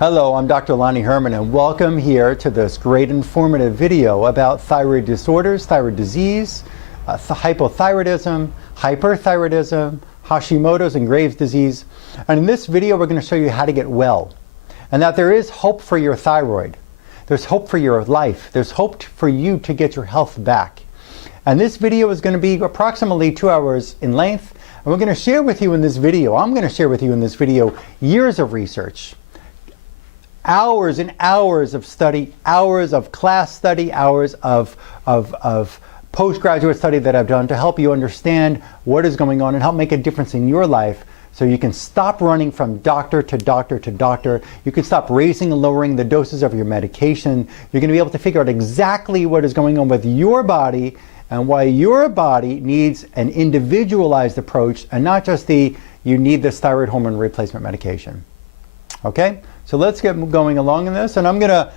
Hello, I'm Dr. Lonnie Herman, and welcome here to this great informative video about thyroid disorders, thyroid disease, hypothyroidism, hyperthyroidism, Hashimoto's and Graves' disease. And in this video, we're going to show you how to get well, and that there is hope for your thyroid. There's hope for your life. There's hope for you to get your health back. And this video is going to be approximately 2 hours in length. And we're going to share with you in this video, I'm going to share with you in this video, years of research, hours and hours of study, hours of class study, hours of postgraduate study that I've done to help you understand what is going on and help make a difference in your life so you can stop running from doctor to doctor to doctor. You can stop raising and lowering the doses of your medication. You're going to be able to figure out exactly what is going on with your body and why your body needs an individualized approach and not just you need this thyroid hormone replacement medication. Okay? So let's get going along in this, and I'm gonna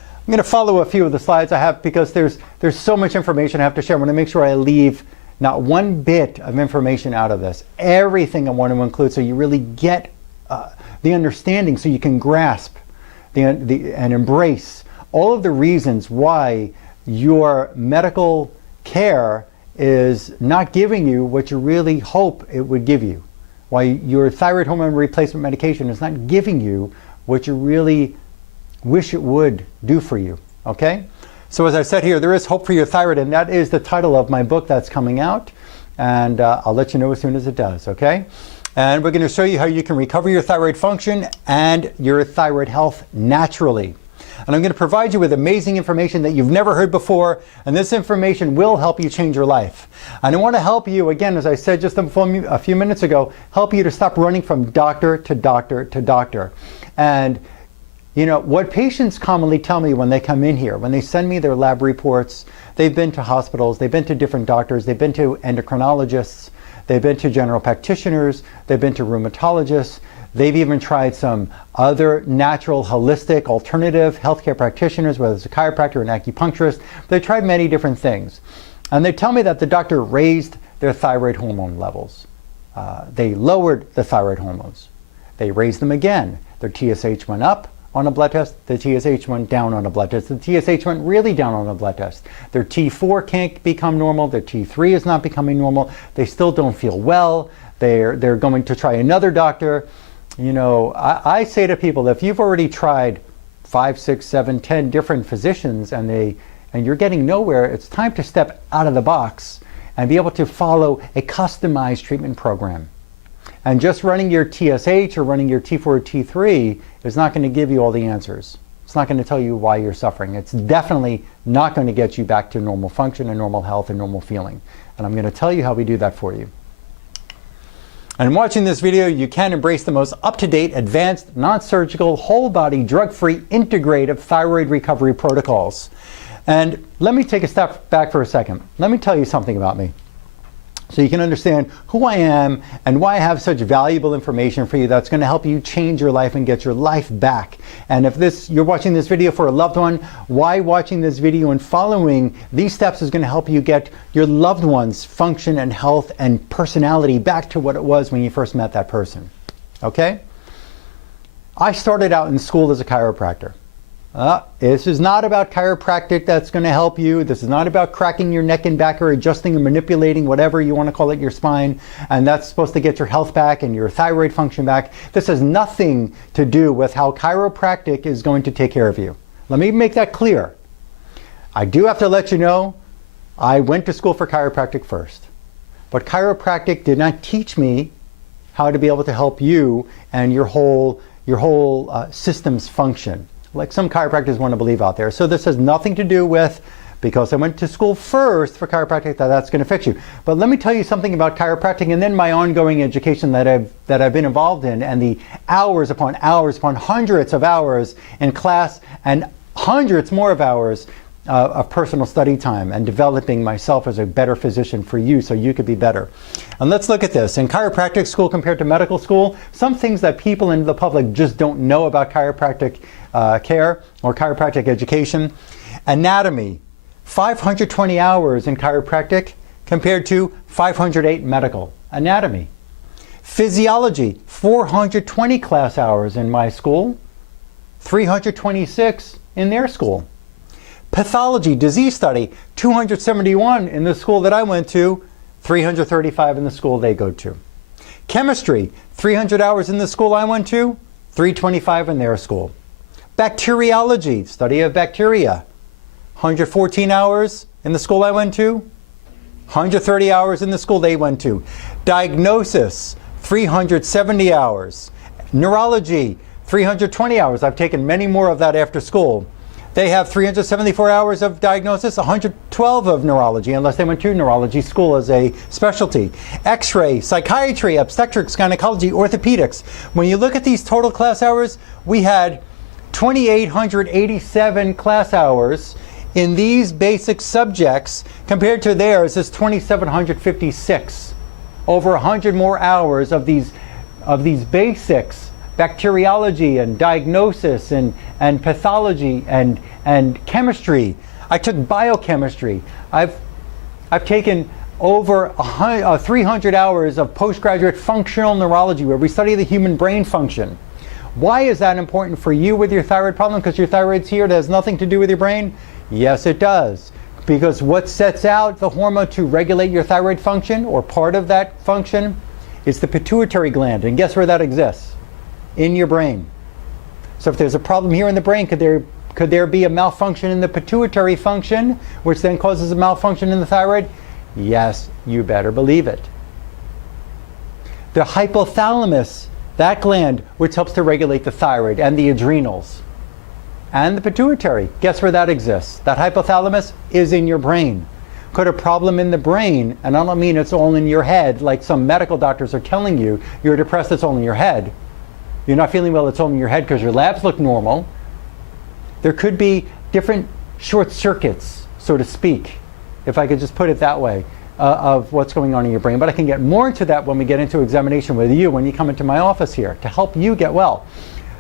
follow a few of the slides I have because there's so much information I have to share. I want to make sure I leave not one bit of information out of this. Everything I want to include so you really get the understanding, so you can grasp and embrace all of the reasons why your medical care is not giving you what you really hope it would give you. Why your thyroid hormone replacement medication is not giving you what you really wish it would do for you, okay? So as I said here, there is hope for your thyroid, and that is the title of my book that's coming out, and I'll let you know as soon as it does, okay? And we're going to show you how you can recover your thyroid function and your thyroid health naturally. And I'm going to provide you with amazing information that you've never heard before, and this information will help you change your life. And I want to help you, again, as I said just a few minutes ago, help you to stop running from doctor to doctor to doctor. And you know, what patients commonly tell me when they come in here, when they send me their lab reports, they've been to hospitals, they've been to different doctors, they've been to endocrinologists, they've been to general practitioners, they've been to rheumatologists, they've even tried some other natural, holistic, alternative healthcare practitioners, whether it's a chiropractor or an acupuncturist. They've tried many different things. And they tell me that the doctor raised their thyroid hormone levels. They lowered the thyroid hormones. They raised them again. Their TSH went up on a blood test, the TSH went down on a blood test, the TSH went really down on a blood test. Their T4 can't become normal, their T3 is not becoming normal, they still don't feel well, they're going to try another doctor. You know, I say to people, if you've already tried 5, 6, 7, 10 different physicians and you're getting nowhere, it's time to step out of the box and be able to follow a customized treatment program. And just running your TSH or running your T4 or T3 is not going to give you all the answers. It's not going to tell you why you're suffering. It's definitely not going to get you back to normal function and normal health and normal feeling. And I'm going to tell you how we do that for you. And watching this video, you can embrace the most up-to-date, advanced, non-surgical, whole-body, drug-free, integrative thyroid recovery protocols. And let me take a step back for a second. Let me tell you something about me, so you can understand who I am and why I have such valuable information for you that's going to help you change your life and get your life back. And if you're watching this video for a loved one, why watching this video and following these steps is going to help you get your loved one's function and health and personality back to what it was when you first met that person. Okay? I started out in school as a chiropractor. This is not about chiropractic that's going to help you. This is not about cracking your neck and back or adjusting or manipulating whatever you want to call it, your spine, and that's supposed to get your health back and your thyroid function back. This has nothing to do with how chiropractic is going to take care of you. Let me make that clear. I do have to let you know, I went to school for chiropractic first, but chiropractic did not teach me how to be able to help you and your whole systems function, like some chiropractors want to believe out there. So this has nothing to do with, because I went to school first for chiropractic, that's going to fix you. But let me tell you something about chiropractic and then my ongoing education that I've been involved in, and the hours upon hundreds of hours in class and hundreds more of hours of personal study time and developing myself as a better physician for you so you could be better. And let's look at this. In chiropractic school compared to medical school, some things that people in the public just don't know about chiropractic care or chiropractic education. Anatomy, 520 hours in chiropractic compared to 508 medical. Anatomy. Physiology, 420 class hours in my school, 326 in their school. Pathology, disease study, 271 in the school that I went to, 335 in the school they go to. Chemistry, 300 hours in the school I went to, 325 in their school. Bacteriology, study of bacteria, 114 hours in the school I went to, 130 hours in the school they went to. Diagnosis, 370 hours. Neurology, 320 hours. I've taken many more of that after school. They have 374 hours of diagnosis, 112 of neurology, unless they went to neurology school as a specialty. X-ray, psychiatry, obstetrics, gynecology, orthopedics. When you look at these total class hours, we had 2,887 class hours in these basic subjects compared to theirs is 2,756. Over 100 more hours of these basics, bacteriology and diagnosis and pathology and chemistry. I took biochemistry. I've taken over 300 hours of postgraduate functional neurology where we study the human brain function. Why is that important for you with your thyroid problem? Because your thyroid's here, it has nothing to do with your brain? Yes, it does. Because what sets out the hormone to regulate your thyroid function, or part of that function, is the pituitary gland. And guess where that exists? In your brain. So if there's a problem here in the brain, could there be a malfunction in the pituitary function, which then causes a malfunction in the thyroid? Yes, you better believe it. The hypothalamus, that gland which helps to regulate the thyroid and the adrenals and the pituitary, guess where that exists? That hypothalamus is in your brain. Could a problem in the brain, and I don't mean it's all in your head like some medical doctors are telling you, you're depressed, it's all in your head. You're not feeling well, it's all in your head because your labs look normal. There could be different short circuits, so to speak, if I could just put it that way, of what's going on in your brain. But I can get more into that when we get into examination with you, when you come into my office here, to help you get well.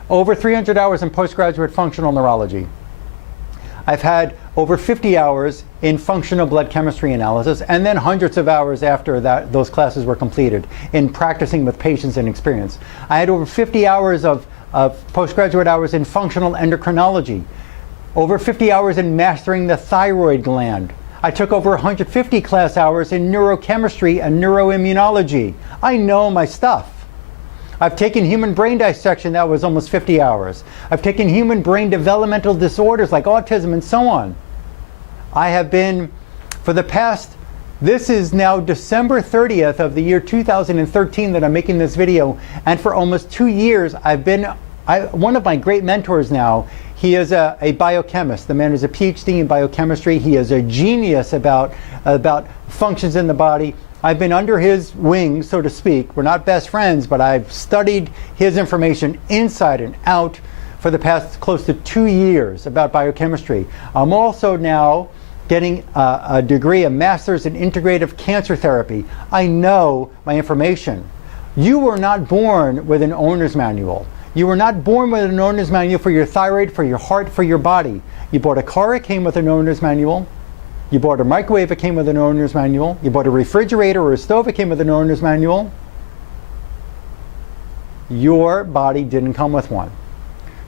Over 300 hours in postgraduate functional neurology. I've had over 50 hours in functional blood chemistry analysis, and then hundreds of hours after that those classes were completed in practicing with patients and experience. I had over 50 hours of postgraduate hours in functional endocrinology, over 50 hours in mastering the thyroid gland. I took over 150 class hours in neurochemistry and neuroimmunology. I know my stuff. I've taken human brain dissection, that was almost 50 hours. I've taken human brain developmental disorders like autism and so on. I have been, for the past, this is now December 30th of the year 2013 that I'm making this video, and for almost 2 years I've been, one of my great mentors now, he is a biochemist. The man is a PhD in biochemistry. He is a genius about functions in the body. I've been under his wing, so to speak. We're not best friends, but I've studied his information inside and out for the past close to 2 years about biochemistry. I'm also now getting a degree, a master's in integrative cancer therapy. I know my information. You were not born with an owner's manual. You were not born with an owner's manual for your thyroid, for your heart, for your body. You bought a car, it came with an owner's manual. You bought a microwave, it came with an owner's manual. You bought a refrigerator or a stove, it came with an owner's manual. Your body didn't come with one.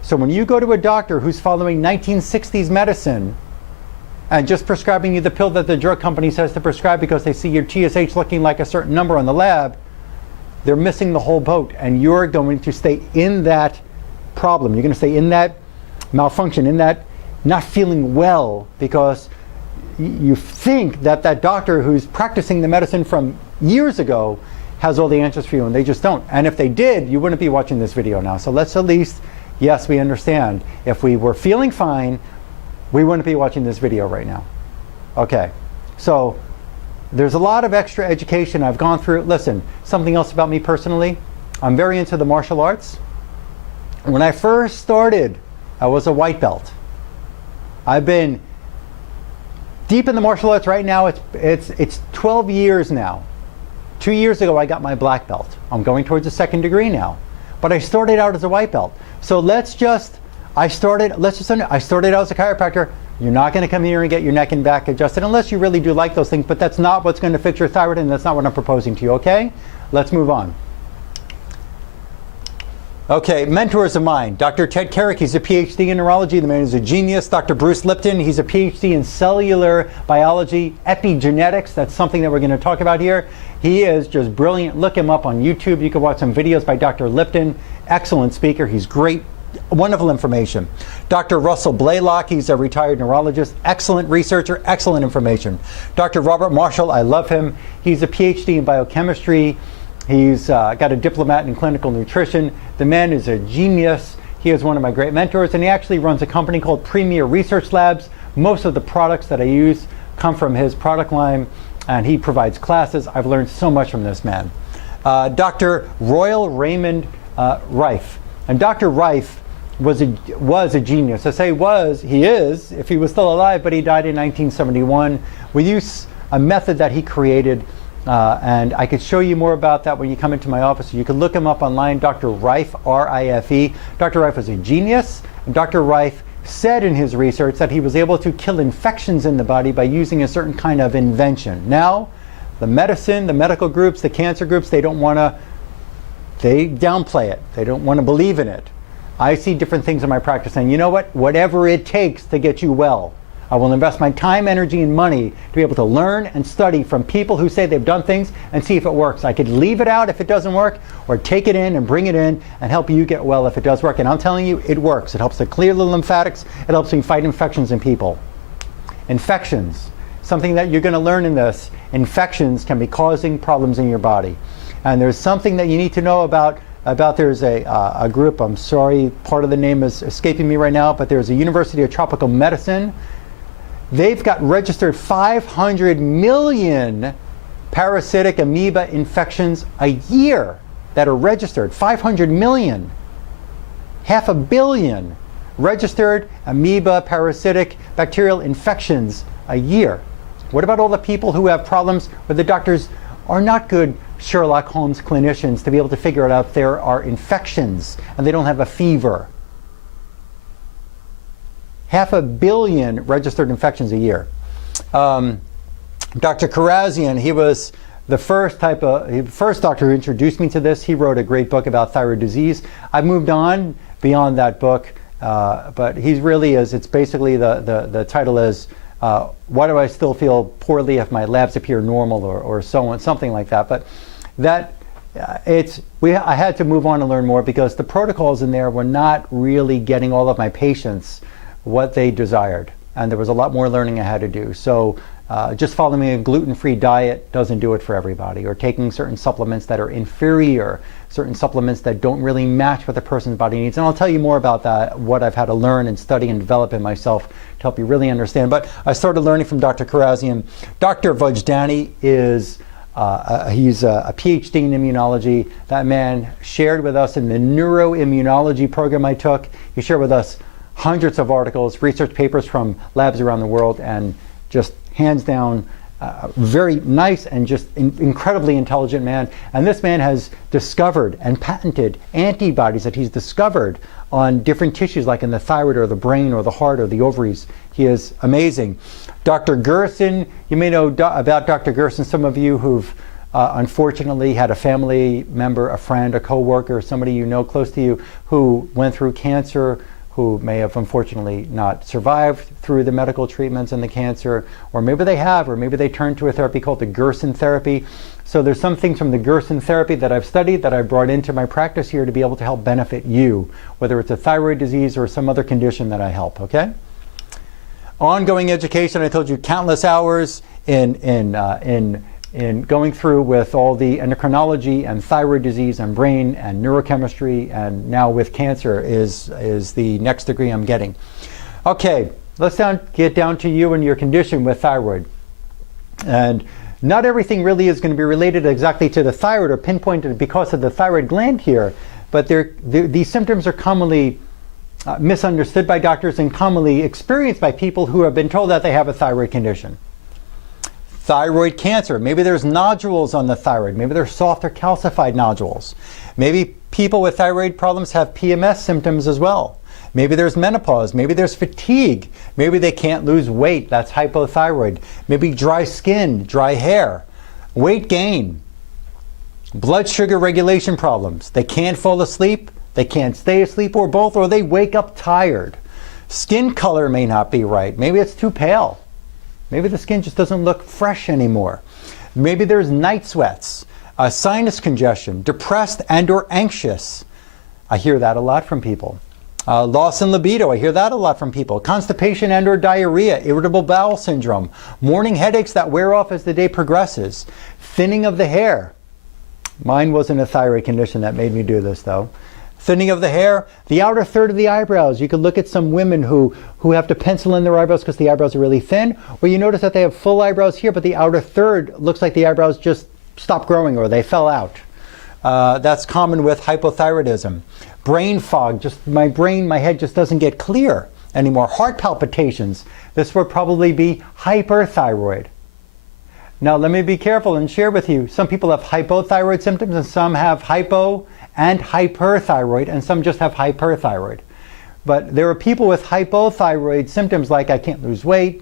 So when you go to a doctor who's following 1960s medicine and just prescribing you the pill that the drug company says to prescribe because they see your TSH looking like a certain number on the lab, they're missing the whole boat, and you're going to stay in that problem. You're going to stay in that malfunction, in that not feeling well, because you think that that doctor who's practicing the medicine from years ago has all the answers for you, and they just don't. And if they did, you wouldn't be watching this video now. So let's at least, yes, we understand. If we were feeling fine, we wouldn't be watching this video right now. Okay, so there's a lot of extra education I've gone through. Listen, something else about me personally, I'm very into the martial arts. When I first started, I was a white belt. I've been deep in the martial arts right now. It's 12 years now. 2 years ago I got my black belt. I'm going towards a second degree now. But I started out as a white belt. So I started out as a chiropractor. You're not going to come here and get your neck and back adjusted unless you really do like those things, but that's not what's going to fix your thyroid, and that's not what I'm proposing to you, okay? Let's move on. Okay, mentors of mine. Dr. Ted Carrick, he's a PhD in neurology. The man is a genius. Dr. Bruce Lipton, he's a PhD in cellular biology, epigenetics. That's something that we're going to talk about here. He is just brilliant. Look him up on YouTube. You can watch some videos by Dr. Lipton. Excellent speaker. He's great. Wonderful information. Dr. Russell Blaylock, he's a retired neurologist. Excellent researcher, excellent information. Dr. Robert Marshall, I love him. He's a PhD in biochemistry. He's got a diplomat in clinical nutrition. The man is a genius. He is one of my great mentors, and he actually runs a company called Premier Research Labs. Most of the products that I use come from his product line, and he provides classes. I've learned so much from this man. Dr. Royal Raymond Rife. And Dr. Rife was a genius. I say was, he is, if he was still alive, but he died in 1971. We use a method that he created, and I could show you more about that when you come into my office. You can look him up online, Dr. Rife, R-I-F-E. Dr. Rife was a genius, and Dr. Rife said in his research that he was able to kill infections in the body by using a certain kind of invention. Now, the medicine, the medical groups, the cancer groups, they downplay it. They don't want to believe in it. I see different things in my practice saying, you know what, whatever it takes to get you well. I will invest my time, energy, and money to be able to learn and study from people who say they've done things and see if it works. I could leave it out if it doesn't work, or take it in and bring it in and help you get well if it does work. And I'm telling you, it works. It helps to clear the lymphatics. It helps you fight infections in people. Infections, something that you're going to learn in this. Infections can be causing problems in your body. And there's something that you need to know about there's a group, I'm sorry, part of the name is escaping me right now, but there's a University of Tropical Medicine. They've got registered 500 million parasitic amoeba infections a year that are registered. 500 million. 500 million registered amoeba, parasitic, bacterial infections a year. What about all the people who have problems where the doctors are not good Sherlock Holmes clinicians to be able to figure out if there are infections and they don't have a fever? 500 million registered infections a year. Dr. Karazian, he was the first doctor who introduced me to this. He wrote a great book about thyroid disease. I've moved on beyond that book, but he really is, it's basically the title is, why do I still feel poorly if my labs appear normal, or so on, something like that. But that I had to move on and learn more because the protocols in there were not really getting all of my patients what they desired, and there was a lot more learning I had to do. So just following a gluten-free diet doesn't do it for everybody, or taking certain supplements that are inferior, certain supplements that don't really match what the person's body needs. And I'll tell you more about that, what I've had to learn and study and develop in myself to help you really understand. But I started learning from Dr. Karazian. Dr. Vojdani is he's a PhD in immunology. That man shared with us in the neuroimmunology program I took. He shared with us hundreds of articles, research papers from labs around the world, and just hands down, very nice and just incredibly intelligent man. And this man has discovered and patented antibodies that he's discovered on different tissues, like in the thyroid or the brain or the heart or the ovaries. He is amazing. Dr. Gerson, you may know about Dr. Gerson, some of you who've unfortunately had a family member, a friend, a co-worker, somebody you know close to you who went through cancer, who may have unfortunately not survived through the medical treatments and the cancer, or maybe they have, or maybe they turned to a therapy called the Gerson therapy. So there's some things from the Gerson therapy that I've studied that I've brought into my practice here to be able to help benefit you, whether it's a thyroid disease or some other condition that I help, okay? Ongoing education, I told you countless hours in going through with all the endocrinology and thyroid disease and brain and neurochemistry, and now with cancer is the next degree I'm getting. Okay, let's get down to you and your condition with thyroid. And not everything really is going to be related exactly to the thyroid or pinpointed because of the thyroid gland here, but these symptoms are commonly misunderstood by doctors and commonly experienced by people who have been told that they have a thyroid condition. Thyroid cancer, maybe there's nodules on the thyroid, maybe they're soft or calcified nodules. Maybe people with thyroid problems have PMS symptoms as well. Maybe there's menopause, maybe there's fatigue, maybe they can't lose weight, that's hypothyroid. Maybe dry skin, dry hair, weight gain, blood sugar regulation problems. They can't fall asleep, They can't stay asleep, or both, or they wake up tired. Skin color may not be right. Maybe it's too pale. Maybe the skin just doesn't look fresh anymore. Maybe there's night sweats, sinus congestion, depressed and or anxious. I hear that a lot from people. Loss in libido, I hear that a lot from people. Constipation and or diarrhea, irritable bowel syndrome, morning headaches that wear off as the day progresses, thinning of the hair. Mine wasn't a thyroid condition that made me do this though. Thinning of the hair, the outer third of the eyebrows. You could look at some women who have to pencil in their eyebrows because the eyebrows are really thin, or you notice that they have full eyebrows here, but the outer third looks like the eyebrows just stopped growing or they fell out. That's common with hypothyroidism. Brain fog, just my head just doesn't get clear anymore. Heart palpitations, this would probably be hyperthyroid. Now let me be careful and share with you, some people have hypothyroid symptoms and some have hypo and hyperthyroid, and some just have hyperthyroid. But there are people with hypothyroid symptoms like I can't lose weight,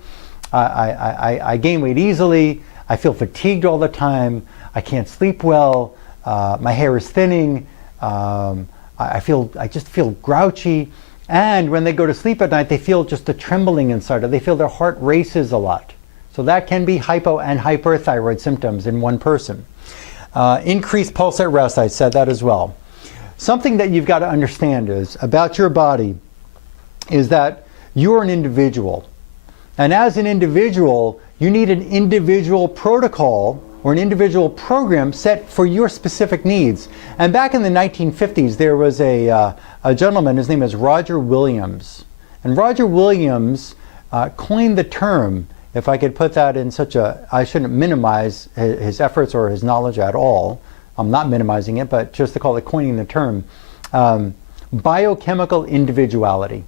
I gain weight easily, I feel fatigued all the time, I can't sleep well, my hair is thinning, I just feel grouchy, and when they go to sleep at night they feel just a trembling inside, or they feel their heart races a lot. So that can be hypo and hyperthyroid symptoms in one person. Increased pulse at rest, I said that as well. Something that you've got to understand is about your body is that you're an individual. And as an individual, you need an individual protocol or an individual program set for your specific needs. And back in the 1950s, there was a gentleman, his name is Roger Williams. And Roger Williams coined the term, if I could put that in such a, I shouldn't minimize his efforts or his knowledge at all. I'm not minimizing it, but just to call it coining the term, biochemical individuality.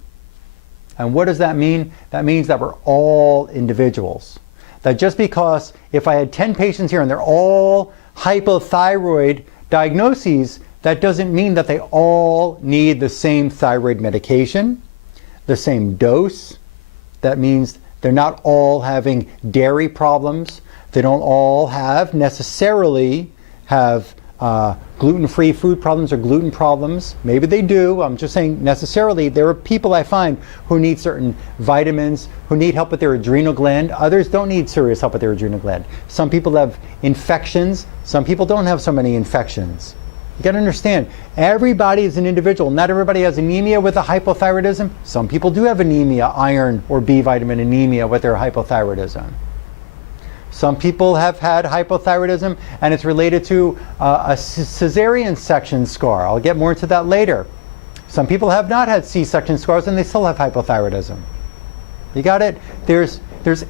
And what does that mean? That means that we're all individuals. That just because if I had 10 patients here and they're all hypothyroid diagnoses, that doesn't mean that they all need the same thyroid medication, the same dose. That means they're not all having dairy problems. They don't all necessarily have gluten-free food problems or gluten problems. Maybe they do. I'm just saying necessarily. There are people I find who need certain vitamins, who need help with their adrenal gland. Others don't need serious help with their adrenal gland. Some people have infections. Some people don't have so many infections. You got to understand, everybody is an individual. Not everybody has anemia with a hypothyroidism. Some people do have anemia, iron or B vitamin anemia with their hypothyroidism. Some people have had hypothyroidism and it's related to a cesarean section scar. I'll get more into that later. Some people have not had C-section scars and they still have hypothyroidism. You got it? There's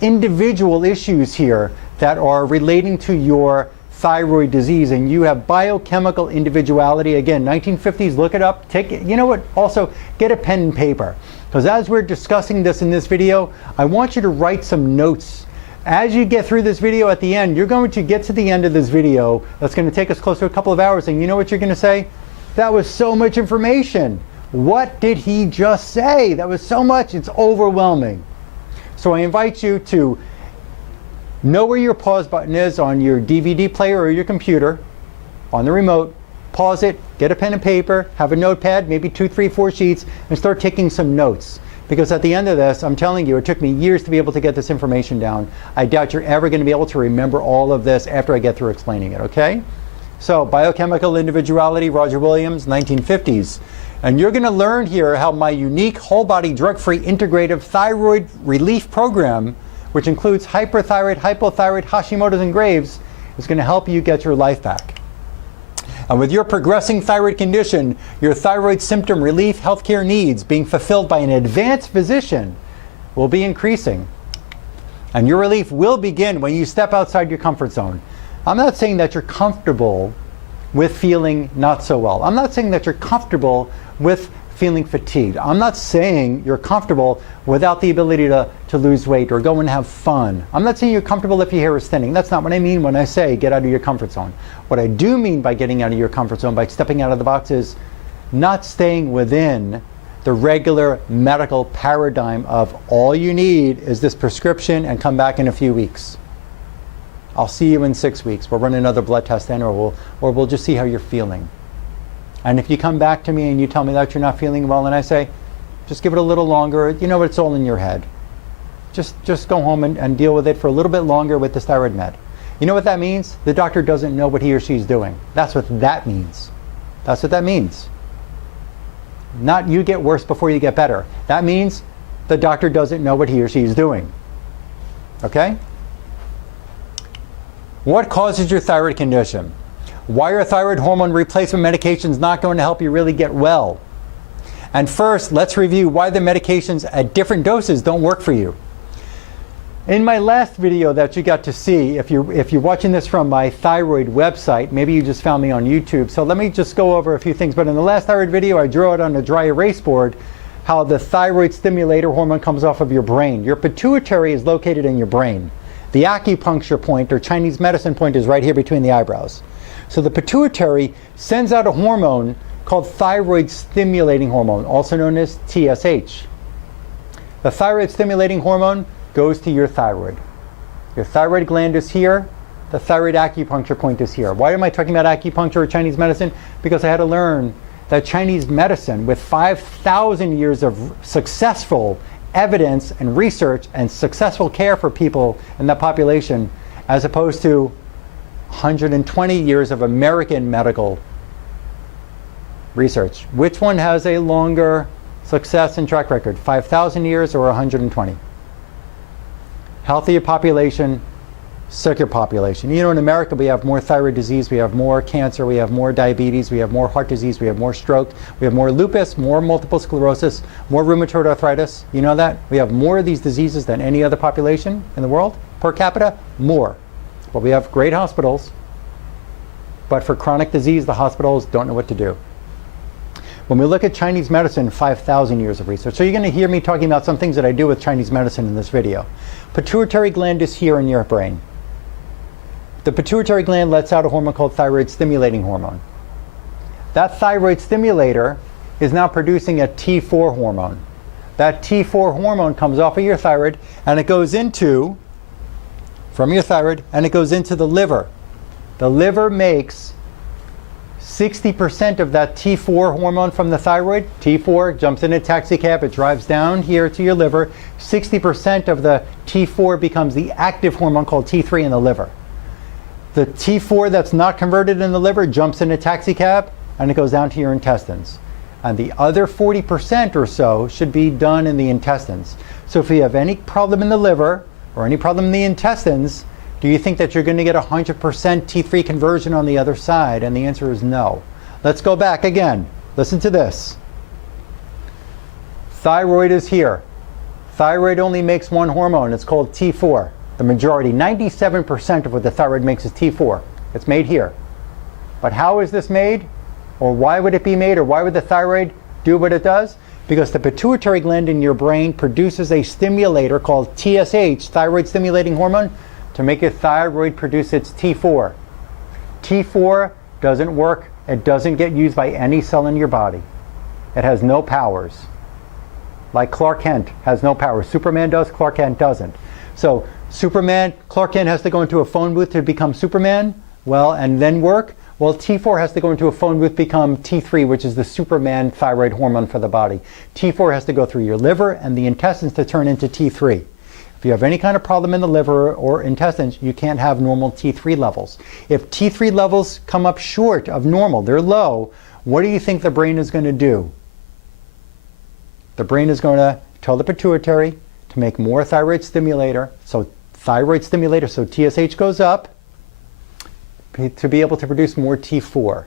individual issues here that are relating to your thyroid disease, and you have biochemical individuality. Again, 1950s, look it up. You know what? Also, get a pen and paper, because as we're discussing this in this video, I want you to write some notes. As you get through this video at the end, you're going to get to the end of this video that's going to take us close to a couple of hours, and you know what you're going to say? That was so much information. What did he just say? That was so much. It's overwhelming. So I invite you to know where your pause button is on your DVD player or your computer, on the remote. Pause it, get a pen and paper, have a notepad, maybe 2, 3, 4 sheets, and start taking some notes. Because at the end of this, I'm telling you, it took me years to be able to get this information down. I doubt you're ever going to be able to remember all of this after I get through explaining it, okay? So, biochemical individuality, Roger Williams, 1950s. And you're going to learn here how my unique whole-body drug-free integrative thyroid relief program, which includes hyperthyroid, hypothyroid, Hashimoto's, and Graves', is going to help you get your life back. And with your progressing thyroid condition, your thyroid symptom relief healthcare needs being fulfilled by an advanced physician will be increasing. And your relief will begin when you step outside your comfort zone. I'm not saying that you're comfortable with feeling not so well. I'm not saying that you're comfortable with feeling fatigued. I'm not saying you're comfortable without the ability to lose weight or go and have fun. I'm not saying you're comfortable if your hair is thinning. That's not what I mean when I say get out of your comfort zone. What I do mean by getting out of your comfort zone, by stepping out of the box, is not staying within the regular medical paradigm of all you need is this prescription and come back in a few weeks. I'll see you in 6 weeks. We'll run another blood test then, or we'll just see how you're feeling. And if you come back to me and you tell me that you're not feeling well, and I say, just give it a little longer, you know, it's all in your head. Just go home and deal with it for a little bit longer with this thyroid med. You know what that means? The doctor doesn't know what he or she's doing. That's what that means. That's what that means. Not you get worse before you get better. That means the doctor doesn't know what he or she is doing. Okay? What causes your thyroid condition? Why are thyroid hormone replacement medications not going to help you really get well? And first, let's review why the medications at different doses don't work for you. In my last video that you got to see, if you're watching this from my thyroid website, maybe you just found me on YouTube, so let me just go over a few things. But in the last thyroid video, I drew it on a dry erase board how the thyroid stimulator hormone comes off of your brain. Your pituitary is located in your brain. The acupuncture point or Chinese medicine point is right here between the eyebrows. So the pituitary sends out a hormone called thyroid-stimulating hormone, also known as TSH. The thyroid-stimulating hormone goes to your thyroid. Your thyroid gland is here. The thyroid acupuncture point is here. Why am I talking about acupuncture or Chinese medicine? Because I had to learn that Chinese medicine, with 5,000 years of successful evidence and research and successful care for people in that population, as opposed to 120 years of American medical research. Which one has a longer success and track record, 5,000 years or 120? Healthier population, sicker population. You know, in America we have more thyroid disease, we have more cancer, we have more diabetes, we have more heart disease, we have more stroke, we have more lupus, more multiple sclerosis, more rheumatoid arthritis. You know that? We have more of these diseases than any other population in the world, per capita, more. Well, we have great hospitals, but for chronic disease, the hospitals don't know what to do. When we look at Chinese medicine, 5,000 years of research. So you're going to hear me talking about some things that I do with Chinese medicine in this video. Pituitary gland is here in your brain. The pituitary gland lets out a hormone called thyroid-stimulating hormone. That thyroid stimulator is now producing a T4 hormone. That T4 hormone comes off of your thyroid and it goes into, from your thyroid, and it goes into the liver. The liver makes 60% of that T4 hormone from the thyroid. T4 jumps in a taxi cab, it drives down here to your liver. 60% of the T4 becomes the active hormone called T3 in the liver. The T4 that's not converted in the liver jumps in a taxi cab and it goes down to your intestines. And the other 40% or so should be done in the intestines. So if you have any problem in the liver or any problem in the intestines, do you think that you're going to get 100% T3 conversion on the other side? And the answer is no. Let's go back again. Listen to this. Thyroid is here. Thyroid only makes one hormone. It's called T4. The majority, 97% of what the thyroid makes is T4. It's made here. But how is this made? Or why would it be made? Or why would the thyroid do what it does? Because the pituitary gland in your brain produces a stimulator called TSH, thyroid stimulating hormone, to make your thyroid produce its T4. T4 doesn't work. It doesn't get used by any cell in your body. It has no powers. Like Clark Kent has no powers. Superman does, Clark Kent doesn't. So Clark Kent has to go into a phone booth to become Superman, well, and then work. Well, T4 has to go into a phone booth, become T3, which is the Superman thyroid hormone for the body. T4 has to go through your liver and the intestines to turn into T3. If you have any kind of problem in the liver or intestines, you can't have normal T3 levels. If T3 levels come up short of normal, they're low, what do you think the brain is going to do? The brain is going to tell the pituitary to make more thyroid stimulator, so TSH goes up to be able to produce more T4.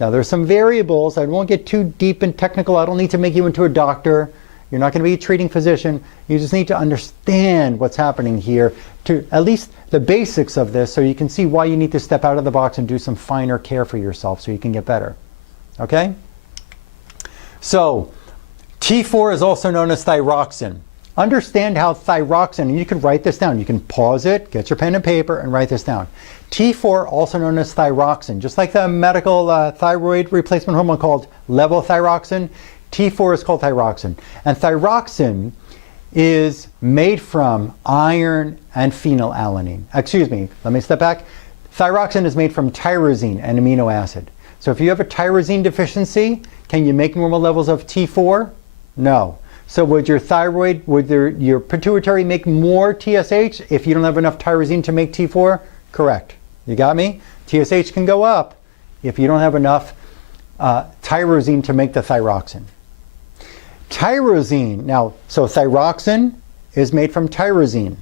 Now there's some variables. I won't get too deep and technical. I don't need to make you into a doctor. You're not going to be a treating physician. You just need to understand what's happening here, to at least the basics of this, so you can see why you need to step out of the box and do some finer care for yourself so you can get better. Okay? So T4 is also known as thyroxine. Understand how thyroxine, and you can write this down. You can pause it, get your pen and paper, and write this down. T4, also known as thyroxine, just like the medical thyroid replacement hormone called levothyroxine, T4 is called thyroxine. And thyroxine is made from iron and phenylalanine. Excuse me, let me step back. Thyroxine is made from tyrosine, an amino acid. So if you have a tyrosine deficiency, can you make normal levels of T4? No. So would your thyroid, your pituitary make more TSH if you don't have enough tyrosine to make T4? Correct. You got me? TSH can go up if you don't have enough tyrosine to make the thyroxine. Tyrosine, now, so thyroxine is made from tyrosine.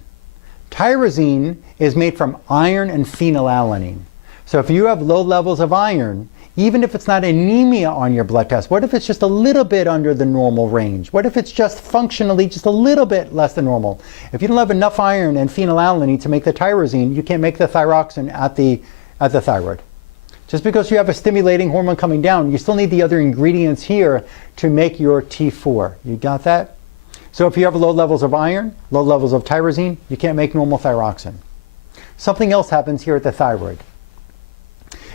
Tyrosine is made from iron and phenylalanine. So if you have low levels of iron, even if it's not anemia on your blood test, what if it's just a little bit under the normal range? What if it's just functionally just a little bit less than normal? If you don't have enough iron and phenylalanine to make the tyrosine, you can't make the thyroxine at the thyroid. Just because you have a stimulating hormone coming down, you still need the other ingredients here to make your T4. You got that? So if you have low levels of iron, low levels of tyrosine, you can't make normal thyroxine. Something else happens here at the thyroid.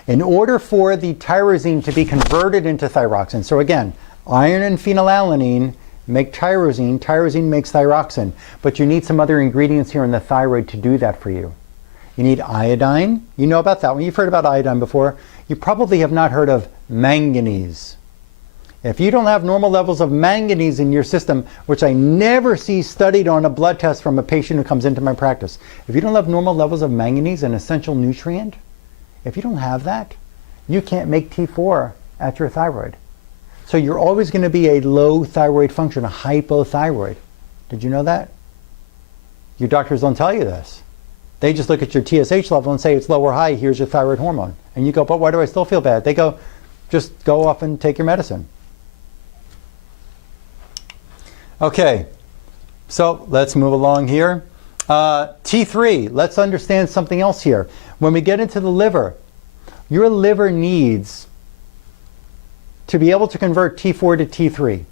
In order for the tyrosine to be converted into thyroxine, so again, iron and phenylalanine make tyrosine, tyrosine makes thyroxine, but you need some other ingredients here in the thyroid to do that for you. You need iodine. You know about that one. You've heard about iodine before. You probably have not heard of manganese. If you don't have normal levels of manganese in your system, which I never see studied on a blood test from a patient who comes into my practice, if you don't have normal levels of manganese, an essential nutrient, if you don't have that, you can't make T4 at your thyroid. So you're always going to be a low thyroid function, a hypothyroid. Did you know that? Your doctors don't tell you this. They just look at your TSH level and say it's low or high, here's your thyroid hormone. And you go, but why do I still feel bad? They go, just go off and take your medicine. Okay, so let's move along here. T3, let's understand something else here. When we get into the liver, your liver needs to be able to convert T4 to T3.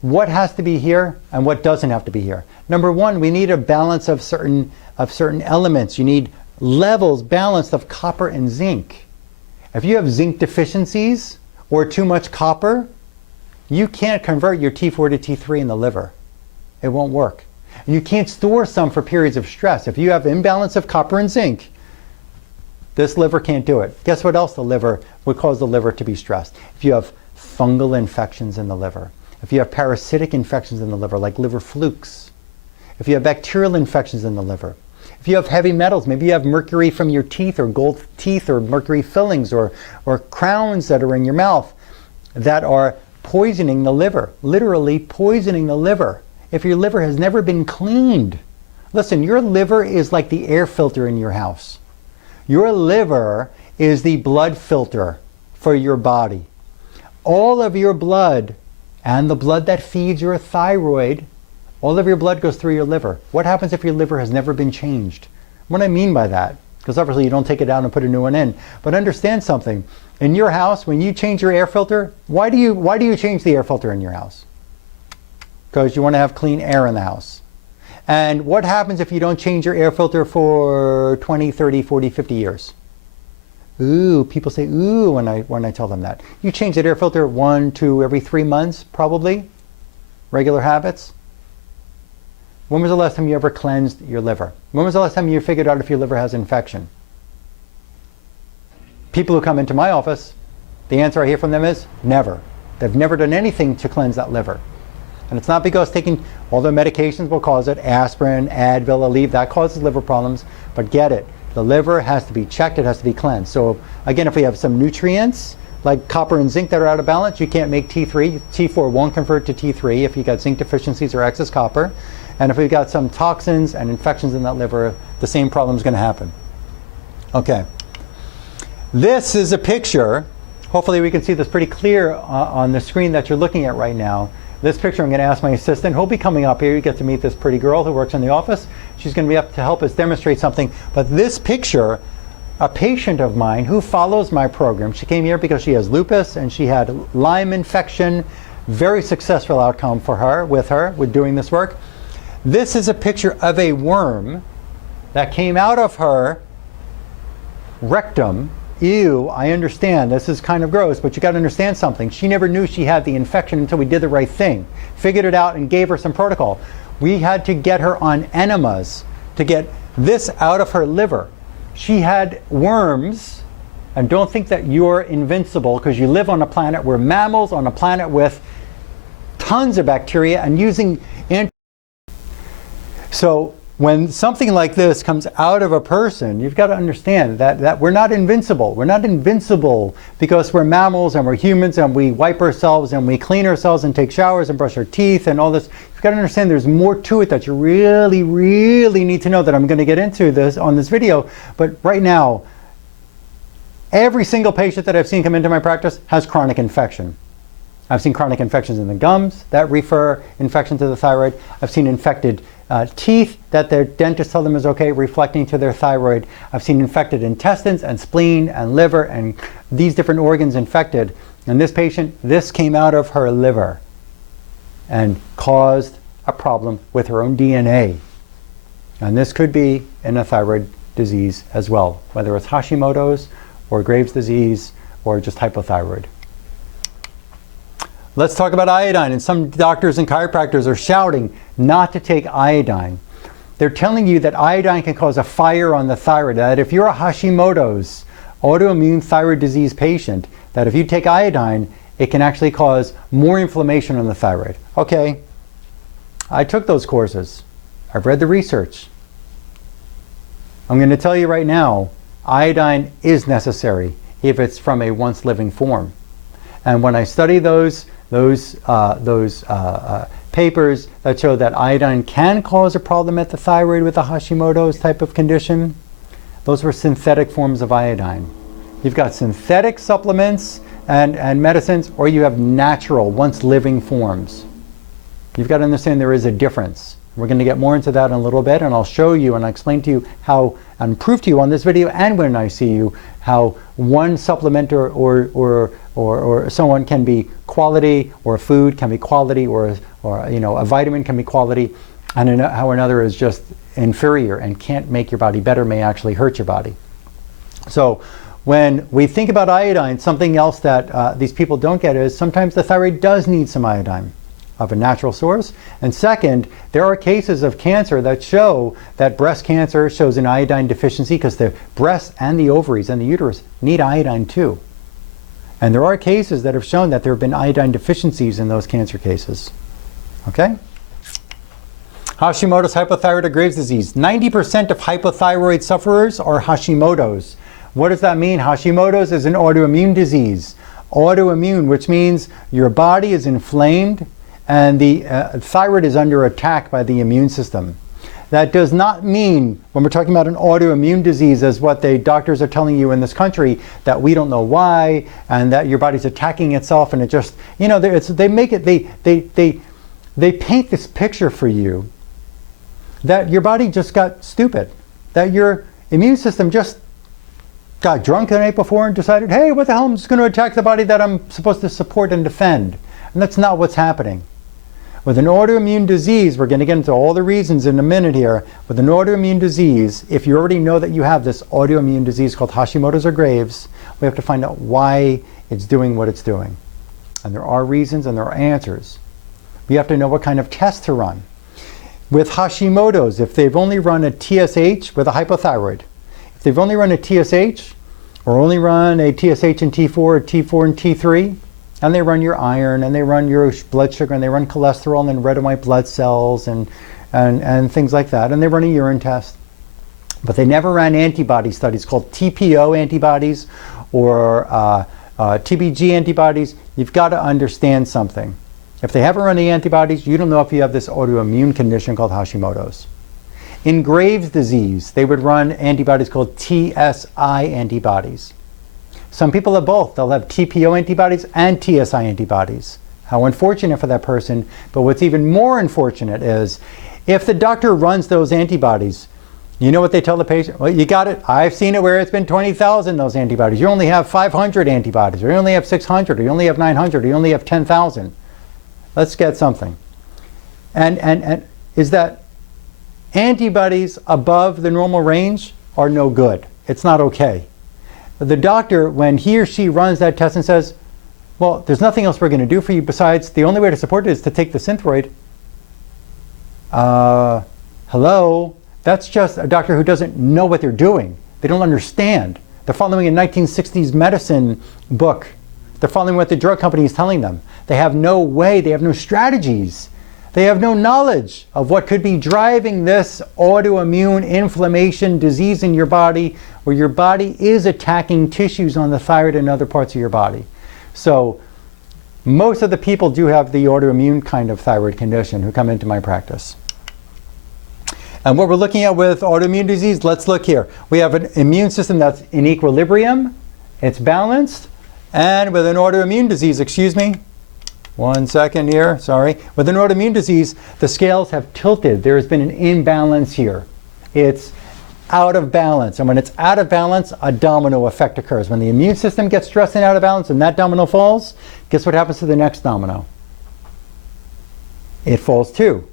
What has to be here and what doesn't have to be here? Number one, we need a balance of certain elements. You need levels balanced of copper and zinc. If you have zinc deficiencies or too much copper, you can't convert your T4 to T3 in the liver. It won't work. You can't store some for periods of stress. If you have imbalance of copper and zinc, this liver can't do it. Guess what else the liver would cause the liver to be stressed? If you have fungal infections in the liver, if you have parasitic infections in the liver, like liver flukes, if you have bacterial infections in the liver, if you have heavy metals, maybe you have mercury from your teeth or gold teeth or mercury fillings or crowns that are in your mouth that are poisoning the liver, literally poisoning the liver. If your liver has never been cleaned, listen, your liver is like the air filter in your house. Your liver is the blood filter for your body. All of your blood and the blood that feeds your thyroid, all of your blood goes through your liver. What happens if your liver has never been changed? What do I mean by that? Because obviously you don't take it out and put a new one in. But understand something. In your house, when you change your air filter, why do you change the air filter in your house? Because you want to have clean air in the house. And what happens if you don't change your air filter for 20, 30, 40, 50 years? Ooh, people say ooh when I tell them that. You change that air filter 1, 2, every 3 months, probably. Regular habits. When was the last time you ever cleansed your liver? When was the last time you figured out if your liver has infection? People who come into my office, the answer I hear from them is never. They've never done anything to cleanse that liver. And it's not because taking all the medications will cause it, aspirin, Advil, Aleve, that causes liver problems, but get it, the liver has to be checked, it has to be cleansed. So again, if we have some nutrients, like copper and zinc that are out of balance, you can't make T3, T4 won't convert to T3 if you got zinc deficiencies or excess copper. And if we've got some toxins and infections in that liver, the same problem is going to happen. Okay. This is a picture, hopefully we can see this pretty clear on the screen that you're looking at right now. This picture I'm going to ask my assistant, who'll be coming up here. You get to meet this pretty girl who works in the office. She's going to be up to help us demonstrate something. But this picture, a patient of mine who follows my program, she came here because she has lupus and she had Lyme infection. Very successful outcome for her with doing this work. This is a picture of a worm that came out of her rectum. Ew, I understand, this is kind of gross, but you got to understand something. She never knew she had the infection until we did the right thing. Figured it out and gave her some protocol. We had to get her on enemas to get this out of her liver. She had worms And don't think that you're invincible because you live on a planet, we're mammals on a planet with tons of bacteria and using so when something like this comes out of a person, you've got to understand that we're not invincible. We're not invincible because we're mammals and we're humans and we wipe ourselves and we clean ourselves and take showers and brush our teeth and all this. You've got to understand there's more to it that you really, really need to know that I'm going to get into this on this video. But right now, every single patient that I've seen come into my practice has chronic infection. I've seen chronic infections in the gums that refer infection to the thyroid. I've seen infected teeth that their dentist tell them is okay, reflecting to their thyroid. I've seen infected intestines and spleen and liver and these different organs infected. And this patient, this came out of her liver and caused a problem with her own DNA. And this could be in a thyroid disease as well, whether it's Hashimoto's or Graves' disease or just hypothyroid. Let's talk about iodine. And some doctors and chiropractors are shouting not to take iodine. They're telling you that iodine can cause a fire on the thyroid, that if you're a Hashimoto's autoimmune thyroid disease patient, that if you take iodine, it can actually cause more inflammation on the thyroid. Okay, I took those courses. I've read the research. I'm going to tell you right now, iodine is necessary if it's from a once living form. And when I study those papers that show that iodine can cause a problem at the thyroid with the Hashimoto's type of condition, those were synthetic forms of iodine. You've got synthetic supplements and medicines, or you have natural, once living forms. You've got to understand there is a difference. We're going to get more into that in a little bit, and I'll show you and I'll explain to you how, and prove to you on this video and when I see you, how one supplement or someone can be quality, or food can be quality, or you know, a vitamin can be quality, and how another is just inferior and can't make your body better, may actually hurt your body. So when we think about iodine, something else that these people don't get is sometimes the thyroid does need some iodine of a natural source. And second, there are cases of cancer that show that breast cancer shows an iodine deficiency because the breast and the ovaries and the uterus need iodine too. And there are cases that have shown that there have been iodine deficiencies in those cancer cases. Okay? Hashimoto's, hypothyroid, or Graves' disease. 90% of hypothyroid sufferers are Hashimoto's. What does that mean? Hashimoto's is an autoimmune disease. Autoimmune, which means your body is inflamed and the thyroid is under attack by the immune system. That does not mean, when we're talking about an autoimmune disease, as what the doctors are telling you in this country, that we don't know why, and that your body's attacking itself, and it just, you know, they paint this picture for you that your body just got stupid, that your immune system just got drunk the night before and decided, hey, what the hell, I'm just going to attack the body that I'm supposed to support and defend. And that's not what's happening. With an autoimmune disease, we're going to get into all the reasons in a minute here. With an autoimmune disease, if you already know that you have this autoimmune disease called Hashimoto's or Graves', we have to find out why it's doing what it's doing. And there are reasons and there are answers. We have to know what kind of test to run. With Hashimoto's, if they've only run a TSH with a hypothyroid, if they've only run a TSH, or only run a TSH and T4, or T4 and T3, and they run your iron, and they run your blood sugar, and they run cholesterol, and then red and white blood cells, and things like that, and they run a urine test. But they never ran antibody studies called TPO antibodies or TBG antibodies. You've got to understand something. If they haven't run the antibodies, you don't know if you have this autoimmune condition called Hashimoto's. In Graves' disease, they would run antibodies called TSI antibodies. Some people have both. They'll have TPO antibodies and TSI antibodies. How unfortunate for that person. But what's even more unfortunate is if the doctor runs those antibodies, you know what they tell the patient? Well, you got it. I've seen it where it's been 20,000, those antibodies. You only have 500 antibodies, or you only have 600, or you only have 900, or you only have 10,000. Let's get something. And is that antibodies above the normal range are no good. It's not okay. The doctor, when he or she runs that test and says, well, there's nothing else we're going to do for you besides the only way to support it is to take the Synthroid. Hello? That's just a doctor who doesn't know what they're doing. They don't understand. They're following a 1960s medicine book. They're following what the drug company is telling them. They have no way, they have no strategies. They have no knowledge of what could be driving this autoimmune inflammation disease in your body, where your body is attacking tissues on the thyroid and other parts of your body. So most of the people do have the autoimmune kind of thyroid condition who come into my practice. And what we're looking at with autoimmune disease, let's look here. We have an immune system that's in equilibrium, it's balanced, and with an autoimmune disease, excuse me, one second here, sorry. With an autoimmune disease, the scales have tilted. There has been an imbalance here. It's out of balance. And when it's out of balance, a domino effect occurs. When the immune system gets stressed and out of balance and that domino falls, guess what happens to the next domino? It falls too.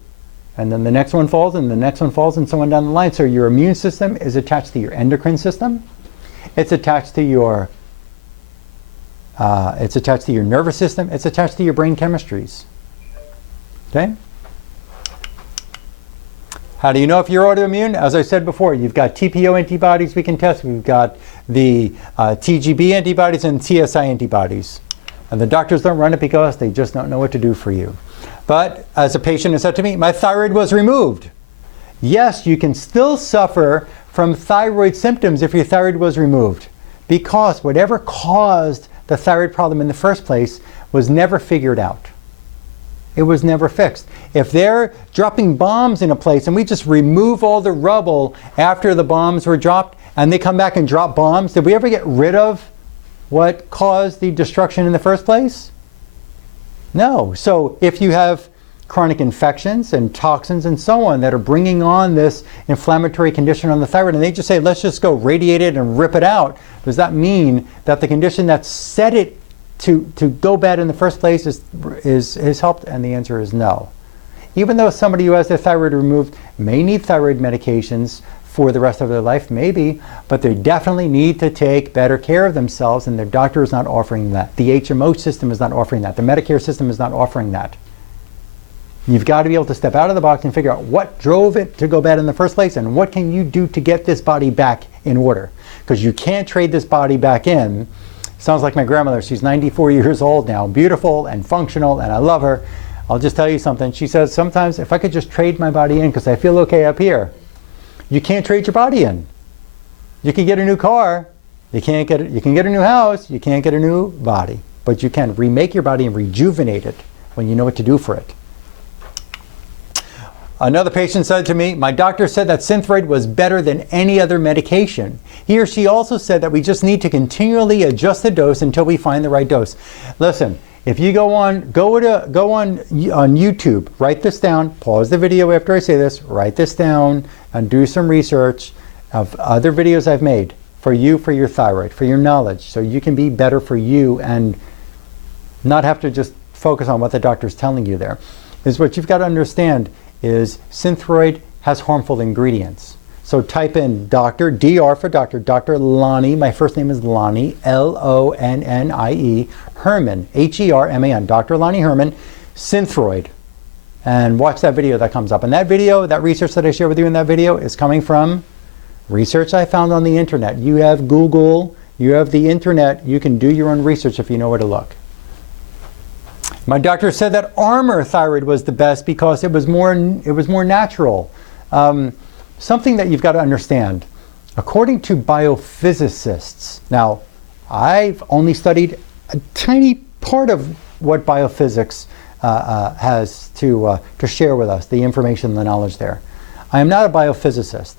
And then the next one falls, and the next one falls, and so on down the line. So your immune system is attached to your endocrine system. It's attached to your nervous system. It's attached to your brain chemistries. Okay? How do you know if you're autoimmune? As I said before, you've got TPO antibodies we can test. We've got the TGB antibodies and TSI antibodies. And the doctors don't run it because they just don't know what to do for you. But as a patient has said to me, my thyroid was removed. Yes, you can still suffer from thyroid symptoms if your thyroid was removed, because whatever caused the thyroid problem in the first place was never figured out. It was never fixed. If they're dropping bombs in a place and we just remove all the rubble after the bombs were dropped and they come back and drop bombs, did we ever get rid of what caused the destruction in the first place? No. So if you have chronic infections and toxins and so on that are bringing on this inflammatory condition on the thyroid, and they just say, let's just go radiate it and rip it out, does that mean that the condition that set it to go bad in the first place is helped? And the answer is no. Even though somebody who has their thyroid removed may need thyroid medications for the rest of their life, maybe, but they definitely need to take better care of themselves, and their doctor is not offering that. The HMO system is not offering that. The Medicare system is not offering that. You've got to be able to step out of the box and figure out what drove it to go bad in the first place, and what can you do to get this body back in order. Because you can't trade this body back in. Sounds like my grandmother. She's 94 years old now, beautiful and functional, and I love her. I'll just tell you something. She says, sometimes if I could just trade my body in because I feel okay up here. You can't trade your body in. You can get a new car. You can get a new house. You can't get a new body. But you can remake your body and rejuvenate it when you know what to do for it. Another patient said to me, my doctor said that Synthroid was better than any other medication. He or she also said that we just need to continually adjust the dose until we find the right dose. Listen, if you go on YouTube, write this down, pause the video after I say this, write this down, and do some research of other videos I've made for you, for your thyroid, for your knowledge, so you can be better for you and not have to just focus on what the doctor's telling you there. Is what you've got to understand is Synthroid has harmful ingredients. So type in doctor, DR for doctor, Dr. Lonnie, my first name is Lonnie, L-O-N-N-I-E, Herman, H-E-R-M-A-N, Dr. Lonnie Herman, Synthroid, and watch that video that comes up. And that video, that research that I share with you in that video is coming from research I found on the internet. You have Google, you have the internet, you can do your own research if you know where to look. My doctor said that Armour thyroid was the best because it was more natural. Something that you've got to understand, according to biophysicists, now I've only studied a tiny part of what biophysics has to share with us, the information, the knowledge there. I am not a biophysicist.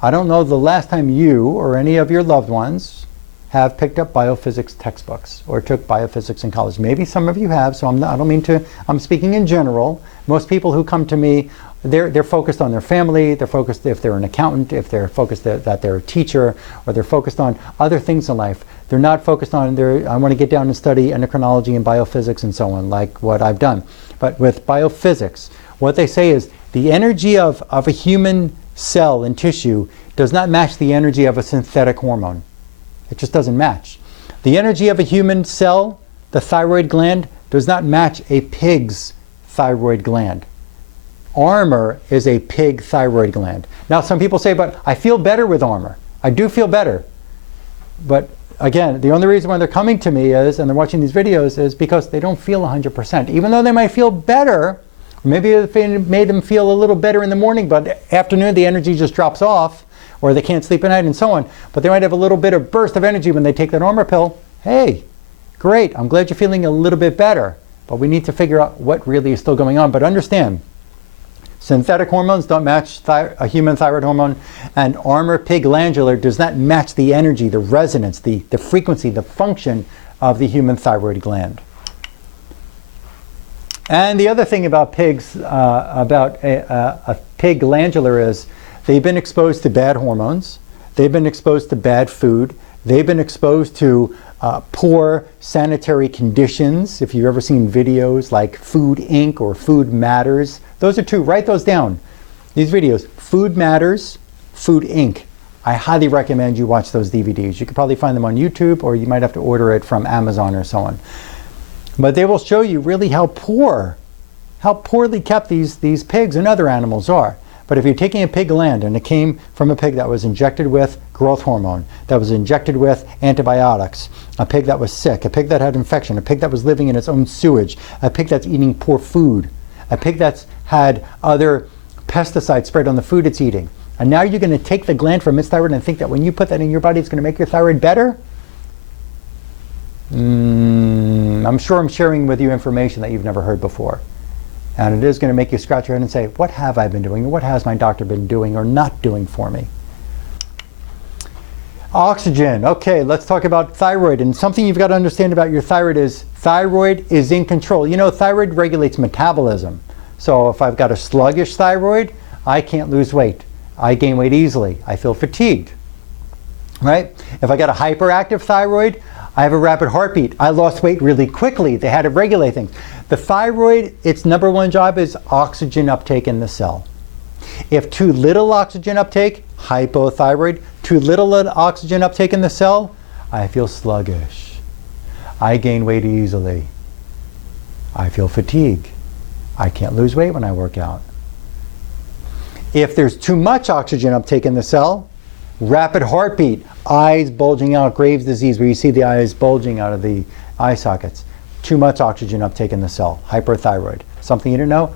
I don't know the last time you or any of your loved ones have picked up biophysics textbooks or took biophysics in college. Maybe some of you have, so I'm speaking in general. Most people who come to me, they're focused on their family, they're focused if they're an accountant, if they're focused that they're a teacher, or they're focused on other things in life. They're not focused on I want to get down and study endocrinology and biophysics and so on, like what I've done. But with biophysics, what they say is the energy of a human cell and tissue does not match the energy of a synthetic hormone. It just doesn't match. The energy of a human cell, the thyroid gland, does not match a pig's thyroid gland. Armour is a pig thyroid gland. Now some people say, but I feel better with Armour. I do feel better. But again, the only reason why they're coming to me is, and they're watching these videos, is because they don't feel 100%. Even though they might feel better, maybe it made them feel a little better in the morning, but afternoon the energy just drops off, or they can't sleep at night and so on. But they might have a little bit of burst of energy when they take that armor pill. Hey, great, I'm glad you're feeling a little bit better. But we need to figure out what really is still going on. But understand, synthetic hormones don't match a human thyroid hormone, and armor pig glandular does not match the energy, the resonance, the frequency, the function of the human thyroid gland. And the other thing about pigs, about a pig glandular is they've been exposed to bad hormones, they've been exposed to bad food, they've been exposed to poor sanitary conditions. If you've ever seen videos like Food Inc. or Food Matters, those are two. Write those down. These videos, Food Matters, Food Inc. I highly recommend you watch those DVDs. You can probably find them on YouTube, or you might have to order it from Amazon or so on. But they will show you really how poorly kept these pigs and other animals are. But if you're taking a pig gland and it came from a pig that was injected with growth hormone, that was injected with antibiotics, a pig that was sick, a pig that had infection, a pig that was living in its own sewage, a pig that's eating poor food, a pig that's had other pesticides sprayed on the food it's eating, and now you're going to take the gland from its thyroid and think that when you put that in your body it's going to make your thyroid better? I'm sure I'm sharing with you information that you've never heard before. And it is going to make you scratch your head and say, what have I been doing? Or what has my doctor been doing or not doing for me? Oxygen. Okay, let's talk about thyroid. And something you've got to understand about your thyroid is in control. You know, thyroid regulates metabolism. So if I've got a sluggish thyroid, I can't lose weight. I gain weight easily. I feel fatigued. Right? If I got a hyperactive thyroid, I have a rapid heartbeat. I lost weight really quickly. They had to regulate things. The thyroid, its number one job is oxygen uptake in the cell. If too little oxygen uptake, hypothyroid, too little oxygen uptake in the cell, I feel sluggish. I gain weight easily. I feel fatigue. I can't lose weight when I work out. If there's too much oxygen uptake in the cell, rapid heartbeat, eyes bulging out, Graves' disease, where you see the eyes bulging out of the eye sockets. Too much oxygen uptake in the cell, hyperthyroid. Something you didn't know?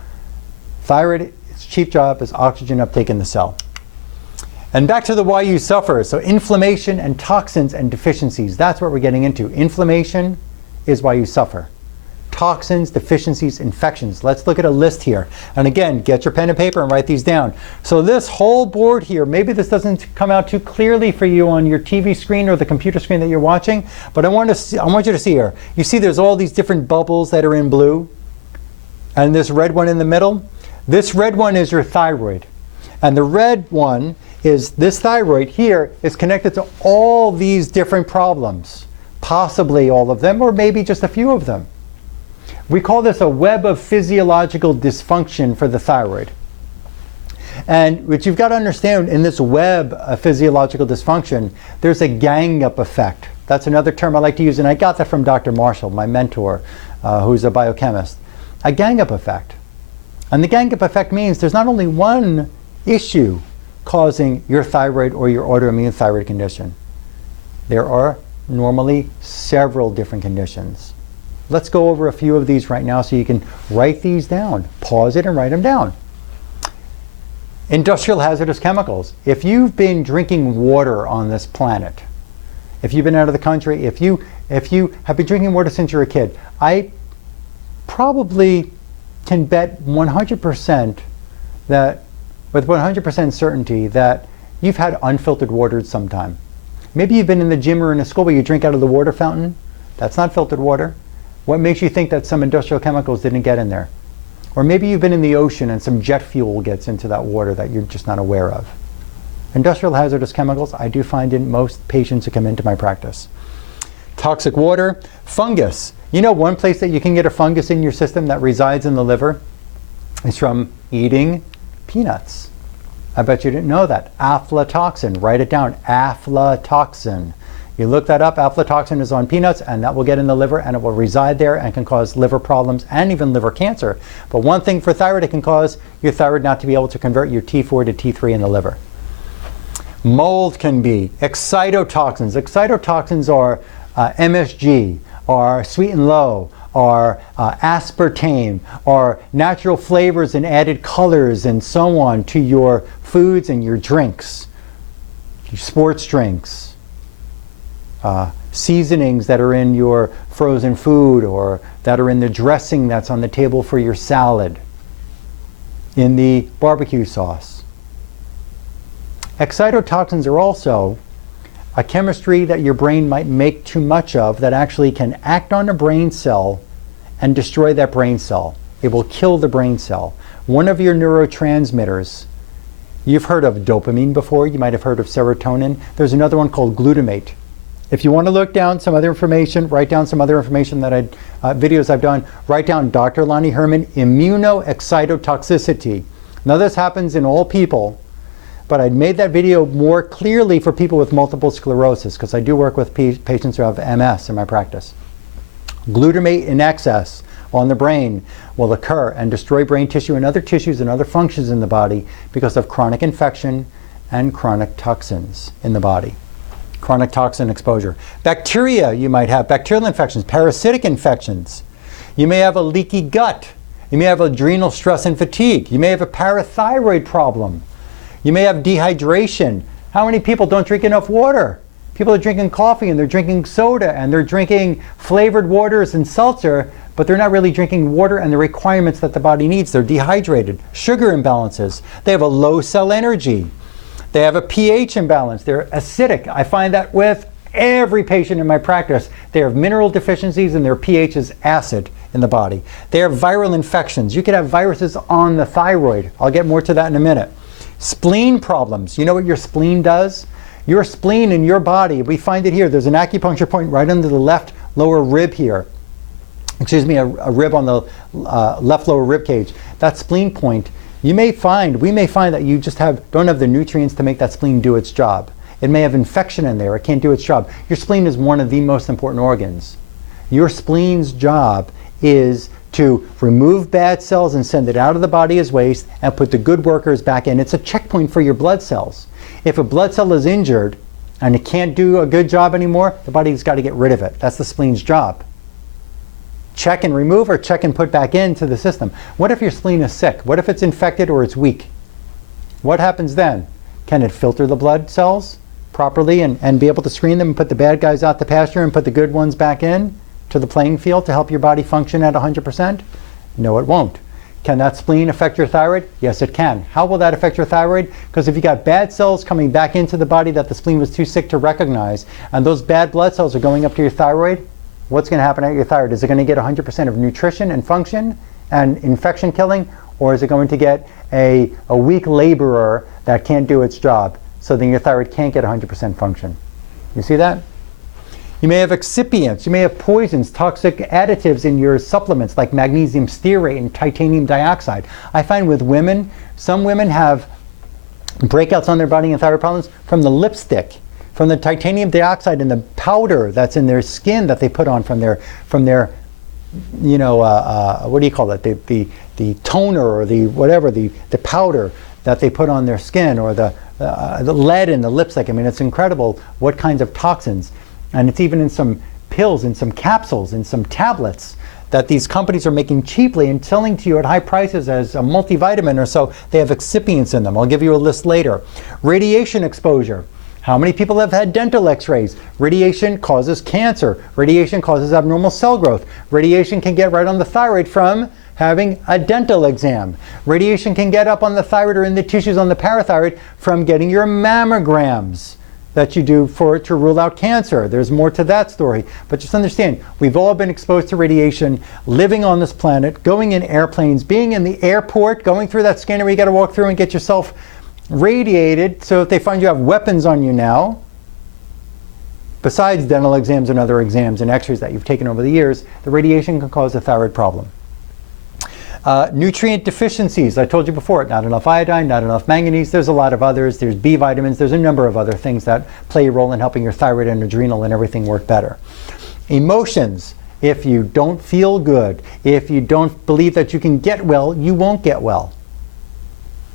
Thyroid, its chief job is oxygen uptake in the cell. And back to the why you suffer. So inflammation and toxins and deficiencies, that's what we're getting into. Inflammation is why you suffer. Toxins, deficiencies, infections. Let's look at a list here. And again, get your pen and paper and write these down. So this whole board here, maybe this doesn't come out too clearly for you on your TV screen or the computer screen that you're watching, but I want you to see here. You see there's all these different bubbles that are in blue, and this red one in the middle. This red one is your thyroid. And the red one is this thyroid here is connected to all these different problems. Possibly all of them, or maybe just a few of them. We call this a web of physiological dysfunction for the thyroid. And what you've got to understand, in this web of physiological dysfunction, there's a gang-up effect. That's another term I like to use, and I got that from Dr. Marshall, my mentor, who's a biochemist. A gang-up effect. And the gang-up effect means there's not only one issue causing your thyroid or your autoimmune thyroid condition. There are normally several different conditions. Let's go over a few of these right now so you can write these down. Pause it and write them down. Industrial hazardous chemicals. If you've been drinking water on this planet, if you've been out of the country, if you have been drinking water since you're a kid, I probably can bet 100% that, with 100% certainty, that you've had unfiltered water at some time. Maybe you've been in the gym or in a school where you drink out of the water fountain. That's not filtered water. What makes you think that some industrial chemicals didn't get in there? Or maybe you've been in the ocean and some jet fuel gets into that water that you're just not aware of. Industrial hazardous chemicals, I do find in most patients who come into my practice. Toxic water, fungus. You know, one place that you can get a fungus in your system that resides in the liver is from eating peanuts. I bet you didn't know that. Aflatoxin, write it down, aflatoxin. You look that up, aflatoxin is on peanuts, and that will get in the liver and it will reside there and can cause liver problems and even liver cancer. But one thing for thyroid, it can cause your thyroid not to be able to convert your T4 to T3 in the liver. Mold can be. Excitotoxins. Excitotoxins are MSG, are sweet and low, are aspartame, are natural flavors and added colors and so on to your foods and your drinks, your sports drinks, seasonings that are in your frozen food or that are in the dressing that's on the table for your salad, in the barbecue sauce. Excitotoxins are also a chemistry that your brain might make too much of that actually can act on a brain cell and destroy that brain cell. It will kill the brain cell. One of your neurotransmitters, you've heard of dopamine before, you might have heard of serotonin. There's another one called glutamate. If you want to look down some other information, write down some other information that videos I've done, write down Dr. Lonnie Herman, immunoexcitotoxicity. Now this happens in all people, but I made that video more clearly for people with multiple sclerosis because I do work with patients who have MS in my practice. Glutamate in excess on the brain will occur and destroy brain tissue and other tissues and other functions in the body because of chronic infection and chronic toxins in the body. Chronic toxin exposure. Bacteria, you might have bacterial infections, parasitic infections. You may have a leaky gut. You may have adrenal stress and fatigue. You may have a parathyroid problem. You may have dehydration. How many people don't drink enough water? People are drinking coffee and they're drinking soda and they're drinking flavored waters and seltzer, but they're not really drinking water and the requirements that the body needs. They're dehydrated. Sugar imbalances. They have a low cell energy. They have a pH imbalance. They're acidic. I find that with every patient in my practice. They have mineral deficiencies and their pH is acid in the body. They have viral infections. You could have viruses on the thyroid. I'll get more to that in a minute. Spleen problems. You know what your spleen does? Your spleen in your body, we find it here. There's an acupuncture point right under the left lower rib here. Excuse me, a rib on the left lower rib cage. That spleen point, we may find that you just don't have the nutrients to make that spleen do its job. It may have infection in there. It can't do its job. Your spleen is one of the most important organs. Your spleen's job is to remove bad cells and send it out of the body as waste and put the good workers back in. It's a checkpoint for your blood cells. If a blood cell is injured and it can't do a good job anymore, the body's got to get rid of it. That's the spleen's job. Check and remove or check and put back into the system. What if your spleen is sick? What if it's infected or it's weak? What happens then? Can it filter the blood cells properly and be able to screen them and put the bad guys out to pasture and put the good ones back in to the playing field to help your body function at 100%? No, it won't. Can that spleen affect your thyroid? Yes, it can. How will that affect your thyroid? Because if you got bad cells coming back into the body that the spleen was too sick to recognize, and those bad blood cells are going up to your thyroid, what's going to happen at your thyroid? Is it going to get 100% of nutrition and function and infection killing, or is it going to get a weak laborer that can't do its job? So then your thyroid can't get 100% function. You see that? You may have excipients, you may have poisons, toxic additives in your supplements like magnesium stearate and titanium dioxide. I find with women, some women have breakouts on their body and thyroid problems from the lipstick, from the titanium dioxide and the powder that's in their skin that they put on from their you know, what do you call it? The toner or the whatever, the powder that they put on their skin, or the lead in the lipstick. I mean, it's incredible what kinds of toxins. And it's even in some pills, in some capsules, in some tablets that these companies are making cheaply and selling to you at high prices as a multivitamin or so. They have excipients in them. I'll give you a list later. Radiation exposure. How many people have had dental x-rays? Radiation causes cancer. Radiation causes abnormal cell growth. Radiation can get right on the thyroid from having a dental exam. Radiation can get up on the thyroid or in the tissues on the parathyroid from getting your mammograms that you do to rule out cancer. There's more to that story. But just understand, we've all been exposed to radiation, living on this planet, going in airplanes, being in the airport, going through that scanner where you got to walk through and get yourself radiated. So if they find you have weapons on you now, besides dental exams and other exams and x-rays that you've taken over the years, the radiation can cause a thyroid problem. Nutrient deficiencies, I told you before, not enough iodine, not enough manganese, there's a lot of others, there's B vitamins, there's a number of other things that play a role in helping your thyroid and adrenal and everything work better. Emotions, if you don't feel good, if you don't believe that you can get well, you won't get well.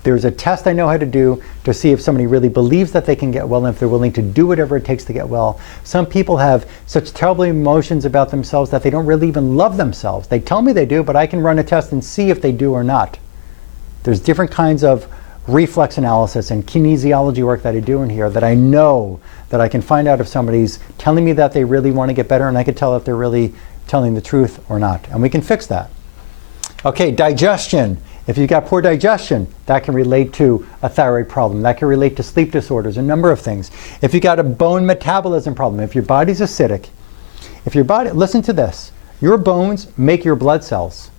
There's a test I know how to do to see if somebody really believes that they can get well and if they're willing to do whatever it takes to get well. Some people have such terrible emotions about themselves that they don't really even love themselves. They tell me they do, but I can run a test and see if they do or not. There's different kinds of reflex analysis and kinesiology work that I do in here that I know that I can find out if somebody's telling me that they really want to get better, and I can tell if they're really telling the truth or not. And we can fix that. Okay, digestion. If you've got poor digestion, that can relate to a thyroid problem. That can relate to sleep disorders, a number of things. If you've got a bone metabolism problem, if your body's acidic, if your body, listen to this, your bones make your blood cells.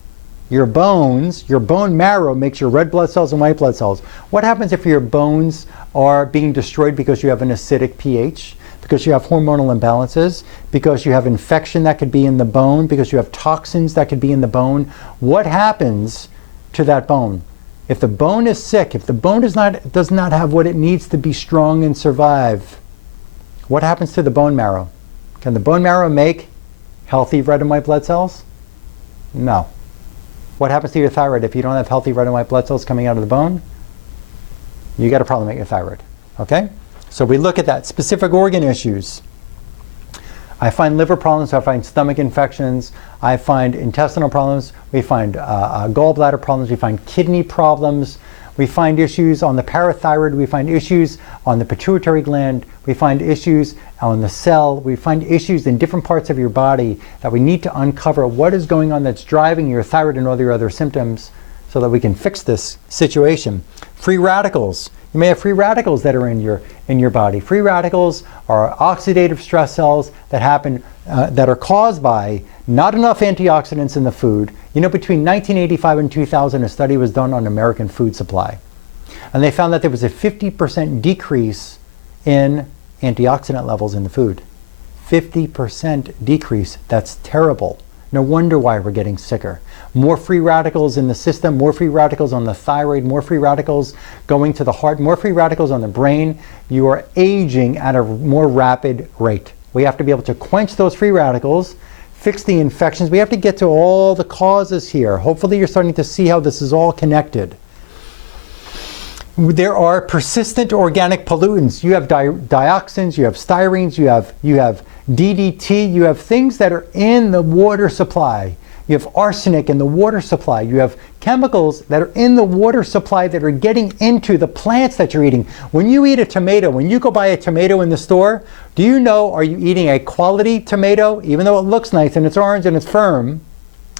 Your bones, your bone marrow makes your red blood cells and white blood cells. What happens if your bones are being destroyed because you have an acidic pH, because you have hormonal imbalances, because you have infection that could be in the bone, because you have toxins that could be in the bone? What happens to that bone? If the bone is sick, if the bone does not have what it needs to be strong and survive, what happens to the bone marrow? Can the bone marrow make healthy red and white blood cells? No. What happens to your thyroid if you don't have healthy red and white blood cells coming out of the bone? You got a problem with your thyroid. Okay? So we look at that. Specific organ issues. I find liver problems, I find stomach infections, I find intestinal problems, we find gallbladder problems, we find kidney problems, we find issues on the parathyroid, we find issues on the pituitary gland, we find issues on the cell, we find issues in different parts of your body that we need to uncover what is going on that's driving your thyroid and all your other symptoms so that we can fix this situation. Free radicals. You may have free radicals that are in your body. Free radicals are oxidative stress cells that happen, that are caused by not enough antioxidants in the food. You know, between 1985 and 2000, a study was done on American food supply. And they found that there was a 50% decrease in antioxidant levels in the food. 50% decrease. That's terrible. No wonder why we're getting sicker. More free radicals in the system, more free radicals on the thyroid, more free radicals going to the heart, more free radicals on the brain. You are aging at a more rapid rate. We have to be able to quench those free radicals, fix the infections. We have to get to all the causes here. Hopefully you're starting to see how this is all connected. There are persistent organic pollutants. You have dioxins, you have styrenes, you have DDT, you have things that are in the water supply. You have arsenic in the water supply. You have chemicals that are in the water supply that are getting into the plants that you're eating. When you eat a tomato, when you go buy a tomato in the store, do you know, are you eating a quality tomato? Even though it looks nice and it's orange and it's firm,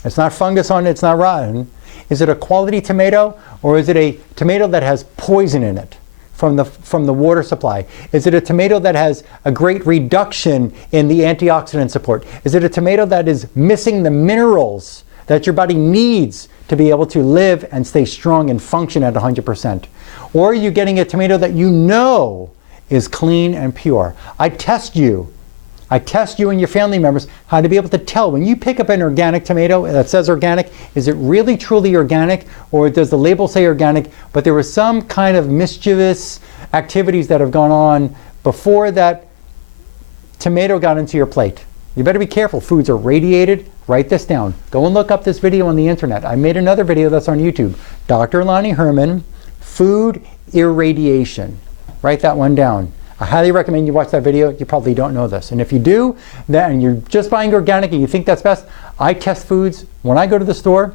it's not fungus on it, it's not rotten. Is it a quality tomato, or is it a tomato that has poison in it from the water supply? Is it a tomato that has a great reduction in the antioxidant support? Is it a tomato that is missing the minerals that your body needs to be able to live and stay strong and function at 100%? Or are you getting a tomato that you know is clean and pure? I test you and your family members how to be able to tell when you pick up an organic tomato that says organic, is it really truly organic, or does the label say organic, but there was some kind of mischievous activities that have gone on before that tomato got into your plate? You better be careful. Foods are radiated. Write this down. Go and look up this video on the internet. I made another video that's on YouTube. Dr. Lonnie Herman, food irradiation. Write that one down. I highly recommend you watch that video. You probably don't know this. And if you do, then you're just buying organic and you think that's best, I test foods. When I go to the store,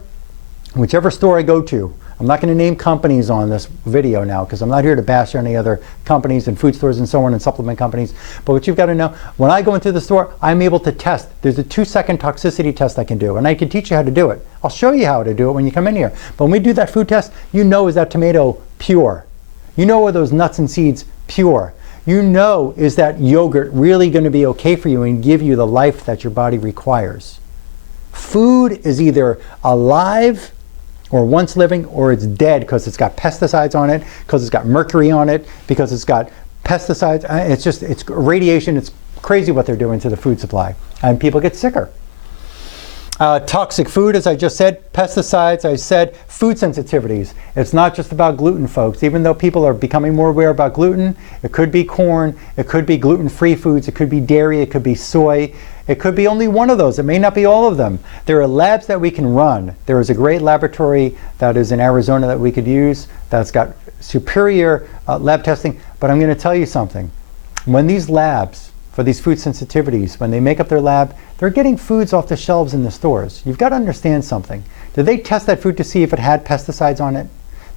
whichever store I go to, I'm not going to name companies on this video now because I'm not here to bash any other companies and food stores and so on and supplement companies. But what you've got to know, when I go into the store, I'm able to test. There's a 2-second toxicity test I can do, and I can teach you how to do it. I'll show you how to do it when you come in here. But when we do that food test, you know, is that tomato pure? You know, are those nuts and seeds pure? You know, is that yogurt really going to be okay for you and give you the life that your body requires? Food is either alive or once living, or it's dead because it's got pesticides on it, because it's got mercury on it, because it's got pesticides. It's radiation. It's crazy what they're doing to the food supply. And people get sicker. Toxic food, as I just said, pesticides, I said, food sensitivities. It's not just about gluten, folks. Even though people are becoming more aware about gluten, it could be corn, it could be gluten-free foods, it could be dairy, it could be soy, it could be only one of those. It may not be all of them. There are labs that we can run. There is a great laboratory that is in Arizona that we could use that's got superior lab testing, but I'm going to tell you something. When these labs, for these food sensitivities, when they make up their lab, they're getting foods off the shelves in the stores. You've got to understand something. Did they test that food to see if it had pesticides on it?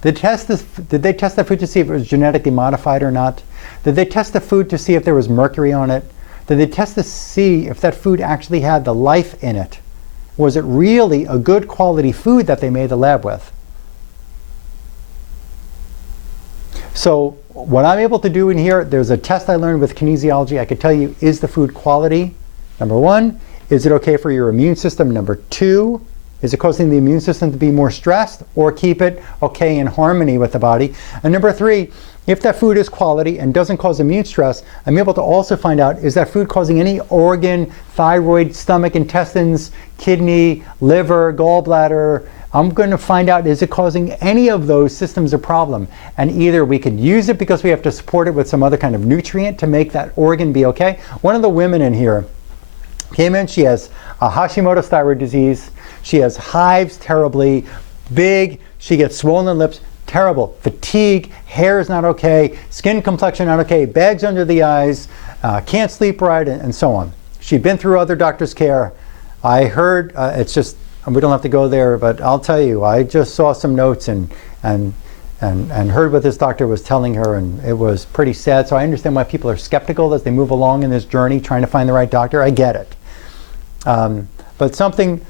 Did they test that food to see if it was genetically modified or not? Did they test the food to see if there was mercury on it? Did they test to see if that food actually had the life in it? Was it really a good quality food that they made the lab with? So what I'm able to do in here, there's a test I learned with kinesiology. I could tell you, is the food quality? Number one, is it okay for your immune system? Number two, is it causing the immune system to be more stressed or keep it okay in harmony with the body? And number three, if that food is quality and doesn't cause immune stress, I'm able to also find out, is that food causing any organ, thyroid, stomach, intestines, kidney, liver, gallbladder? I'm going to find out, is it causing any of those systems a problem? And either we could use it because we have to support it with some other kind of nutrient to make that organ be okay. One of the women in here came in, she has a Hashimoto's thyroid disease. She has hives terribly, big, she gets swollen lips, terrible, fatigue, hair is not okay, skin complexion not okay, bags under the eyes, can't sleep right, and so on. She'd been through other doctor's care. I heard, it's just, we don't have to go there, but I'll tell you, I just saw some notes and heard what this doctor was telling her, and it was pretty sad. So I understand why people are skeptical as they move along in this journey trying to find the right doctor. I get it. But something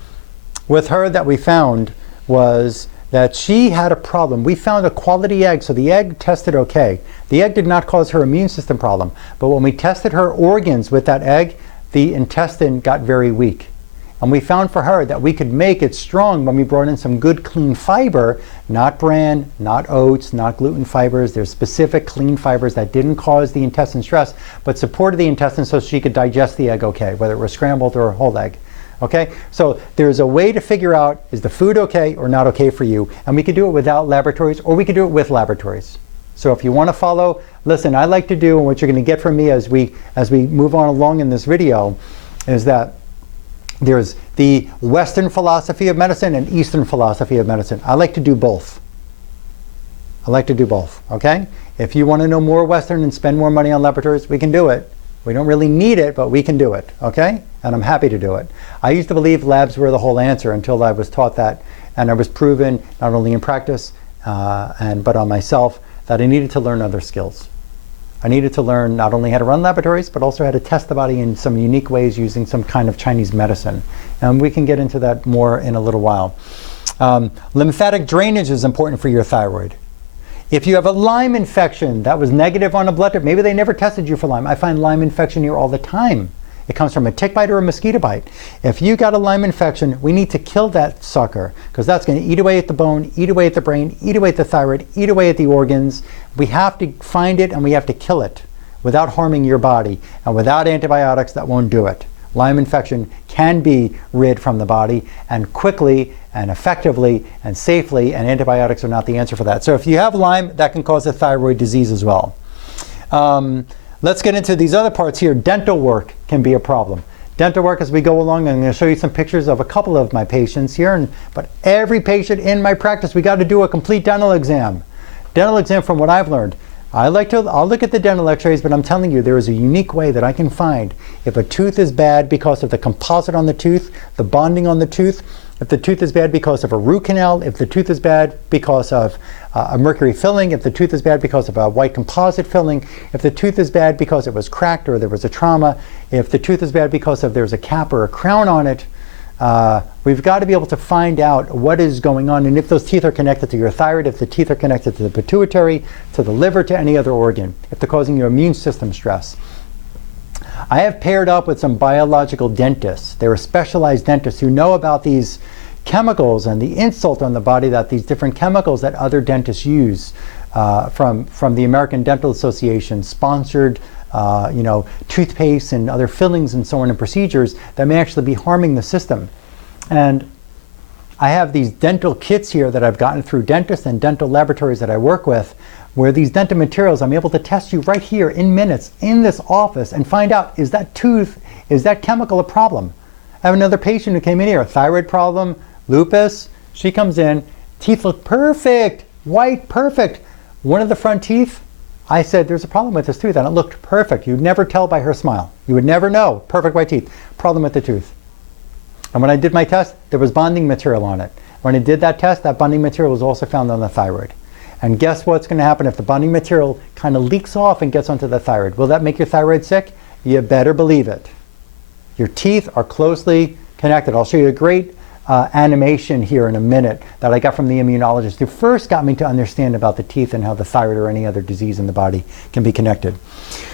with her that we found was that she had a problem. We found a quality egg, so the egg tested okay. The egg did not cause her immune system problem, but when we tested her organs with that egg, the intestine got very weak. And we found for her that we could make it strong when we brought in some good clean fiber, not bran, not oats, not gluten fibers. There's specific clean fibers that didn't cause the intestine stress, but supported the intestine so she could digest the egg okay, whether it was scrambled or a whole egg. Okay, so there's a way to figure out, is the food okay or not okay for you? And we could do it without laboratories, or we could do it with laboratories. So if you want to follow, listen, I like to do, and what you're going to get from me as we move on along in this video, is that there's the Western philosophy of medicine and Eastern philosophy of medicine. I like to do both. I like to do both, okay? If you want to know more Western and spend more money on laboratories, we can do it. We don't really need it, but we can do it, okay? And I'm happy to do it. I used to believe labs were the whole answer until I was taught that, and I was proven, not only in practice, but on myself, that I needed to learn other skills. I needed to learn not only how to run laboratories, but also how to test the body in some unique ways using some kind of Chinese medicine. And we can get into that more in a little while. Lymphatic drainage is important for your thyroid. If you have a Lyme infection that was negative on a blood test, maybe they never tested you for Lyme. I find Lyme infection here all the time. It comes from a tick bite or a mosquito bite. If you got a Lyme infection, we need to kill that sucker, because that's going to eat away at the bone, eat away at the brain, eat away at the thyroid, eat away at the organs. We have to find it and we have to kill it without harming your body. And without antibiotics, that won't do it. Lyme infection can be rid from the body, and quickly and effectively and safely, and antibiotics are not the answer for that. So if you have Lyme, that can cause a thyroid disease as well. Let's get into these other parts here. Dental work can be a problem. Dental work, as we go along, I'm going to show you some pictures of a couple of my patients here, but every patient in my practice, we got to do a complete dental exam. Dental exam, from what I've learned, I'll look at the dental x-rays, but I'm telling you, there is a unique way that I can find if a tooth is bad because of the composite on the tooth, the bonding on the tooth, if the tooth is bad because of a root canal, if the tooth is bad because of a mercury filling, if the tooth is bad because of a white composite filling, if the tooth is bad because it was cracked or there was a trauma, if the tooth is bad because of there's a cap or a crown on it, we've got to be able to find out what is going on, and if those teeth are connected to your thyroid, if the teeth are connected to the pituitary, to the liver, to any other organ, if they're causing your immune system stress. I have paired up with some biological dentists. They're specialized dentists who know about these chemicals and the insult on the body that these different chemicals that other dentists use from the American Dental Association sponsored toothpaste and other fillings and so on and procedures that may actually be harming the system. And I have these dental kits here that I've gotten through dentists and dental laboratories that I work with, where these dental materials, I'm able to test you right here in minutes in this office and find out, is that tooth, is that chemical a problem? I have another patient who came in here, a thyroid problem, lupus. She comes in, teeth look perfect, white, perfect. one of the front teeth, I said, there's a problem with this tooth, and it looked perfect. You'd never tell by her smile. You would never know. Perfect white teeth. Problem with the tooth. And when I did my test, there was bonding material on it. When I did that test, that bonding material was also found on the thyroid. And guess what's going to happen if the bonding material kind of leaks off and gets onto the thyroid? Will that make your thyroid sick? You better believe it. Your teeth are closely connected. I'll show you a great animation here in a minute that I got from the immunologist who first got me to understand about the teeth and how the thyroid or any other disease in the body can be connected.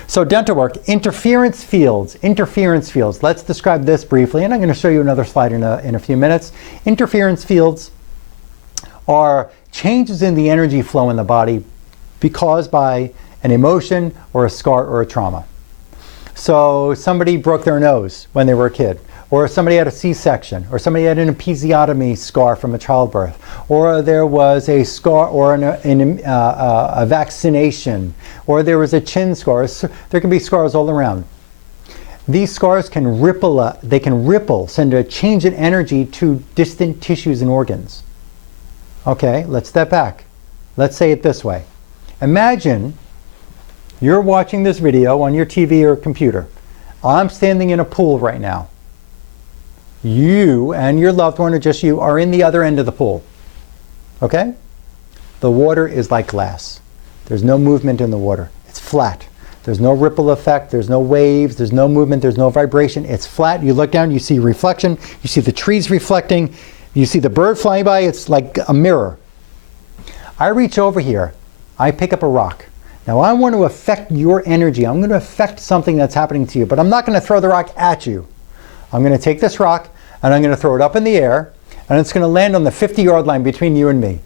So dental work, interference fields. Interference fields. Let's describe this briefly, and I'm going to show you another slide in a few minutes. Interference fields are changes in the energy flow in the body caused by an emotion or a scar or a trauma. So somebody broke their nose when they were a kid, or somebody had a C-section, or somebody had an episiotomy scar from a childbirth, or there was a scar or a vaccination, or there was a chin scar. There can be scars all around. These scars can ripple, send a change in energy to distant tissues and organs. Okay, let's step back. Let's say it this way. Imagine you're watching this video on your TV or computer. I'm standing in a pool right now. You and your loved one, or just you, are in the other end of the pool. Okay? The water is like glass. There's no movement in the water. It's flat. There's no ripple effect. There's no waves. There's no movement. There's no vibration. It's flat. You look down, you see reflection. You see the trees reflecting. You see the bird flying by. It's like a mirror. I reach over here. I pick up a rock. Now I want to affect your energy. I'm going to affect something that's happening to you, but I'm not going to throw the rock at you. I'm going to take this rock and I'm going to throw it up in the air, and it's going to land on the 50-yard line between you and me.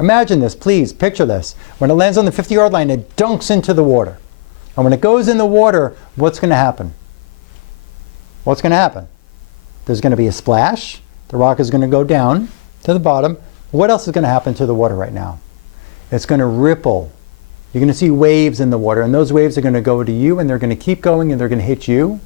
Imagine this, please, picture this. When it lands on the 50-yard line, it dunks into the water. And when it goes in the water, what's going to happen? What's going to happen? There's going to be a splash. The rock is going to go down to the bottom. What else is going to happen to the water right now? It's going to ripple. You're going to see waves in the water, and those waves are going to go to you, and they're going to keep going, and they're going to hit you.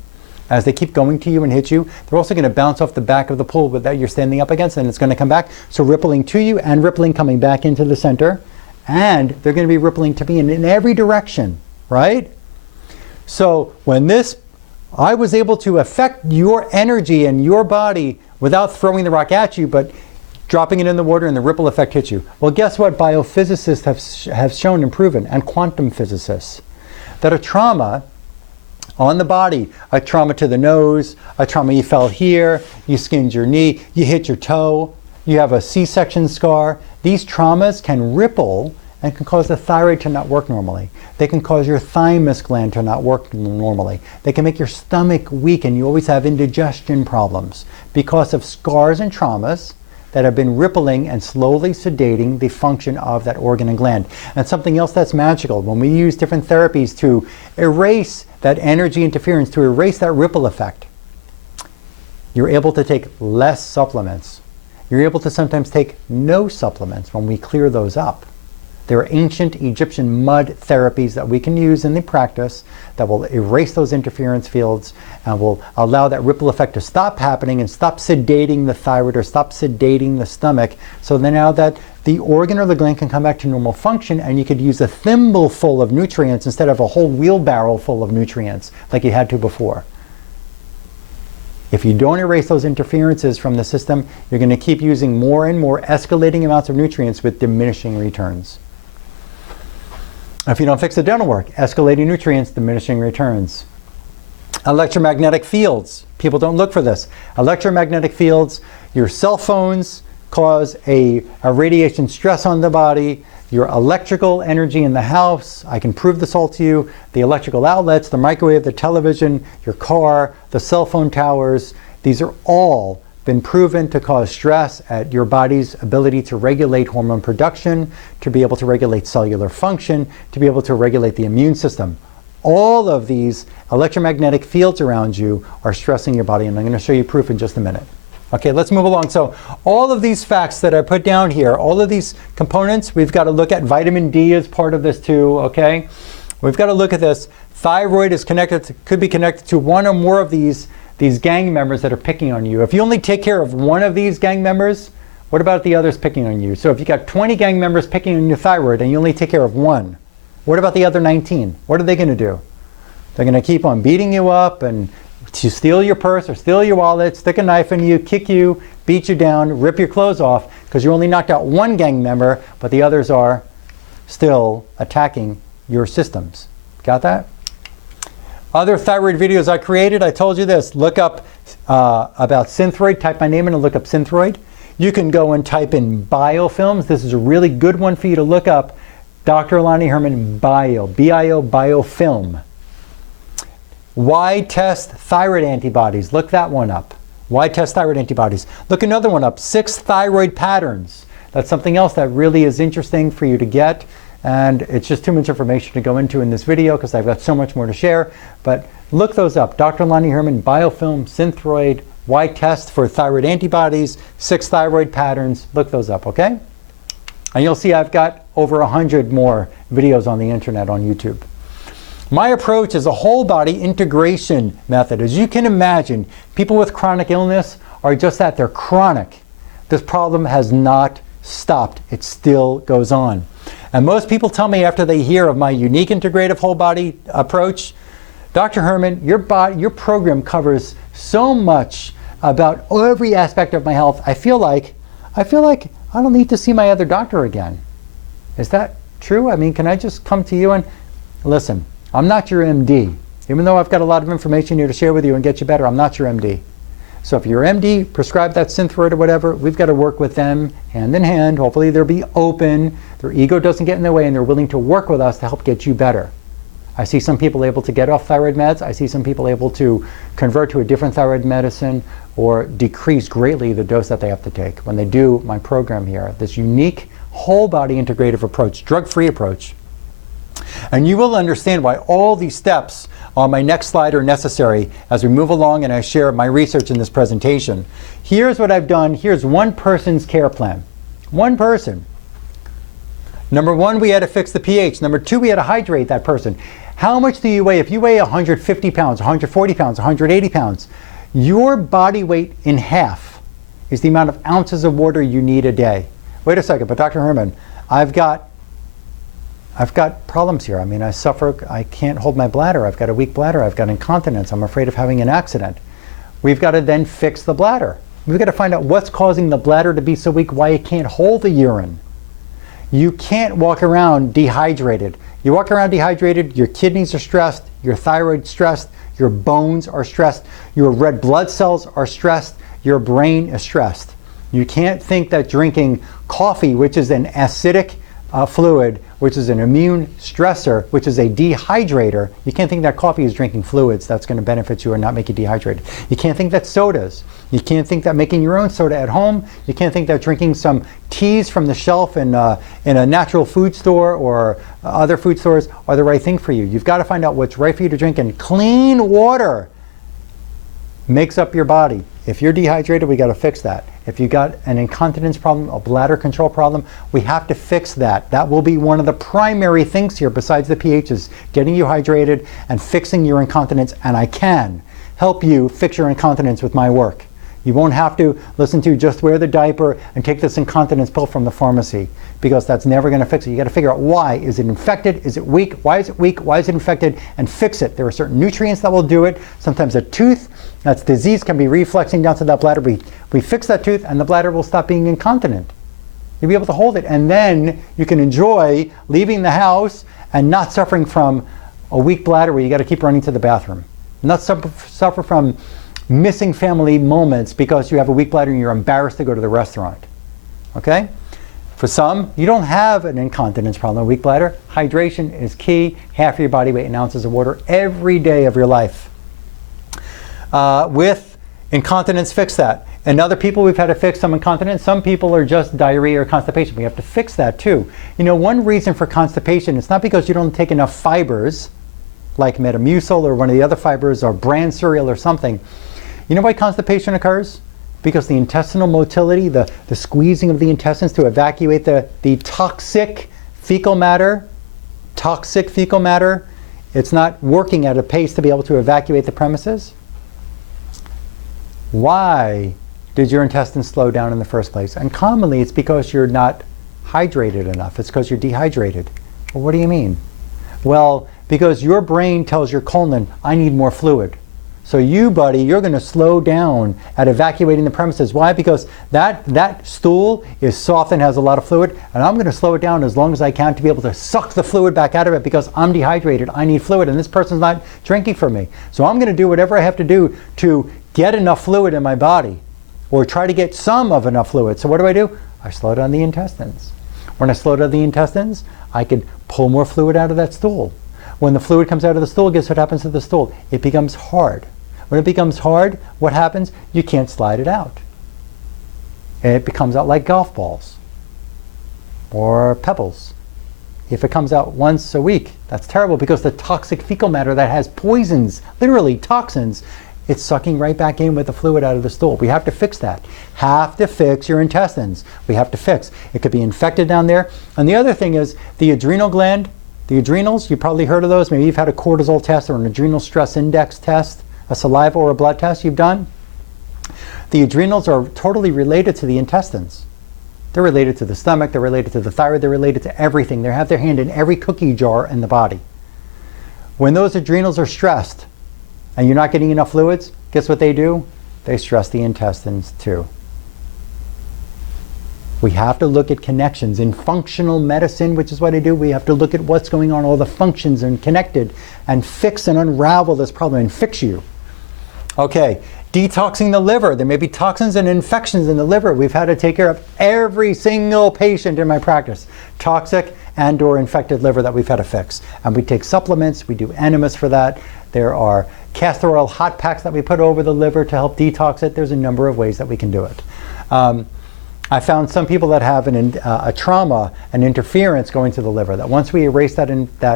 As they keep going to you and hit you, they're also going to bounce off the back of the pool that you're standing up against, and it's going to come back. So rippling to you and rippling coming back into the center, and they're going to be rippling to me in every direction, right? So when I was able to affect your energy and your body without throwing the rock at you, but dropping it in the water, and the ripple effect hits you. Well, guess what biophysicists have shown and proven, and quantum physicists, that a trauma on the body, a trauma to the nose, a trauma you fell here, you skinned your knee, you hit your toe, you have a C-section scar. These traumas can ripple and can cause the thyroid to not work normally. They can cause your thymus gland to not work normally. They can make your stomach weak, and you always have indigestion problems because of scars and traumas that have been rippling and slowly sedating the function of that organ and gland. And something else that's magical, when we use different therapies to erase that energy interference, to erase that ripple effect, you're able to take less supplements. You're able to sometimes take no supplements when we clear those up. There are ancient Egyptian mud therapies that we can use in the practice that will erase those interference fields and will allow that ripple effect to stop happening and stop sedating the thyroid or stop sedating the stomach. So then now that the organ or the gland can come back to normal function, and you could use a thimble full of nutrients instead of a whole wheelbarrow full of nutrients like you had to before. If you don't erase those interferences from the system, you're going to keep using more and more escalating amounts of nutrients with diminishing returns. If you don't fix the dental work, escalating nutrients, diminishing returns. Electromagnetic fields. People don't look for this. Electromagnetic fields, your cell phones cause a radiation stress on the body. Your electrical energy in the house, I can prove this all to you. The electrical outlets, the microwave, the television, your car, the cell phone towers, these are all been proven to cause stress at your body's ability to regulate hormone production, to be able to regulate cellular function, to be able to regulate the immune system. All of these electromagnetic fields around you are stressing your body, and I'm going to show you proof in just a minute. Okay, let's move along. So all of these facts that I put down here, all of these components, we've got to look at. Vitamin D is part of this too, okay? We've got to look at this. Thyroid is connected, could be connected to one or more of these gang members that are picking on you. If you only take care of one of these gang members, What about the others picking on you? So if you got 20 gang members picking on your thyroid and you only take care of one, what about the other 19? What are they going to do? They're going to keep on beating you up and to steal your purse or steal your wallet, stick a knife in you, kick you, beat you down, rip your clothes off because you only knocked out one gang member, but the others are still attacking your systems. Got that? Other thyroid videos I created, I told you this. Look up about Synthroid. Type my name in and look up Synthroid. You can go and type in biofilms. This is a really good one for you to look up. Dr. Lonnie Herman B-I-O, biofilm. Why test thyroid antibodies? Look that one up. Why test thyroid antibodies? Look another one up, 6 thyroid patterns. That's something else that really is interesting for you to get. And it's just too much information to go into in this video because I've got so much more to share. But look those up. Dr. Lonnie Herman, biofilm, Synthroid, why test for thyroid antibodies, 6 thyroid patterns. Look those up, okay? And you'll see I've got over 100 more videos on the internet on YouTube. My approach is a whole body integration method. As you can imagine, people with chronic illness are just that, they're chronic. This problem has not stopped. It still goes on. And most people tell me after they hear of my unique integrative whole body approach, Dr. Herman, your program covers so much about every aspect of my health. I feel like I don't need to see my other doctor again. Is that true? I mean, can I just come to you and listen? I'm not your MD. Even though I've got a lot of information here to share with you and get you better, I'm not your MD. So if your MD prescribed that Synthroid or whatever, we've got to work with them hand in hand. Hopefully they'll be open, their ego doesn't get in their way, and they're willing to work with us to help get you better. I see some people able to get off thyroid meds. I see some people able to convert to a different thyroid medicine or decrease greatly the dose that they have to take when they do my program here, this unique whole body integrative approach, drug-free approach. And you will understand why all these steps on my next slide are necessary as we move along and I share my research in this presentation. Here's what I've done. Here's one person's care plan. One person. Number one, we had to fix the pH. Number two, we had to hydrate that person. How much do you weigh? If you weigh 150 pounds, 140 pounds, 180 pounds, your body weight in half is the amount of ounces of water you need a day. Wait a second, but Dr. Herman, I've got problems here. I mean, I can't hold my bladder. I've got a weak bladder. I've got incontinence. I'm afraid of having an accident. We've got to then fix the bladder. We've got to find out what's causing the bladder to be so weak, why it can't hold the urine. You can't walk around dehydrated. You walk around dehydrated, your kidneys are stressed, your thyroid stressed, your bones are stressed, your red blood cells are stressed, your brain is stressed. You can't think that drinking coffee, which is an acidic fluid, which is an immune stressor, which is a dehydrator. You can't think that coffee is drinking fluids that's going to benefit you and not make you dehydrated. You can't think that sodas. You can't think that making your own soda at home. You can't think that drinking some teas from the shelf in a natural food store or other food stores are the right thing for you. You've got to find out what's right for you to drink, and clean water makes up your body. If you're dehydrated, we got to fix that. If you got an incontinence problem, a bladder control problem, we have to fix that. That will be one of the primary things here besides the pH, is getting you hydrated and fixing your incontinence. And I can help you fix your incontinence with my work. You won't have to listen to just wear the diaper and take this incontinence pill from the pharmacy, because that's never going to fix it. You got to figure out why. Is it infected? Is it weak? Why is it weak? Why is it infected? And fix it. There are certain nutrients that will do it. Sometimes a tooth that's disease can be reflexing down to that bladder. We fix that tooth and the bladder will stop being incontinent. You'll be able to hold it, and then you can enjoy leaving the house and not suffering from a weak bladder where you got to keep running to the bathroom. Not suffer from missing family moments because you have a weak bladder and you're embarrassed to go to the restaurant. Okay? For some, you don't have an incontinence problem, a weak bladder. Hydration is key. Half of your body weight in ounces of water every day of your life. With incontinence, fix that. And other people, we've had to fix some incontinence. Some people are just diarrhea or constipation. We have to fix that too. You know, one reason for constipation, it's not because you don't take enough fibers, like Metamucil or one of the other fibers or bran cereal or something. You know why constipation occurs? Because the intestinal motility, the squeezing of the intestines to evacuate the toxic fecal matter, it's not working at a pace to be able to evacuate the premises. Why did your intestines slow down in the first place? And commonly it's because you're not hydrated enough. It's because you're dehydrated. Well, what do you mean? Well, because your brain tells your colon, I need more fluid. So you, buddy, you're going to slow down at evacuating the premises. Why? Because that stool is soft and has a lot of fluid, and I'm going to slow it down as long as I can to be able to suck the fluid back out of it because I'm dehydrated. I need fluid, and this person's not drinking for me. So I'm going to do whatever I have to do to get enough fluid in my body, or try to get some of enough fluid. So what do? I slow down the intestines. When I slow down the intestines, I can pull more fluid out of that stool. When the fluid comes out of the stool, guess what happens to the stool? It becomes hard. When it becomes hard, what happens? You can't slide it out. And it becomes out like golf balls or pebbles. If it comes out once a week, that's terrible because the toxic fecal matter that has poisons, literally toxins, it's sucking right back in with the fluid out of the stool. We have to fix that. Have to fix your intestines. We have to fix. It could be infected down there. And the other thing is the adrenal gland, the adrenals, you've probably heard of those. Maybe you've had a cortisol test or an adrenal stress index test, a saliva or a blood test you've done. The adrenals are totally related to the intestines. They're related to the stomach, they're related to the thyroid, they're related to everything. They have their hand in every cookie jar in the body. When those adrenals are stressed and you're not getting enough fluids, guess what they do? They stress the intestines too. We have to look at connections. In functional medicine, which is what I do, we have to look at what's going on, all the functions and connected, and fix and unravel this problem and fix you. Okay, detoxing the liver. There may be toxins and infections in the liver. We've had to take care of every single patient in my practice. Toxic and or infected liver that we've had to fix. And we take supplements, we do enemas for that. There are castor oil hot packs that we put over the liver to help detox it. There's a number of ways that we can do it. I found some people that have a trauma, an interference going to the liver, that once we erase that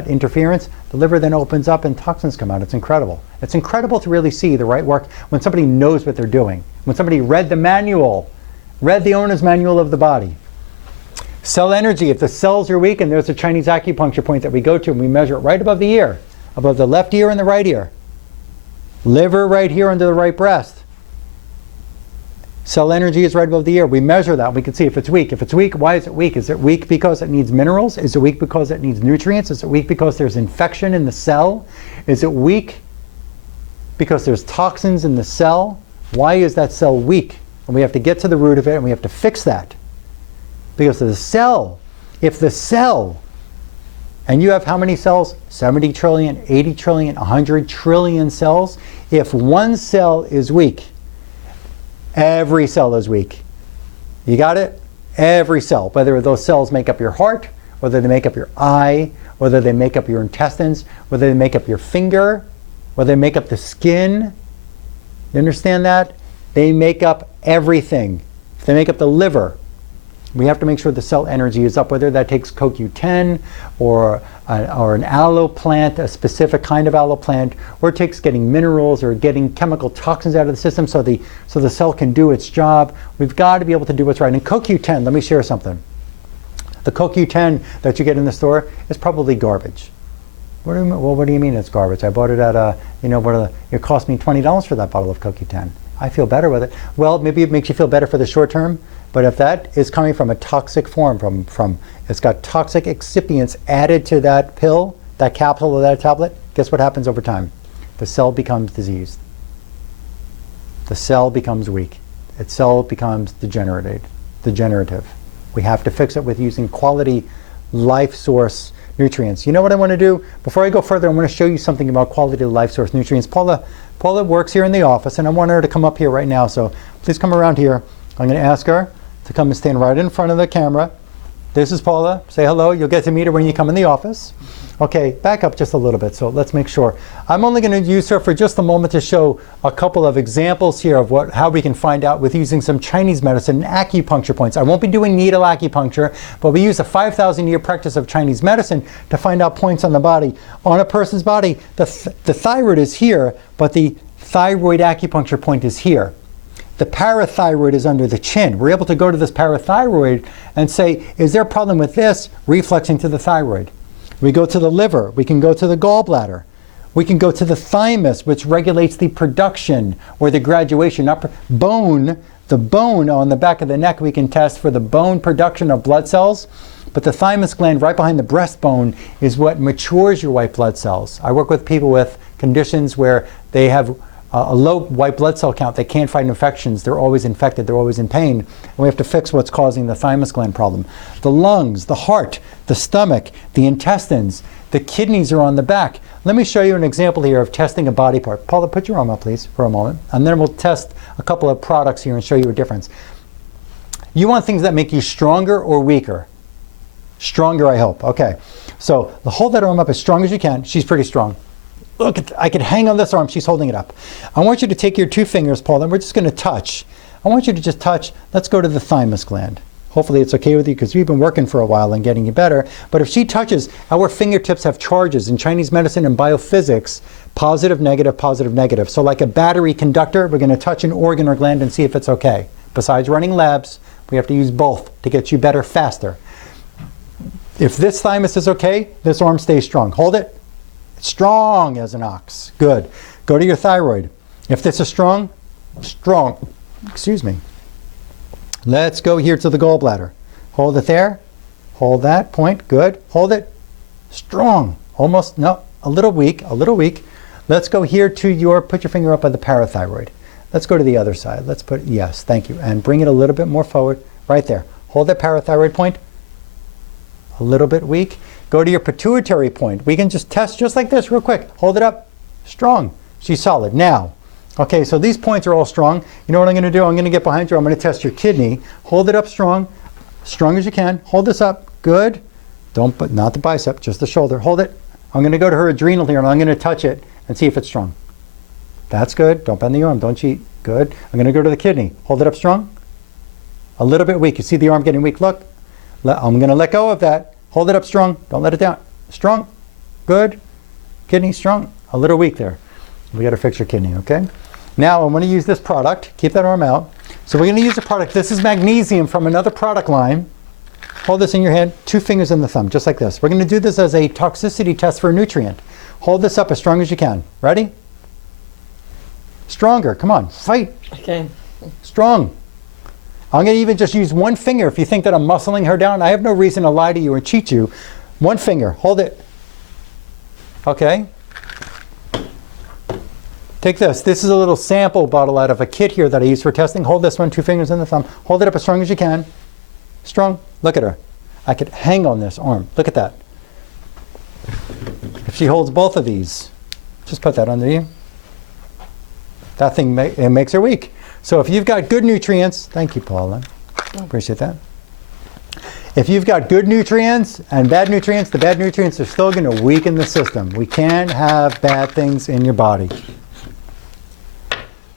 interference, the liver then opens up and toxins come out. It's incredible. It's incredible to really see the right work when somebody knows what they're doing, when somebody read the manual, read the owner's manual of the body. Cell energy, if the cells are weak, and there's a Chinese acupuncture point that we go to and we measure it right above the ear, above the left ear and the right ear. Liver right here under the right breast. Cell energy is right above the ear. We measure that. We can see if it's weak. If it's weak, why is it weak? Is it weak because it needs minerals? Is it weak because it needs nutrients? Is it weak because there's infection in the cell? Is it weak because there's toxins in the cell? Why is that cell weak? And we have to get to the root of it and we have to fix that. Because the cell, if the cell, and you have how many cells? 70 trillion, 80 trillion, 100 trillion cells. If one cell is weak, every cell is weak. You got it? Every cell. Whether those cells make up your heart, whether they make up your eye, whether they make up your intestines, whether they make up your finger, whether they make up the skin. You understand that? They make up everything. If they make up the liver, we have to make sure the cell energy is up, whether that takes CoQ10 or an aloe plant, a specific kind of aloe plant, or it takes getting minerals or getting chemical toxins out of the system so the cell can do its job. We've got to be able to do what's right. And CoQ10, let me share something. The CoQ10 that you get in the store is probably garbage. What do you mean it's garbage? I bought it at it cost me $20 for that bottle of CoQ10. I feel better with it. Well, maybe it makes you feel better for the short term, but if that is coming from a toxic form, it's got toxic excipients added to that pill, that capsule or that tablet, guess what happens over time? The cell becomes diseased. The cell becomes weak. Its cell becomes degenerative. We have to fix it with using quality life source nutrients. You know what I want to do? Before I go further, I want to show you something about quality life source nutrients. Paula works here in the office, and I want her to come up here right now, so please come around here. I'm going to ask her to come and stand right in front of the camera. This is Paula. Say hello. You'll get to meet her when you come in the office. Okay, back up just a little bit, so let's make sure. I'm only going to use her for just a moment to show a couple of examples here of how we can find out with using some Chinese medicine and acupuncture points. I won't be doing needle acupuncture, but we use a 5,000-year practice of Chinese medicine to find out points on the body. On a person's body, the thyroid is here, but the thyroid acupuncture point is here. The parathyroid is under the chin. We're able to go to this parathyroid and say, is there a problem with this reflexing to the thyroid? We go to the liver. We can go to the gallbladder. We can go to the thymus, which regulates the production or the graduation. Bone, The bone on the back of the neck, we can test for the bone production of blood cells, but the thymus gland right behind the breastbone is what matures your white blood cells. I work with people with conditions where they have a low white blood cell count. They can't fight infections. They're always infected. They're always in pain. And we have to fix what's causing the thymus gland problem. The lungs, the heart, the stomach, the intestines, the kidneys are on the back. Let me show you an example here of testing a body part. Paula, put your arm up, please, for a moment. And then we'll test a couple of products here and show you a difference. You want things that make you stronger or weaker? Stronger, I hope. Okay. So hold that arm up as strong as you can. She's pretty strong. Look, I could hang on this arm. She's holding it up. I want you to take your 2 fingers, Paul, and we're just going to touch. I want you to just touch. Let's go to the thymus gland. Hopefully it's okay with you because we've been working for a while and getting you better. But if she touches, our fingertips have charges in Chinese medicine and biophysics, positive, negative, positive, negative. So like a battery conductor, we're going to touch an organ or gland and see if it's okay. Besides running labs, we have to use both to get you better faster. If this thymus is okay, this arm stays strong. Hold it. Strong as an ox. Good. Go to your thyroid. If this is strong, excuse me. Let's go here to the gallbladder. Hold it there. Hold that point. Good. Hold it. Strong. Almost, no, a little weak, a little weak. Let's go here to your, put your finger up on the parathyroid. Let's go to the other side. Let's put, yes, thank you. And bring it a little bit more forward. Right there. Hold that parathyroid point. A little bit weak. Go to your pituitary point. We can just test just like this real quick. Hold it up. Strong. She's solid. Now, okay, so these points are all strong. You know what I'm going to do? I'm going to get behind you. I'm going to test your kidney. Hold it up strong. Strong as you can. Hold this up. Good. Don't, but not the bicep, just the shoulder. Hold it. I'm going to go to her adrenal here and I'm going to touch it and see if it's strong. That's good. Don't bend the arm. Don't cheat. Good. I'm going to go to the kidney. Hold it up strong. A little bit weak. You see the arm getting weak? Look. I'm going to let go of that. Hold it up strong. Don't let it down. Strong. Good. Kidney strong. A little weak there. We got to fix your kidney, okay? Now I'm going to use this product. Keep that arm out. So we're going to use a product. This is magnesium from another product line. Hold this in your hand. 2 fingers in the thumb, just like this. We're going to do this as a toxicity test for a nutrient. Hold this up as strong as you can. Ready? Stronger. Come on. Fight. Okay. Strong. I'm going to even just use 1 finger. If you think that I'm muscling her down, I have no reason to lie to you or cheat you. 1 finger. Hold it. Okay. Take this. This is a little sample bottle out of a kit here that I use for testing. Hold this one, 2 fingers in the thumb. Hold it up as strong as you can. Strong. Look at her. I could hang on this arm. Look at that. If she holds both of these, just put that under you. That thing it makes her weak. So if you've got good nutrients, thank you, Paula. Appreciate that. If you've got good nutrients and bad nutrients, the bad nutrients are still going to weaken the system. We can't have bad things in your body.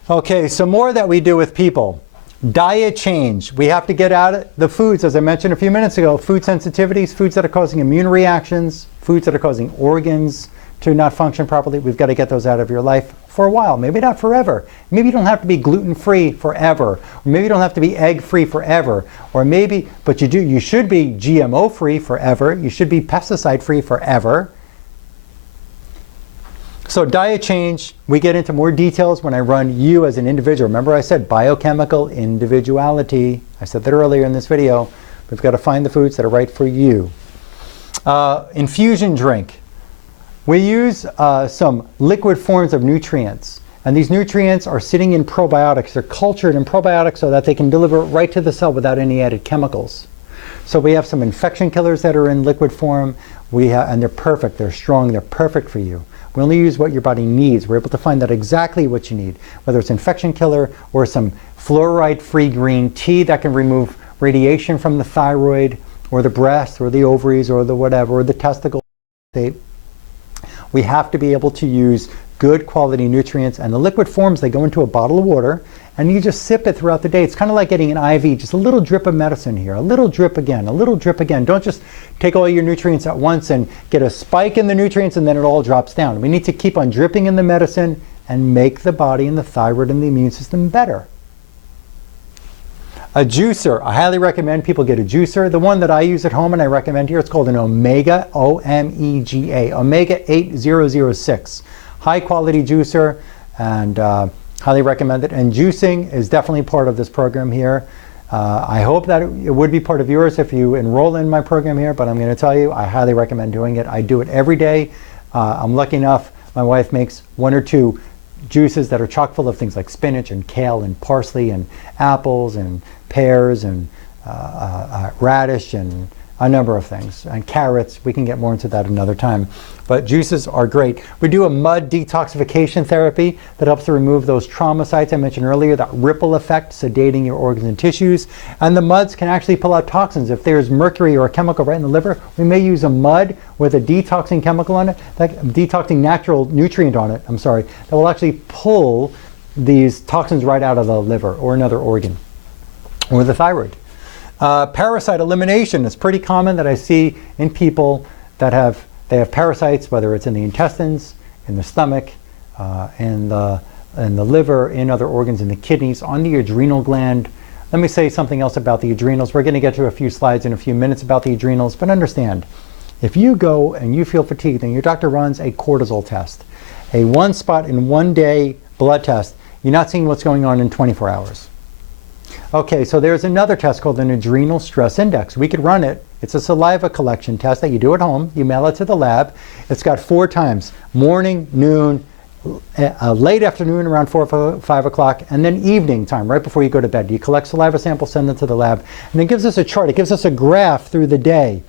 Okay, some more that we do with people. Diet change. We have to get out of the foods, as I mentioned a few minutes ago, food sensitivities, foods that are causing immune reactions, foods that are causing organs to not function properly. We've got to get those out of your life for a while. Maybe not forever. Maybe you don't have to be gluten-free forever. Or maybe you don't have to be egg-free forever. Or maybe, but you should be GMO-free forever. You should be pesticide-free forever. So diet change, we get into more details when I run you as an individual. Remember I said biochemical individuality. I said that earlier in this video. We've got to find the foods that are right for you. Infusion drink. We use some liquid forms of nutrients. And these nutrients are sitting in probiotics. They're cultured in probiotics so that they can deliver it right to the cell without any added chemicals. So we have some infection killers that are in liquid form. And they're perfect. They're strong. They're perfect for you. We only use what your body needs. We're able to find out exactly what you need, whether it's infection killer or some fluoride-free green tea that can remove radiation from the thyroid or the breast or the ovaries or the whatever, or the testicle state. We have to be able to use good quality nutrients, and the liquid forms, they go into a bottle of water and you just sip it throughout the day. It's kind of like getting an IV, just a little drip of medicine here, a little drip again, a little drip again. Don't just take all your nutrients at once and get a spike in the nutrients and then it all drops down. We need to keep on dripping in the medicine and make the body and the thyroid and the immune system better. A juicer. I highly recommend people get a juicer. The one that I use at home and I recommend here, it's called an Omega, O-M-E-G-A, Omega 8006. High quality juicer, and Highly recommend it. And juicing is definitely part of this program here. I hope that it would be part of yours if you enroll in my program here, but I'm going to tell you, I highly recommend doing it. I do it every day. I'm lucky enough, my wife makes 1 or 2 juices that are chock full of things like spinach and kale and parsley and apples and pears and radish and a number of things, and carrots. We can get more into that another time. But juices are great. We do a mud detoxification therapy that helps to remove those trauma sites I mentioned earlier, that ripple effect, sedating your organs and tissues. And the muds can actually pull out toxins. If there's mercury or a chemical right in the liver, we may use a mud with a detoxing chemical on it, that detoxing natural nutrient on it, that will actually pull these toxins right out of the liver or another organ, or the thyroid. Parasite elimination is pretty common that I see in people that have parasites, whether it's in the intestines, in the stomach, in the liver, in other organs, in the kidneys, on the adrenal gland. Let me say something else about the adrenals. We're going to get to a few slides in a few minutes about the adrenals, but understand, if you go and you feel fatigued and your doctor runs a cortisol test, a 1 spot in 1 day blood test, you're not seeing what's going on in 24 hours. Okay, so there's another test called an adrenal stress index. We could run it. It's a saliva collection test that you do at home. You mail it to the lab. It's got 4 times: morning, noon, late afternoon around 4 or 5 o'clock, and then evening time, right before you go to bed. You collect saliva samples, send them to the lab, and it gives us a chart. It gives us a graph through the day.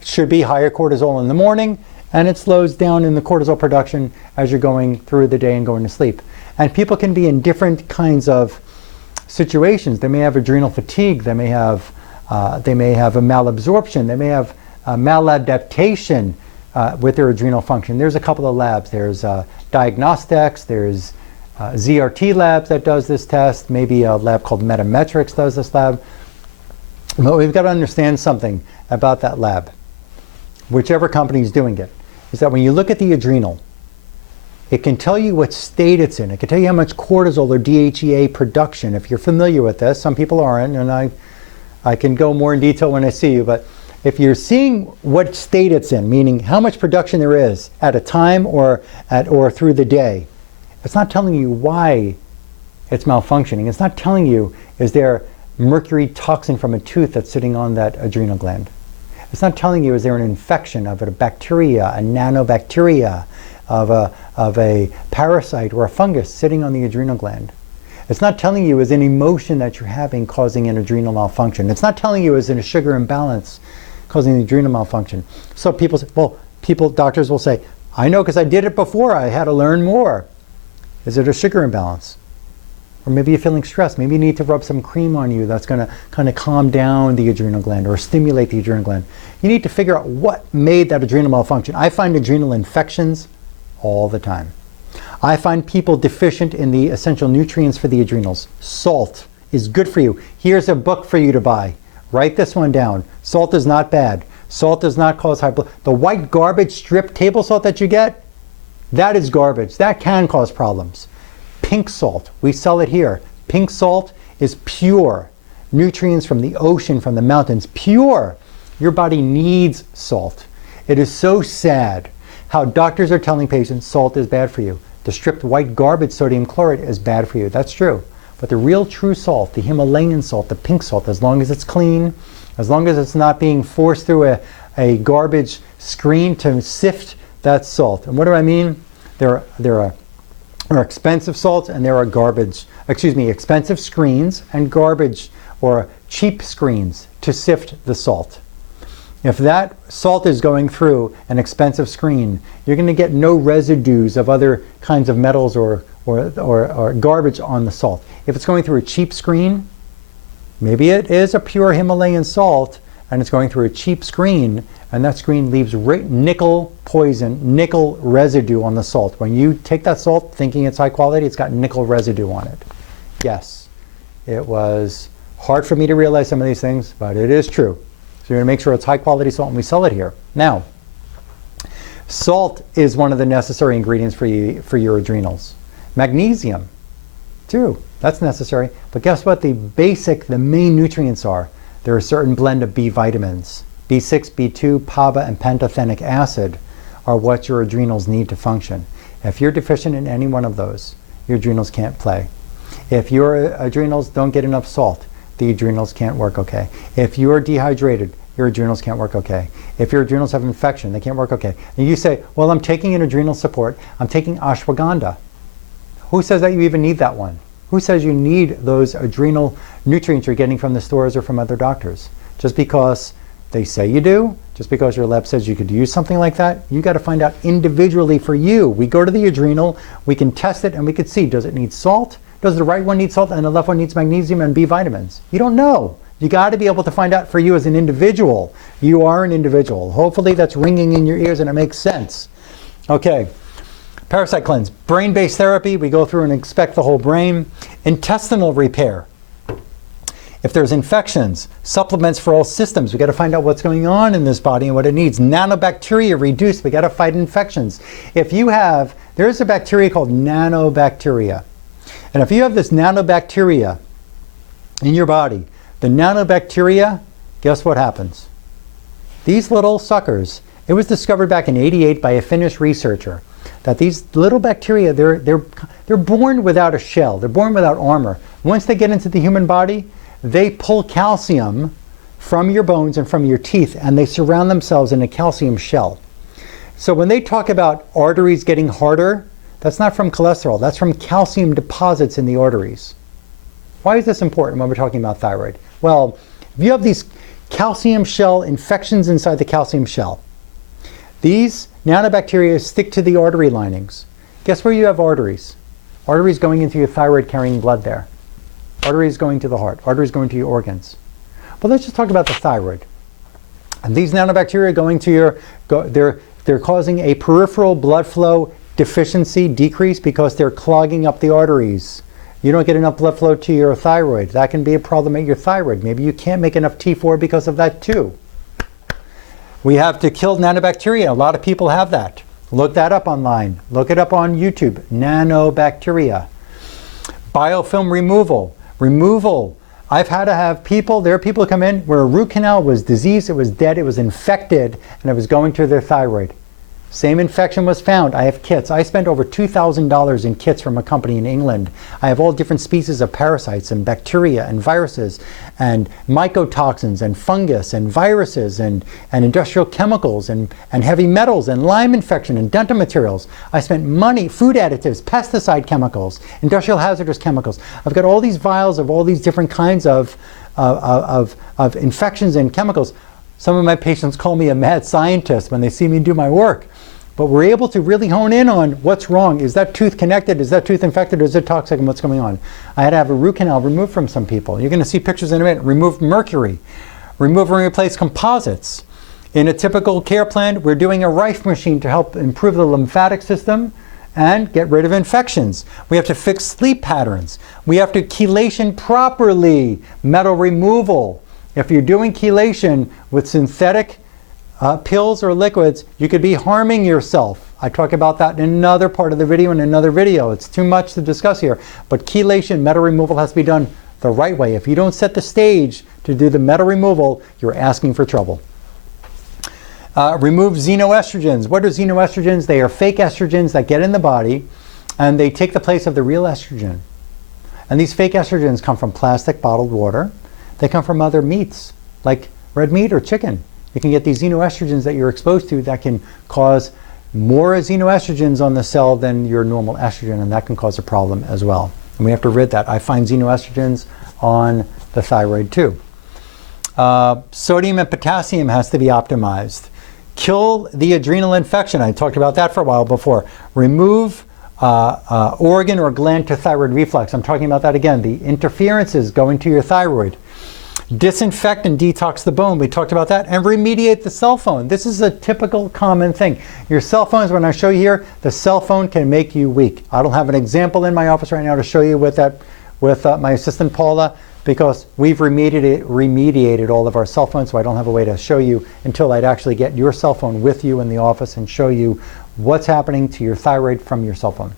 It should be higher cortisol in the morning, and it slows down in the cortisol production as you're going through the day and going to sleep. And people can be in different kinds of situations. They may have adrenal fatigue. They may have a malabsorption. They may have maladaptation with their adrenal function. There's a couple of labs. There's Diagnostics. There's ZRT Labs that does this test. Maybe a lab called Metametrics does this lab. But we've got to understand something about that lab, whichever company is doing it, is that when you look at the adrenal, it can tell you what state it's in. It can tell you how much cortisol or DHEA production. If you're familiar with this, some people aren't, and I can go more in detail when I see you, but if you're seeing what state it's in, meaning how much production there is at a time or through the day, it's not telling you why it's malfunctioning. It's not telling you, is there mercury toxin from a tooth that's sitting on that adrenal gland? It's not telling you, is there an infection of a bacteria, a nanobacteria, of a parasite or a fungus sitting on the adrenal gland. It's not telling you, is an emotion that you're having causing an adrenal malfunction. It's not telling you, is it a sugar imbalance causing the adrenal malfunction. So people say, well, doctors will say, I know because I did it before, I had to learn more. Is it a sugar imbalance? Or maybe you're feeling stressed. Maybe you need to rub some cream on you that's going to kind of calm down the adrenal gland or stimulate the adrenal gland. You need to figure out what made that adrenal malfunction. I find adrenal infections all the time. I find people deficient in the essential nutrients for the adrenals. Salt is good for you. Here's a book for you to buy. Write this one down. Salt is not bad. Salt does not cause high blood. The white garbage strip table salt that you get, that is garbage. That can cause problems. Pink salt, we sell it here. Pink salt is pure. Nutrients from the ocean, from the mountains, pure. Your body needs salt. It is so sad how doctors are telling patients salt is bad for you. The stripped white garbage sodium chloride is bad for you. That's true. But the real true salt, the Himalayan salt, the pink salt, as long as it's clean, as long as it's not being forced through a garbage screen to sift that salt. And what do I mean? There are expensive salts and there are expensive screens and garbage or cheap screens to sift the salt. If that salt is going through an expensive screen, you're going to get no residues of other kinds of metals or garbage on the salt. If it's going through a cheap screen, maybe it is a pure Himalayan salt and it's going through a cheap screen, and that screen leaves nickel poison, nickel residue on the salt. When you take that salt thinking it's high quality, it's got nickel residue on it. Yes, it was hard for me to realize some of these things, but it is true. So you're going to make sure it's high quality salt and we sell it here. Now, salt is one of the necessary ingredients for your adrenals. Magnesium, too, that's necessary. But guess what the main nutrients are? There are a certain blend of B vitamins. B6, B2, PABA, and pantothenic acid are what your adrenals need to function. If you're deficient in any one of those, your adrenals can't play. If your adrenals don't get enough salt, the adrenals can't work okay. If you're dehydrated, your adrenals can't work okay. If your adrenals have infection, they can't work okay. And you say, well, I'm taking an adrenal support. I'm taking ashwagandha. Who says that you even need that one? Who says you need those adrenal nutrients you're getting from the stores or from other doctors? Just because they say you do, just because your lab says you could use something like that, you got to find out individually for you. We go to the adrenal, we can test it, and we can see, does it need salt? Does the right one need salt and the left one needs magnesium and B vitamins? You don't know. You got to be able to find out for you as an individual. You are an individual. Hopefully that's ringing in your ears and it makes sense. Okay. Parasite cleanse. Brain-based therapy. We go through and inspect the whole brain. Intestinal repair. If there's infections, supplements for all systems. We got to find out what's going on in this body and what it needs. Nanobacteria reduced. We got to fight infections. If you have, there's a bacteria called nanobacteria. And if you have this nanobacteria in your body, the nanobacteria, guess what happens? These little suckers, it was discovered back in '88 by a Finnish researcher that these little bacteria, they're born without a shell. They're born without armor. Once they get into the human body, they pull calcium from your bones and from your teeth, and they surround themselves in a calcium shell. So when they talk about arteries getting harder, that's not from cholesterol. That's from calcium deposits in the arteries. Why is this important when we're talking about thyroid? Well, if you have these calcium shell infections inside the calcium shell, these nanobacteria stick to the artery linings. Guess where you have arteries? Arteries going into your thyroid carrying blood there. Arteries going to the heart. Arteries going to your organs. But let's just talk about the thyroid. And these nanobacteria going to your, they're causing a peripheral blood flow deficiency, decrease, because they're clogging up the arteries. You don't get enough blood flow to your thyroid. That can be a problem at your thyroid. Maybe you can't make enough T4 because of that too. We have to kill nanobacteria. A lot of people have that. Look that up online. Look it up on YouTube. Nanobacteria. Biofilm removal. Removal. I've had to have people, there are people who come in where a root canal was diseased, it was dead, it was infected, and it was going to their thyroid. Same infection was found. I have kits. I spent over $2,000 in kits from a company in England. I have all different species of parasites and bacteria and viruses and mycotoxins and fungus and viruses and industrial chemicals and heavy metals and Lyme infection and dental materials. I spent money, food additives, pesticide chemicals, industrial hazardous chemicals. I've got all these vials of all these different kinds of infections and chemicals. Some of my patients call me a mad scientist when they see me do my work. But we're able to really hone in on what's wrong. Is that tooth connected? Is that tooth infected? Is it toxic? And what's going on? I had to have a root canal removed from some people. You're going to see pictures in a minute. Remove mercury. Remove and replace composites. In a typical care plan, we're doing a Rife machine to help improve the lymphatic system and get rid of infections. We have to fix sleep patterns. We have to chelation properly. Metal removal. If you're doing chelation with synthetic pills or liquids, you could be harming yourself. I talk about that in another part of the video, in another video. It's too much to discuss here. But chelation, metal removal, has to be done the right way. If you don't set the stage to do the metal removal, you're asking for trouble. Remove xenoestrogens. What are xenoestrogens? They are fake estrogens that get in the body and they take the place of the real estrogen. And these fake estrogens come from plastic bottled water. They come from other meats, like red meat or chicken. You can get these xenoestrogens that you're exposed to that can cause more xenoestrogens on the cell than your normal estrogen, and that can cause a problem as well. And we have to rid that. I find xenoestrogens on the thyroid too. Sodium and potassium has to be optimized. Kill the adrenal infection. I talked about that for a while before. Remove organ or gland to thyroid reflex. I'm talking about that again. The interferences going to your thyroid. Disinfect and detox the bone. We talked about that. And remediate the cell phone. This is a typical common thing. Your cell phones, when I show you here, the cell phone can make you weak. I don't have an example in my office right now to show you with that, with my assistant Paula, because we've remediated all of our cell phones, so I don't have a way to show you until I'd actually get your cell phone with you in the office and show you what's happening to your thyroid from your cell phone.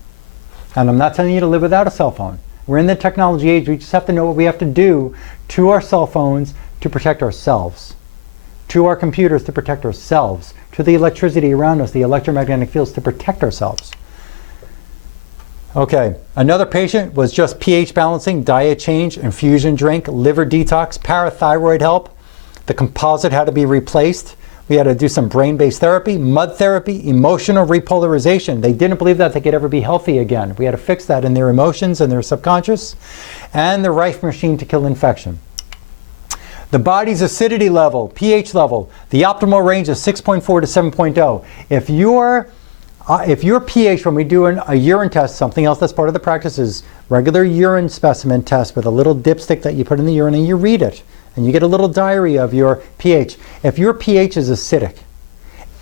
And I'm not telling you to live without a cell phone. We're in the technology age. We just have to know what we have to do to our cell phones to protect ourselves, to our computers to protect ourselves, to the electricity around us, the electromagnetic fields to protect ourselves. Okay, another patient was just pH balancing, diet change, infusion drink, liver detox, parathyroid help. The composite had to be replaced. We had to do some brain-based therapy, mud therapy, emotional repolarization. They didn't believe that they could ever be healthy again. We had to fix that in their emotions and their subconscious, and the Rife machine to kill infection. The body's acidity level, pH level, the optimal range is 6.4 to 7.0. If your pH, when we do a urine test, something else that's part of the practice is regular urine specimen test with a little dipstick that you put in the urine and you read it. And you get a little diary of your pH. If your pH is acidic,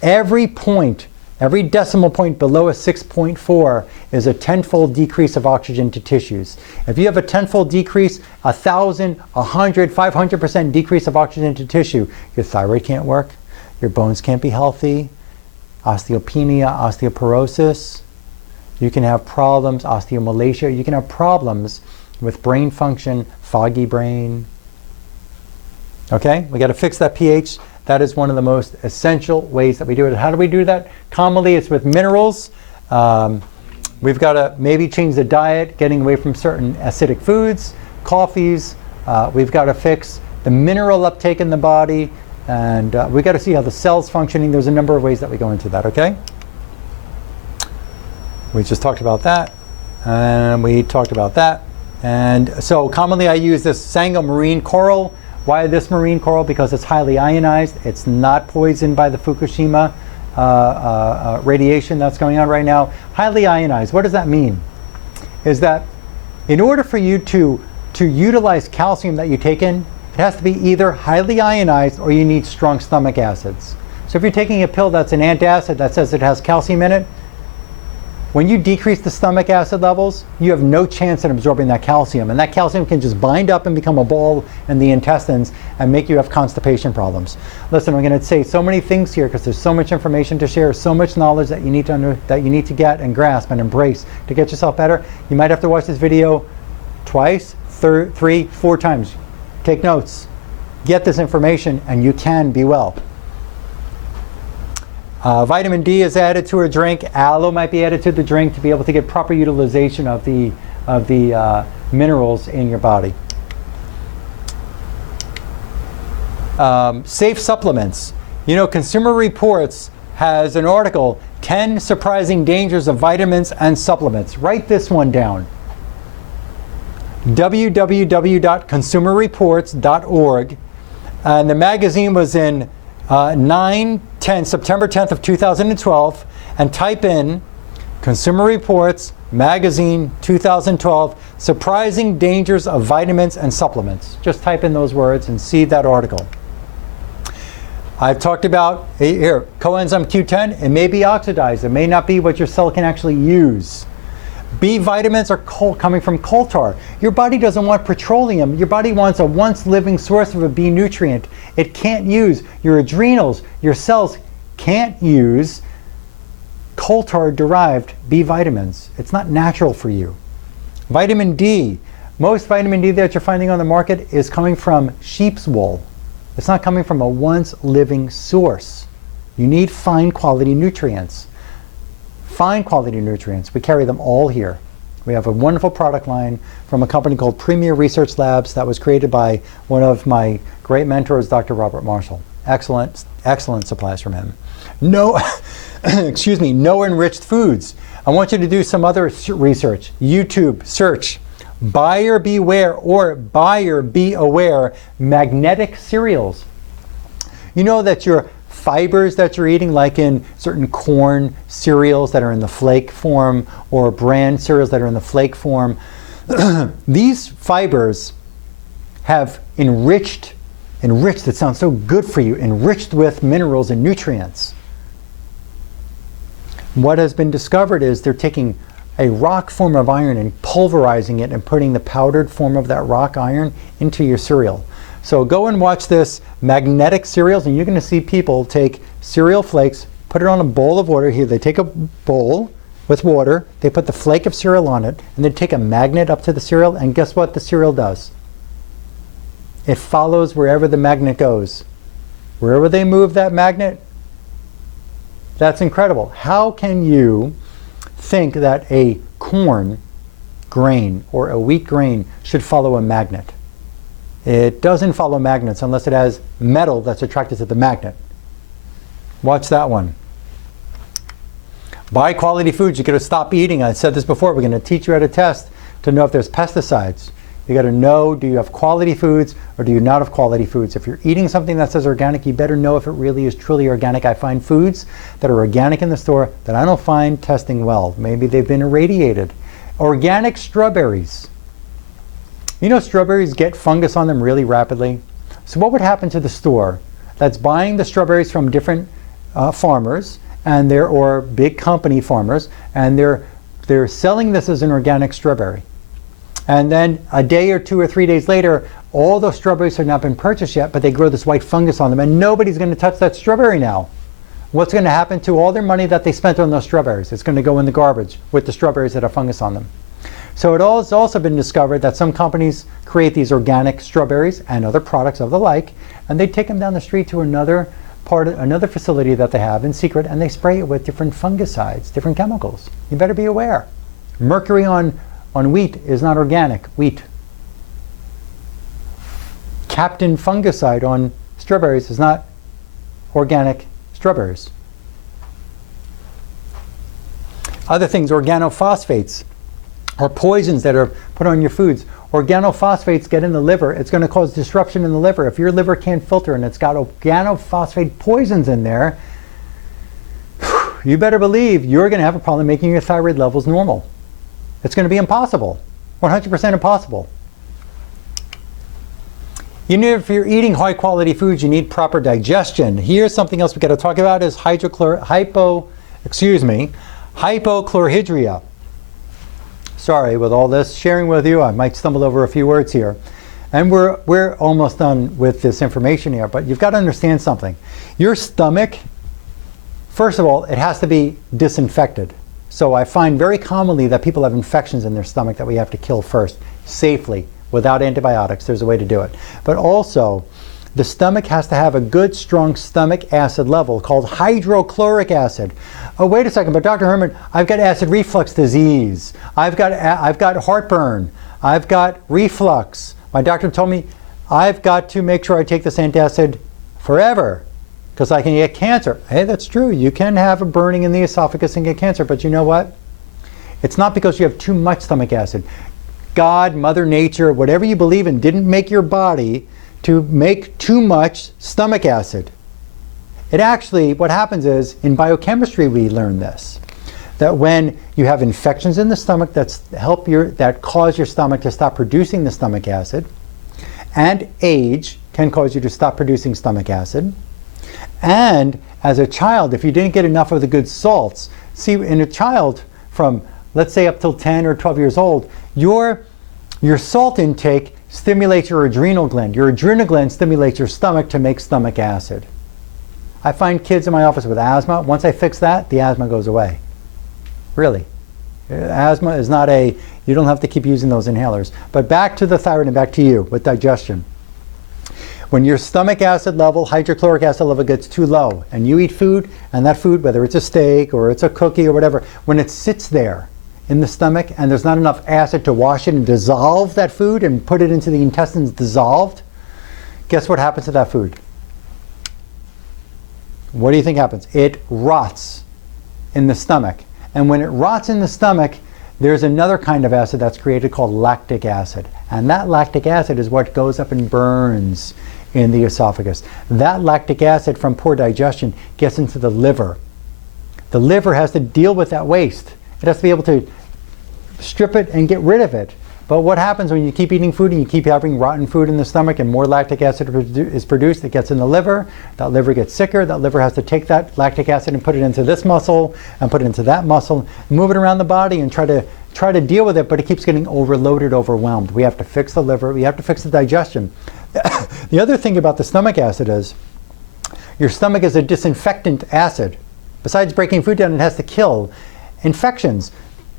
every decimal point below a 6.4 is a 10-fold decrease of oxygen to tissues. If you have a 10-fold decrease, 1,000, 100, 500% decrease of oxygen to tissue, your thyroid can't work, your bones can't be healthy, osteopenia, osteoporosis, you can have problems, osteomalacia, you can have problems with brain function, foggy brain. Okay, we got to fix that pH. That is one of the most essential ways that we do it. How do we do that? Commonly, it's with minerals. We've got to maybe change the diet, getting away from certain acidic foods, coffees. We've got to fix the mineral uptake in the body, and we've got to see how the cell's functioning. There's a number of ways that we go into that, okay? We just talked about that, and we talked about that. And so commonly I use this Sango marine coral. Why this marine coral? Because it's highly ionized. It's not poisoned by the Fukushima radiation that's going on right now. Highly ionized. What does that mean? Is that in order for you to utilize calcium that you take in, it has to be either highly ionized or you need strong stomach acids. So if you're taking a pill that's an antacid that says it has calcium in it, when you decrease the stomach acid levels, you have no chance in absorbing that calcium. And that calcium can just bind up and become a ball in the intestines and make you have constipation problems. Listen, I'm going to say so many things here because there's so much information to share, so much knowledge that you need to get and grasp and embrace to get yourself better. You might have to watch this video twice, three, four times. Take notes. Get this information and you can be well. Vitamin D is added to a drink. Aloe might be added to the drink to be able to get proper utilization of the minerals in your body. Safe supplements. You know, Consumer Reports has an article, 10 Surprising Dangers of Vitamins and Supplements. Write this one down. www.consumerreports.org. And the magazine was in September 10th of 2012, and type in Consumer Reports Magazine 2012 Surprising Dangers of Vitamins and Supplements. Just type in those words and see that article. I've talked about here coenzyme Q10. It may be oxidized. It may not be what your cell can actually use. B vitamins are coming from coal tar. Your body doesn't want petroleum. Your body wants a once living source of a B nutrient. It can't use, your adrenals, your cells can't use coal tar derived B vitamins. It's not natural for you. Vitamin D. Most vitamin D that you're finding on the market is coming from sheep's wool. It's not coming from a once living source. You need fine quality nutrients. Fine quality nutrients. We carry them all here. We have a wonderful product line from a company called Premier Research Labs that was created by one of my great mentors, Dr. Robert Marshall. Excellent, excellent supplies from him. No, excuse me, no enriched foods. I want you to do some other research. YouTube search buyer beware or buyer be aware magnetic cereals. You know that your fibers that you're eating, like in certain corn cereals that are in the flake form or bran cereals that are in the flake form, these fibers have enriched, it sounds so good for you, enriched with minerals and nutrients. What has been discovered is they're taking a rock form of iron and pulverizing it and putting the powdered form of that rock iron into your cereal. So go and watch this magnetic cereals, and you're going to see people take cereal flakes, put it on a bowl of water. Here, they take a bowl with water, they put the flake of cereal on it, and they take a magnet up to the cereal, and guess what the cereal does? It follows wherever the magnet goes. Wherever they move that magnet, that's incredible. How can you think that a corn grain or a wheat grain should follow a magnet. It doesn't follow magnets unless it has metal that's attracted to the magnet. Watch that one. Buy quality foods. You got to stop eating. I said this before. We're going to teach you how to test to know if there's pesticides. You got to know, do you have quality foods or do you not have quality foods? If you're eating something that says organic, you better know if it really is truly organic. I find foods that are organic in the store that I don't find testing well. Maybe they've been irradiated. Organic strawberries. You know, strawberries get fungus on them really rapidly. So what would happen to the store that's buying the strawberries from different farmers and or big company farmers, and they're selling this as an organic strawberry? And then a day or 2 or 3 days later, all those strawberries have not been purchased yet, but they grow this white fungus on them, and nobody's going to touch that strawberry now. What's going to happen to all their money that they spent on those strawberries? It's going to go in the garbage with the strawberries that have fungus on them. So it has also been discovered that some companies create these organic strawberries and other products of the like, and they take them down the street to another facility that they have in secret, and they spray it with different fungicides, different chemicals. You better be aware. Mercury on wheat is not organic wheat. Captain fungicide on strawberries is not organic strawberries. Other things, organophosphates are poisons that are put on your foods. Organophosphates get in the liver. It's going to cause disruption in the liver. If your liver can't filter and it's got organophosphate poisons in there, you better believe you're going to have a problem making your thyroid levels normal. It's going to be impossible, 100% impossible. You know, if you're eating high quality foods, you need proper digestion. Here's something else we got to talk about is hypochlorhydria. Sorry, with all this sharing with you, I might stumble over a few words here. And we're almost done with this information here, but you've got to understand something. Your stomach, first of all, it has to be disinfected. So I find very commonly that people have infections in their stomach that we have to kill first, safely, without antibiotics. There's a way to do it. But also, the stomach has to have a good, strong stomach acid level called hydrochloric acid. Oh, wait a second, but Dr. Herman, I've got acid reflux disease. I've got heartburn. I've got reflux. My doctor told me I've got to make sure I take this antacid forever because I can get cancer. Hey, that's true. You can have a burning in the esophagus and get cancer, but you know what? It's not because you have too much stomach acid. God, Mother Nature, whatever you believe in, didn't make your body to make too much stomach acid. It actually, what happens is, in biochemistry we learn this, that when you have infections in the stomach that cause your stomach to stop producing the stomach acid, and age can cause you to stop producing stomach acid, and as a child, if you didn't get enough of the good salts, see, in a child from, let's say, up till 10 or 12 years old, your salt intake stimulates your adrenal gland. Your adrenal gland stimulates your stomach to make stomach acid. I find kids in my office with asthma. Once I fix that, the asthma goes away. Really. Asthma is not you don't have to keep using those inhalers. But back to the thyroid and back to you with digestion. When your stomach acid level, hydrochloric acid level gets too low, and you eat food, and that food, whether it's a steak or it's a cookie or whatever, when it sits there in the stomach and there's not enough acid to wash it and dissolve that food and put it into the intestines dissolved, guess what happens to that food? What do you think happens? It rots in the stomach. And when it rots in the stomach, there's another kind of acid that's created called lactic acid. And that lactic acid is what goes up and burns in the esophagus. That lactic acid from poor digestion gets into the liver. The liver has to deal with that waste. It has to be able to strip it and get rid of it. But what happens when you keep eating food and you keep having rotten food in the stomach and more lactic acid is produced? It gets in the liver. That liver gets sicker. That liver has to take that lactic acid and put it into this muscle and put it into that muscle, move it around the body and try to deal with it, but it keeps getting overloaded, overwhelmed. We have to fix the liver. We have to fix the digestion. The other thing about the stomach acid is your stomach is a disinfectant acid. Besides breaking food down, it has to kill infections.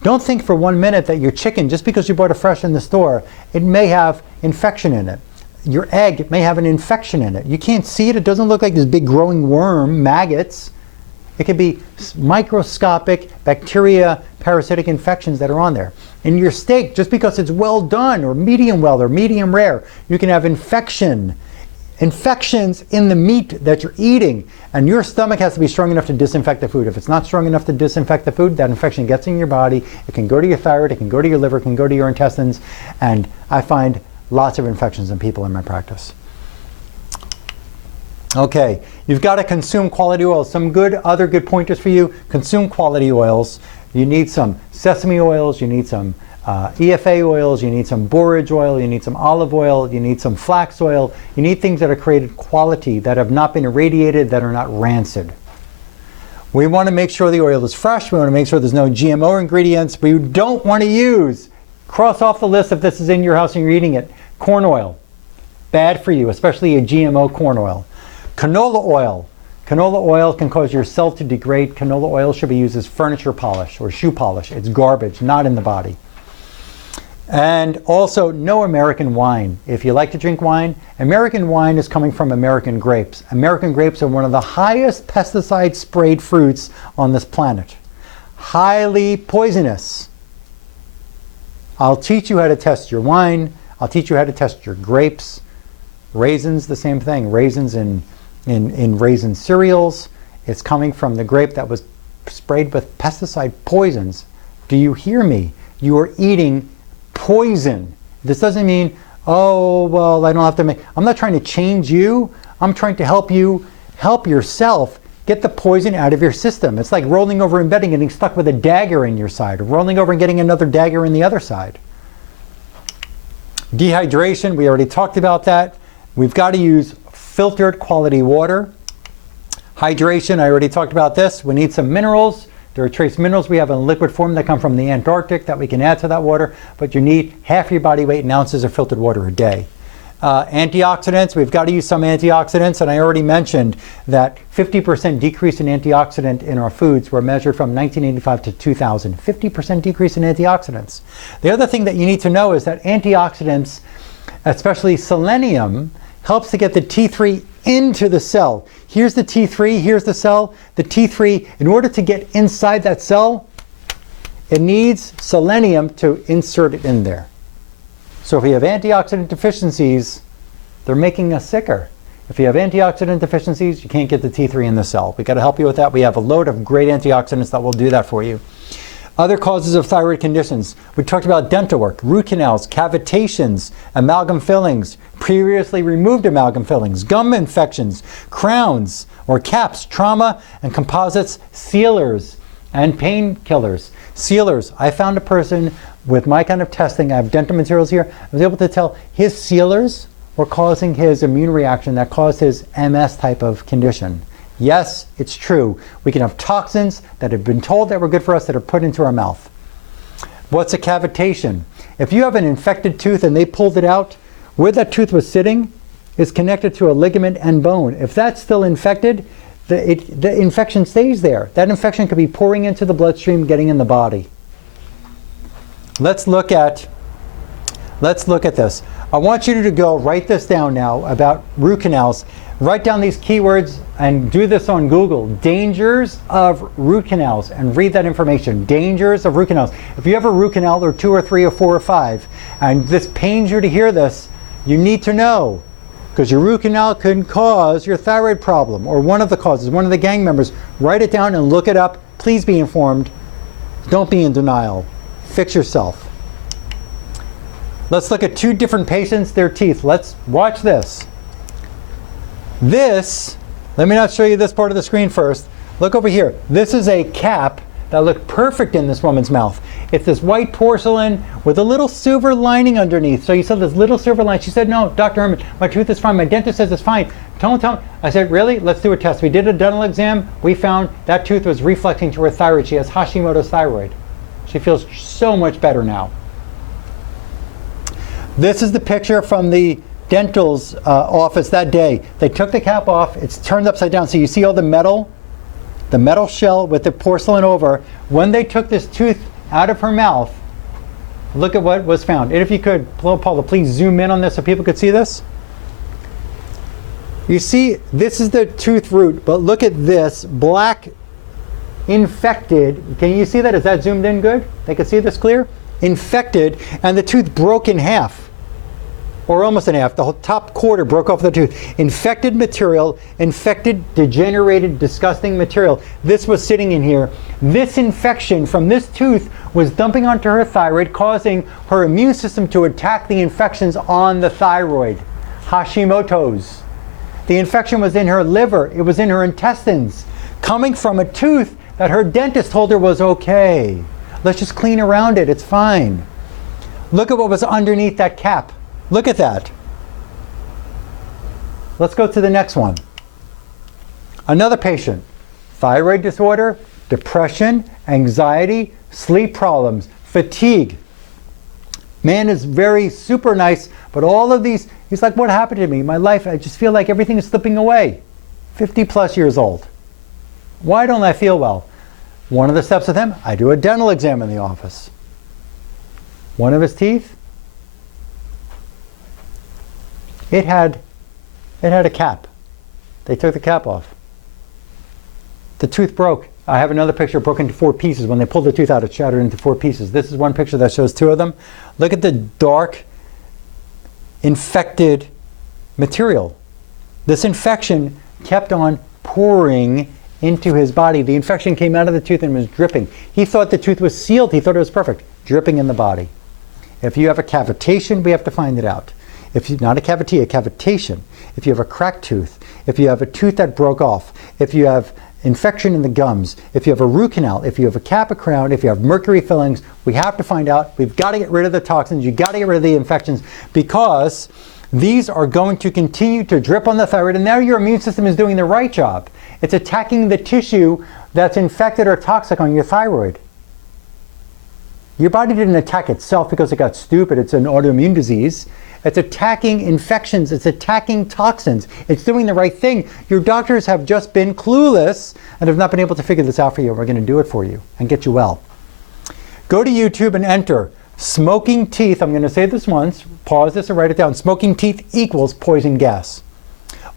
Don't think for 1 minute that your chicken, just because you bought it fresh in the store, it may have infection in it. Your egg may have an infection in it. You can't see it. It doesn't look like this big growing worm, maggots. It could be microscopic bacteria, parasitic infections that are on there. In your steak, just because it's well done or medium well or medium rare, you can have infections in the meat that you're eating, and your stomach has to be strong enough to disinfect the food. If it's not strong enough to disinfect the food, that infection gets in your body. It can go to your thyroid, it can go to your liver, it can go to your intestines, and I find lots of infections in people in my practice. Okay, you've got to consume quality oils. Some other good pointers for you: consume quality oils. You need some sesame oils, you need some EFA oils, you need some borage oil, you need some olive oil, you need some flax oil. You need things that are created quality, that have not been irradiated, that are not rancid. We want to make sure the oil is fresh. We want to make sure there's no GMO ingredients. We don't want to use, cross off the list if this is in your house and you're eating it, corn oil. Bad for you, especially a GMO corn oil. Canola oil. Canola oil can cause your cell to degrade. Canola oil should be used as furniture polish or shoe polish. It's garbage, not in the body. And also, no American wine. If you like to drink wine, American wine is coming from American grapes. American grapes are one of the highest pesticide sprayed fruits on this planet. Highly poisonous. I'll teach you how to test your wine. I'll teach you how to test your grapes. Raisins, the same thing. Raisins in raisin cereals. It's coming from the grape that was sprayed with pesticide poisons. Do you hear me? You are eating poison. This doesn't mean, oh, well, I don't have to make, I'm not trying to change you. I'm trying to help you help yourself get the poison out of your system. It's like rolling over in bed and getting stuck with a dagger in your side, or rolling over and getting another dagger in the other side. Dehydration, we already talked about that. We've got to use filtered quality water. Hydration, I already talked about this. We need some minerals. There are trace minerals we have in liquid form that come from the Antarctic that we can add to that water, but you need half your body weight in ounces of filtered water a day. Antioxidants, we've got to use some antioxidants, and I already mentioned that 50% decrease in antioxidant in our foods were measured from 1985 to 2000. 50% decrease in antioxidants. The other thing that you need to know is that antioxidants, especially selenium, helps to get the T3 into the cell. Here's the T3, here's the cell. The T3, in order to get inside that cell, it needs selenium to insert it in there. So if we have antioxidant deficiencies, they're making us sicker. If you have antioxidant deficiencies, you can't get the T3 in the cell. We've got to help you with that. We have a load of great antioxidants that will do that for you. Other causes of thyroid conditions. We talked about dental work, root canals, cavitations, amalgam fillings, previously removed amalgam fillings, gum infections, crowns or caps, trauma and composites, sealers, and painkillers. Sealers. I found a person with my kind of testing, I have dental materials here, I was able to tell his sealers were causing his immune reaction that caused his MS type of condition. Yes, it's true. We can have toxins that have been told that were good for us that are put into our mouth. What's a cavitation? If you have an infected tooth and they pulled it out, where that tooth was sitting is connected to a ligament and bone. If that's still infected, the infection stays there. That infection could be pouring into the bloodstream, getting in the body. Let's look at this. I want you to go write this down now about root canals. Write down these keywords and do this on Google. Dangers of root canals, and read that information. Dangers of root canals. If you have a root canal or 2 or 3 or 4 or 5 and this pains you to hear this, you need to know, because your root canal can cause your thyroid problem, or one of the causes, one of the gang members. Write it down and look it up. Please be informed. Don't be in denial. Fix yourself. Let's look at 2 different patients, their teeth. Let's watch this. This, let me not show you this part of the screen first. Look over here. This is a cap that looked perfect in this woman's mouth. It's this white porcelain with a little silver lining underneath. So you saw this little silver line. She said, no, Dr. Herman, my tooth is fine. My dentist says it's fine. Don't tell me. I said, really? Let's do a test. We did a dental exam. We found that tooth was reflecting to her thyroid. She has Hashimoto's thyroid. She feels so much better now. This is the picture from the dental's office that day. They took the cap off. It's turned upside down. So you see all the metal shell with the porcelain over. When they took this tooth out of her mouth, look at what was found. And if you could, Paula, please zoom in on this so people could see this. You see, this is the tooth root, but look at this black infected. Can you see that? Is that zoomed in good? They can see this clear? Infected, and the tooth broke in half, or almost in half. The whole top quarter broke off the tooth. Infected material, infected, degenerated, disgusting material. This was sitting in here. This infection from this tooth was dumping onto her thyroid, causing her immune system to attack the infections on the thyroid. Hashimoto's. The infection was in her liver. It was in her intestines, coming from a tooth that her dentist told her was okay. Let's just clean around it. It's fine. Look at what was underneath that cap. Look at that. Let's go to the next one. Another patient. Thyroid disorder, depression, anxiety, sleep problems, fatigue. Man is very super nice, but all of these, he's like, what happened to me? My life, I just feel like everything is slipping away. 50 plus years old. Why don't I feel well? One of the steps with him, I do a dental exam in the office. One of his teeth, it had a cap. They took the cap off. The tooth broke. I have another picture broken into 4 pieces. When they pulled the tooth out, it shattered into 4 pieces. This is one picture that shows 2 of them. Look at the dark, infected material. This infection kept on pouring into his body. The infection came out of the tooth and was dripping. He thought the tooth was sealed. He thought it was perfect. Dripping in the body. If you have a cavitation, we have to find it out. If you, not a cavity, a cavitation. If you have a cracked tooth, if you have a tooth that broke off, if you have infection in the gums, if you have a root canal, if you have a cap, a crown, if you have mercury fillings, we have to find out. We've got to get rid of the toxins. You've got to get rid of the infections, because these are going to continue to drip on the thyroid, and now your immune system is doing the right job. It's attacking the tissue that's infected or toxic on your thyroid. Your body didn't attack itself because it got stupid. It's an autoimmune disease. It's attacking infections. It's attacking toxins. It's doing the right thing. Your doctors have just been clueless and have not been able to figure this out for you. We're going to do it for you and get you well. Go to YouTube and enter smoking teeth. I'm going to say this once. Pause this and write it down. Smoking teeth equals poison gas.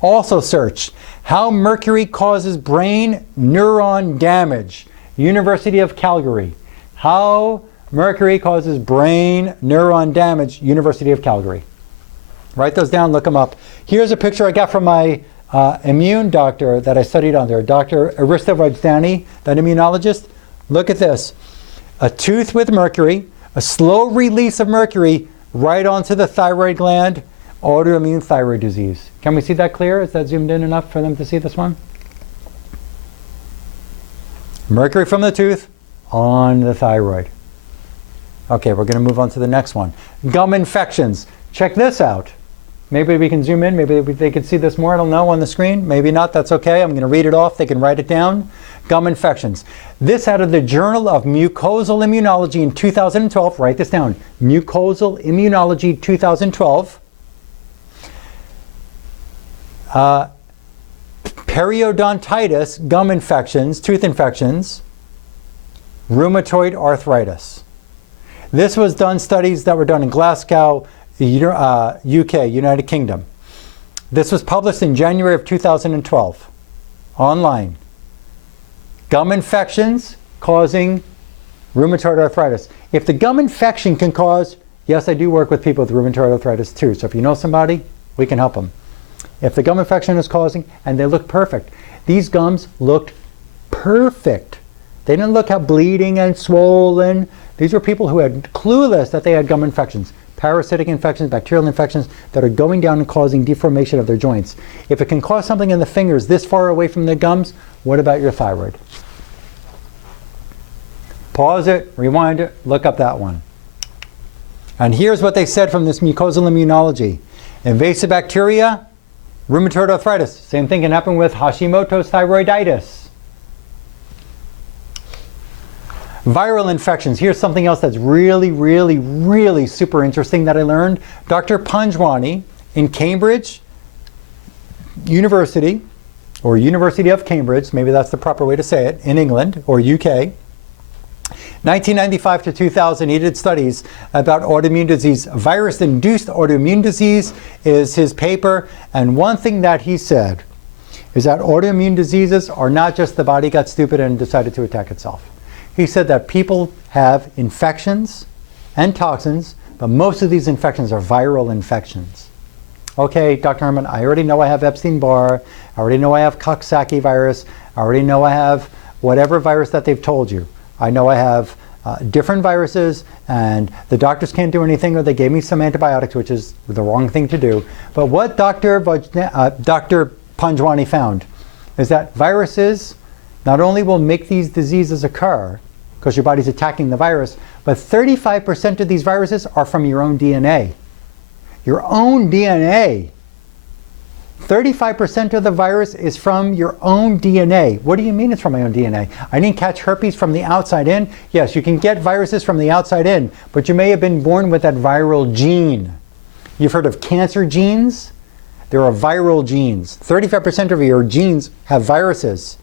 Also search how mercury causes brain neuron damage. University of Calgary. How mercury causes brain neuron damage. University of Calgary. Write those down, look them up. Here's a picture I got from my immune doctor that I studied under, Dr. Aristovajdani, that immunologist. Look at this. A tooth with mercury, a slow release of mercury right onto the thyroid gland, autoimmune thyroid disease. Can we see that clear? Is that zoomed in enough for them to see this one? Mercury from the tooth on the thyroid. Okay, we're going to move on to the next one. Gum infections. Check this out. Maybe we can zoom in. Maybe they can see this more. I don't know on the screen. Maybe not. That's okay. I'm going to read it off. They can write it down. Gum infections. This out of the Journal of Mucosal Immunology in 2012. Write this down. Mucosal Immunology 2012. Periodontitis, gum infections, tooth infections, rheumatoid arthritis. This was done, studies that were done in Glasgow, UK, United Kingdom. This was published in January of 2012, online. Gum infections causing rheumatoid arthritis. If the gum infection can cause, yes, I do work with people with rheumatoid arthritis too, so if you know somebody, we can help them. If the gum infection is causing, and they look perfect. These gums looked perfect. They didn't look how bleeding and swollen. These were people who had clueless that they had gum infections, parasitic infections, bacterial infections that are going down and causing deformation of their joints. If it can cause something in the fingers this far away from the gums, what about your thyroid? Pause it, rewind it, look up that one. And here's what they said from this mucosal immunology. Invasive bacteria, rheumatoid arthritis. Same thing can happen with Hashimoto's thyroiditis. Viral infections. Here's something else that's really, really, really super interesting that I learned. Dr. Panjwani in Cambridge University, or University of Cambridge, maybe that's the proper way to say it, in England or UK. 1995 to 2000, he did studies about autoimmune disease. Virus-induced autoimmune disease is his paper. And one thing that he said is that autoimmune diseases are not just the body got stupid and decided to attack itself. He said that people have infections and toxins, but most of these infections are viral infections. Okay, Dr. Herman, I already know I have Epstein-Barr, I already know I have Coxsackie virus, I already know I have whatever virus that they've told you. I know I have different viruses, and the doctors can't do anything, or they gave me some antibiotics, which is the wrong thing to do. But what Dr. Panjwani found is that viruses not only will make these diseases occur, because your body's attacking the virus, but 35% of these viruses are from your own DNA. Your own DNA. 35% of the virus is from your own DNA. What do you mean it's from my own DNA? I didn't catch herpes from the outside in. Yes, you can get viruses from the outside in, but you may have been born with that viral gene. You've heard of cancer genes? There are viral genes. 35% of your genes have viruses.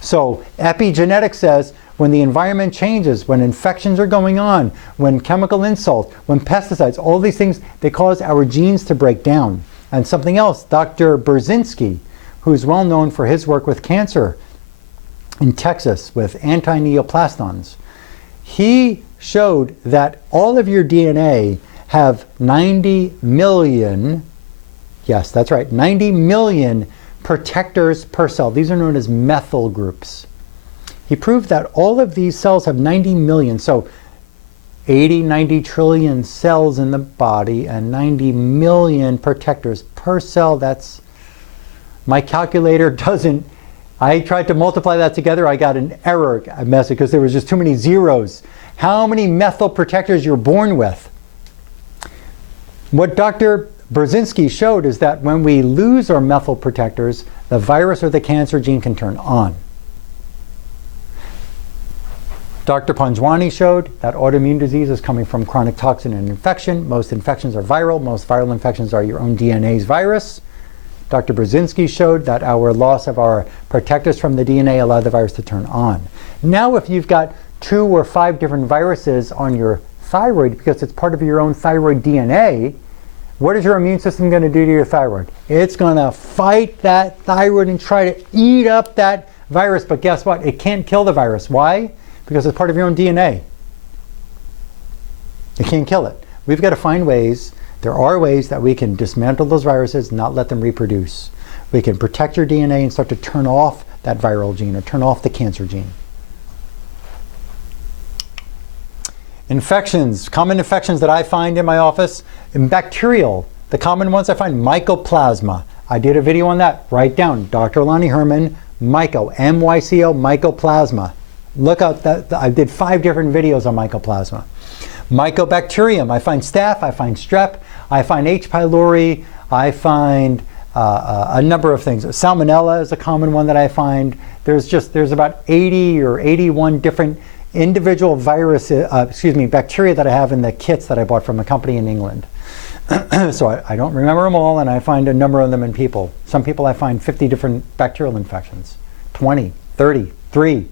So epigenetics says when the environment changes, when infections are going on, when chemical insults, when pesticides, all these things, they cause our genes to break down. And something else, Dr. Brzezinski, who's well known for his work with cancer in Texas with anti-neoplastons, he showed that all of your DNA have 90 million, yes, that's right, 90 million protectors per cell. These are known as methyl groups. He proved that all of these cells have 90 million, so 80, 90 trillion cells in the body and 90 million protectors per cell. That's, my calculator doesn't, I tried to multiply that together, I got an error message because there was just too many zeros. How many methyl protectors you're born with? What Dr. Brzezinski showed is that when we lose our methyl protectors, the virus or the cancer gene can turn on. Dr. Panjwani showed that autoimmune disease is coming from chronic toxin and infection. Most infections are viral. Most viral infections are your own DNA's virus. Dr. Brzezinski showed that our loss of our protectors from the DNA allow the virus to turn on. Now if you've got 2 or 5 different viruses on your thyroid because it's part of your own thyroid DNA, what is your immune system going to do to your thyroid? It's going to fight that thyroid and try to eat up that virus, but guess what? It can't kill the virus. Why? Because it's part of your own DNA. You can't kill it. We've got to find ways, there are ways that we can dismantle those viruses, not let them reproduce. We can protect your DNA and start to turn off that viral gene or turn off the cancer gene. Infections, common infections that I find in my office, in bacterial, the common ones I find, mycoplasma. I did a video on that. Write down, Dr. Lonnie Herman, myco, M-Y-C-O, mycoplasma. Look up that, I did 5 different videos on mycoplasma. Mycobacterium, I find staph, I find strep, I find H. pylori, I find a number of things. Salmonella is a common one that I find. There's about 80 or 81 different individual bacteria that I have in the kits that I bought from a company in England. So I don't remember them all, and I find a number of them in people. Some people I find 50 different bacterial infections, 20, 30, 3.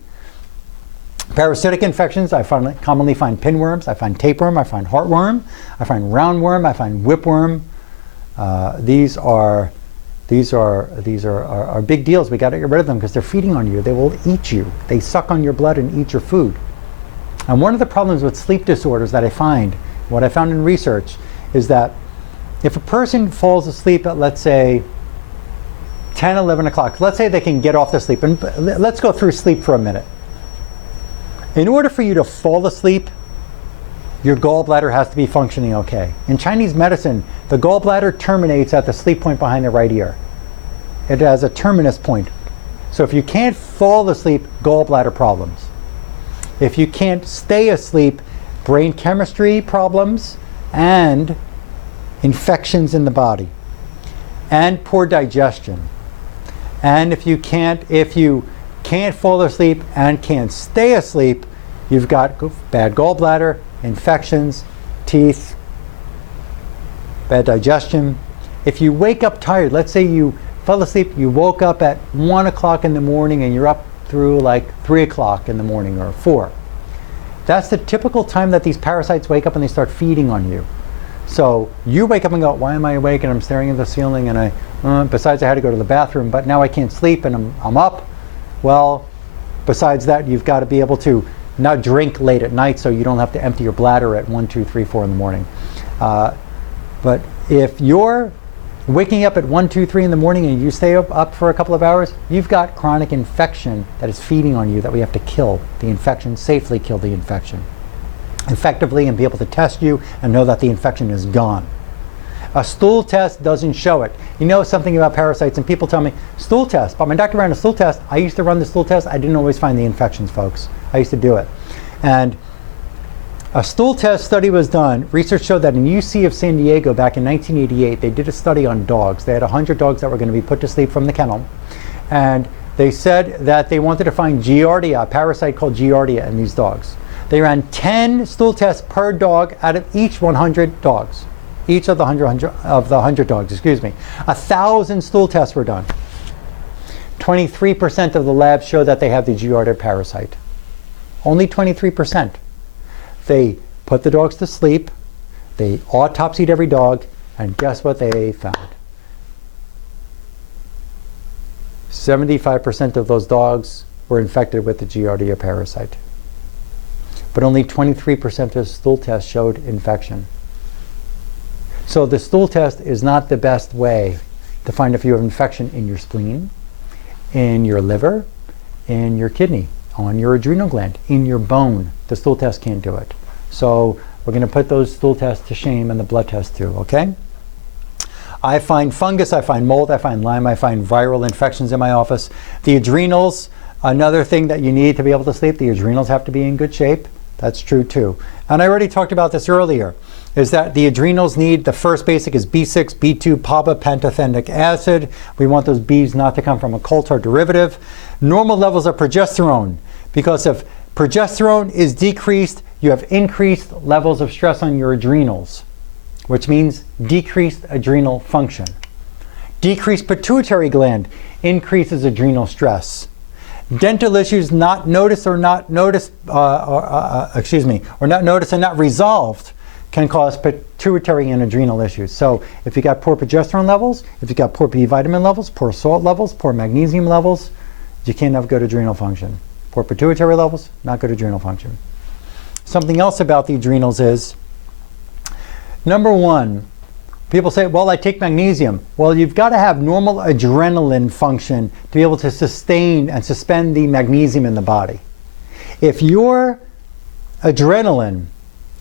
Parasitic infections, I commonly find pinworms, I find tapeworm, I find heartworm, I find roundworm, I find whipworm. These are big deals. We got to get rid of them because they're feeding on you. They will eat you. They suck on your blood and eat your food. And one of the problems with sleep disorders that I find, what I found in research, is that if a person falls asleep at, let's say, 10, 11 o'clock, let's say they can get off to sleep, and let's go through sleep for a minute. In order for you to fall asleep, your gallbladder has to be functioning okay. In Chinese medicine, the gallbladder terminates at the sleep point behind the right ear. It has a terminus point. So if you can't fall asleep, gallbladder problems. If you can't stay asleep, brain chemistry problems and infections in the body and poor digestion. And if you can't fall asleep and can't stay asleep, you've got bad gallbladder, infections, teeth, bad digestion. If you wake up tired, let's say you fell asleep, you woke up at 1 o'clock in the morning and you're up through like 3 o'clock in the morning or 4. That's the typical time that these parasites wake up and they start feeding on you. So you wake up and go, why am I awake and I'm staring at the ceiling and besides I had to go to the bathroom, but now I can't sleep and I'm up. Well, besides that, you've got to be able to not drink late at night so you don't have to empty your bladder at 1, 2, 3, 4 in the morning. But if you're waking up at 1, 2, 3 in the morning and you stay up for a couple of hours, you've got chronic infection that is feeding on you that we have to kill the infection, safely kill the infection effectively, and be able to test you and know that the infection is gone. A stool test doesn't show it. You know something about parasites, and people tell me, stool test, but my doctor ran a stool test. I used to run the stool test. I didn't always find the infections, folks. I used to do it. And a stool test study was done. Research showed that in UC of San Diego back in 1988, they did a study on dogs. They had 100 dogs that were going to be put to sleep from the kennel. And they said that they wanted to find Giardia, a parasite called Giardia, in these dogs. They ran 10 stool tests per dog out of each 100 dogs. Each of the 100 dogs, excuse me. 1,000 stool tests were done. 23% of the labs showed that they have the Giardia parasite. Only 23%. They put the dogs to sleep, they autopsied every dog, and guess what they found? 75% of those dogs were infected with the Giardia parasite. But only 23% of the stool tests showed infection. So the stool test is not the best way to find if you have infection in your spleen, in your liver, in your kidney, on your adrenal gland, in your bone. The stool test can't do it. So we're going to put those stool tests to shame and the blood test too, okay? I find fungus, I find mold, I find Lyme, I find viral infections in my office. The adrenals, another thing that you need to be able to sleep, the adrenals have to be in good shape. That's true too. And I already talked about this earlier, is that the adrenals need, the first basic is B6, B2, PABA-pantothenic acid. We want those Bs not to come from a coal tar derivative. Normal levels of progesterone, because if progesterone is decreased, you have increased levels of stress on your adrenals, which means decreased adrenal function. Decreased pituitary gland increases adrenal stress. Dental issues not noticed or not noticed, or not noticed and not resolved can cause pituitary and adrenal issues. So if you got poor progesterone levels, if you got poor B vitamin levels, poor salt levels, poor magnesium levels, you can't have good adrenal function. Poor pituitary levels, not good adrenal function. Something else about the adrenals is, number one, people say, well, I take magnesium. Well, you've got to have normal adrenaline function to be able to sustain and suspend the magnesium in the body. If your adrenaline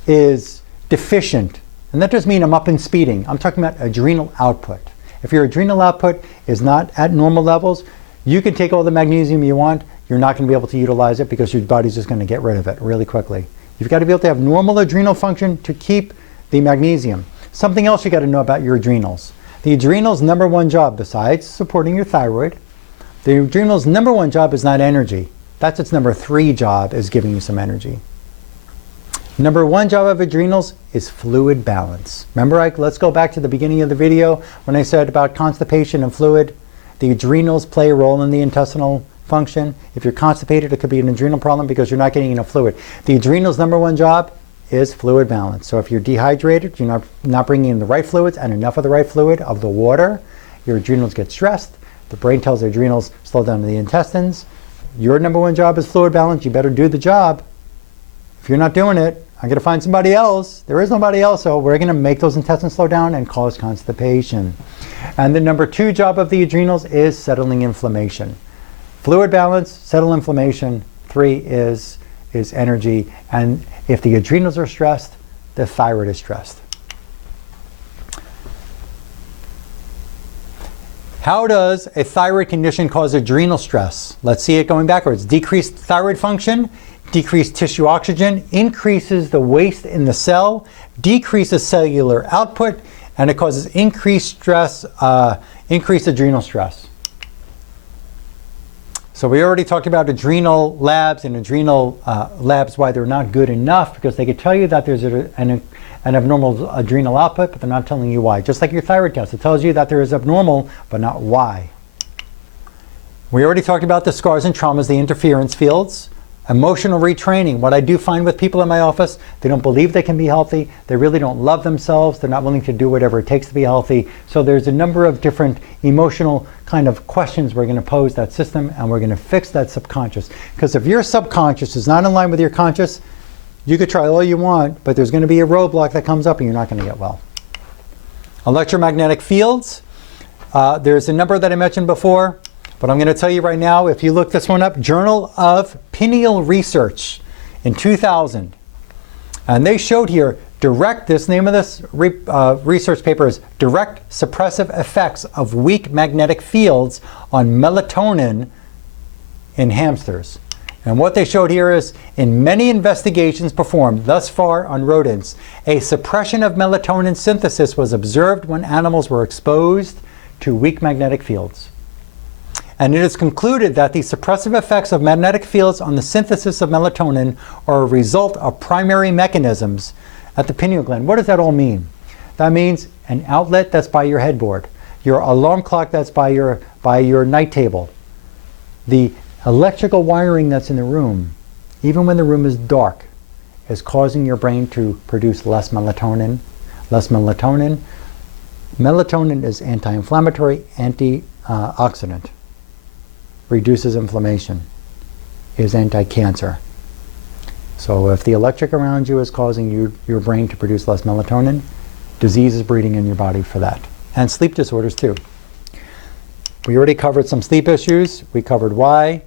is deficient, and that doesn't mean I'm up and speeding, I'm talking about adrenal output. If your adrenal output is not at normal levels, you can take all the magnesium you want, you're not going to be able to utilize it because your body's just going to get rid of it really quickly. You've got to be able to have normal adrenal function to keep the magnesium. Something else you got to know about your adrenals. The adrenals' number one job, besides supporting your thyroid, the adrenals' number one job is not energy. That's its number 3 job, is giving you some energy. Number 1 job of adrenals is fluid balance. Remember, let's go back to the beginning of the video when I said about constipation and fluid. The adrenals play a role in the intestinal function. If you're constipated, it could be an adrenal problem because you're not getting enough fluid. The adrenals' number 1 job is fluid balance. So if you're dehydrated, you're not bringing in the right fluids and enough of the right fluid, of the water, your adrenals get stressed. The brain tells the adrenals, slow down the intestines. Your number 1 job is fluid balance. You better do the job. If you're not doing it, I'm going to find somebody else. There is nobody else, so we're going to make those intestines slow down and cause constipation. And the number 2 job of the adrenals is settling inflammation. Fluid balance, settle inflammation. 3 is energy. And if the adrenals are stressed, the thyroid is stressed. How does a thyroid condition cause adrenal stress? Let's see it going backwards. Decreased thyroid function, decreased tissue oxygen, increases the waste in the cell, decreases cellular output, and it causes increased stress, increased adrenal stress. So we already talked about adrenal labs and adrenal labs, why they're not good enough, because they could tell you that there's an abnormal adrenal output, but they're not telling you why. Just like your thyroid test, it tells you that there is abnormal, but not why. We already talked about the scars and traumas, the interference fields. Emotional retraining. What I do find with people in my office, they don't believe they can be healthy. They really don't love themselves. They're not willing to do whatever it takes to be healthy. So there's a number of different emotional kind of questions we're going to pose that system, and we're going to fix that subconscious. Because if your subconscious is not in line with your conscious, you could try all you want, but there's going to be a roadblock that comes up and you're not going to get well. Electromagnetic fields. There's a number that I mentioned before. But I'm going to tell you right now, if you look this one up, Journal of Pineal Research in 2000. And they showed here this name of this research paper is Direct Suppressive Effects of Weak Magnetic Fields on Melatonin in Hamsters. And what they showed here is, in many investigations performed thus far on rodents, a suppression of melatonin synthesis was observed when animals were exposed to weak magnetic fields. And it is concluded that the suppressive effects of magnetic fields on the synthesis of melatonin are a result of primary mechanisms at the pineal gland. What does that all mean? That means an outlet that's by your headboard, your alarm clock that's by your night table, the electrical wiring that's in the room, even when the room is dark, is causing your brain to produce less melatonin. Melatonin is anti-inflammatory, antioxidant. Reduces inflammation, is anti-cancer. So if the electric around you is causing your brain to produce less melatonin, disease is breeding in your body for that. And sleep disorders too. We already covered some sleep issues. We covered why.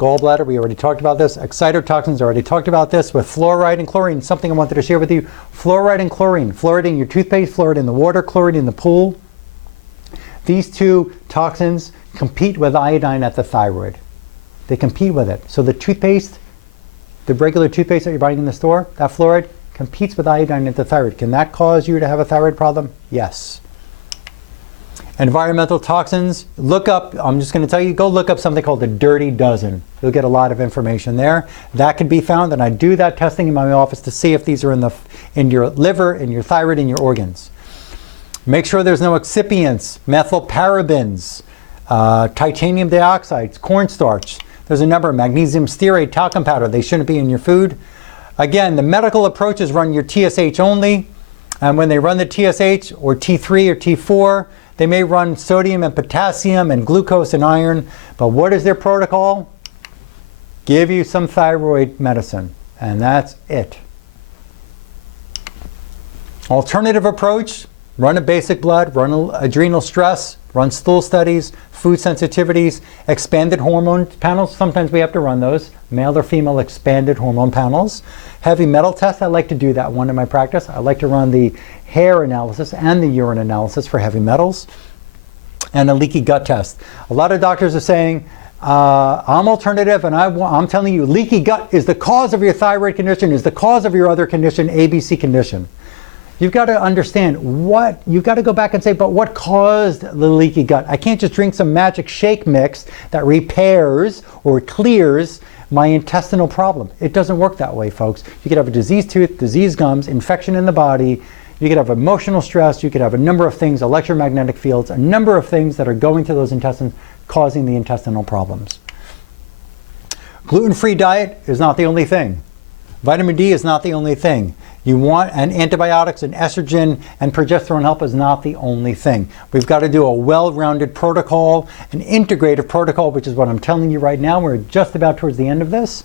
Gallbladder, we already talked about this. Excitotoxins, already talked about this. With fluoride and chlorine, something I wanted to share with you. Fluoride and chlorine. Fluoride in your toothpaste, fluoride in the water, chlorine in the pool. These two toxins compete with iodine at the thyroid. They compete with it. So the toothpaste, the regular toothpaste that you're buying in the store, that fluoride competes with iodine at the thyroid. Can that cause you to have a thyroid problem? Yes. Environmental toxins, look up, I'm just going to tell you, go look up something called the Dirty Dozen. You'll get a lot of information there. That can be found, and I do that testing in my office to see if these are in your liver, in your thyroid, in your organs. Make sure there's no excipients, methylparabens, titanium dioxide, cornstarch. There's a number of magnesium stearate, talcum powder. They shouldn't be in your food. Again, the medical approaches run your TSH only. And when they run the TSH or T3 or T4, they may run sodium and potassium and glucose and iron. But what is their protocol? Give you some thyroid medicine. And that's it. Alternative approach, run a basic blood, run adrenal stress, run stool studies, food sensitivities, expanded hormone panels. Sometimes we have to run those, male or female expanded hormone panels. Heavy metal test, I like to do that one in my practice. I like to run the hair analysis and the urine analysis for heavy metals. And a leaky gut test. A lot of doctors are saying, I'm alternative, and I'm telling you, leaky gut is the cause of your thyroid condition, is the cause of your other condition, ABC condition. You've got to understand you've got to go back and say, but what caused the leaky gut? I can't just drink some magic shake mix that repairs or clears my intestinal problem. It doesn't work that way, folks. You could have a diseased tooth, diseased gums, infection in the body. You could have emotional stress. You could have a number of things, electromagnetic fields, a number of things that are going to those intestines causing the intestinal problems. Gluten-free diet is not the only thing. Vitamin D is not the only thing. And antibiotics and estrogen and progesterone help is not the only thing. We've got to do a well-rounded protocol, an integrative protocol, which is what I'm telling you right now. We're just about towards the end of this.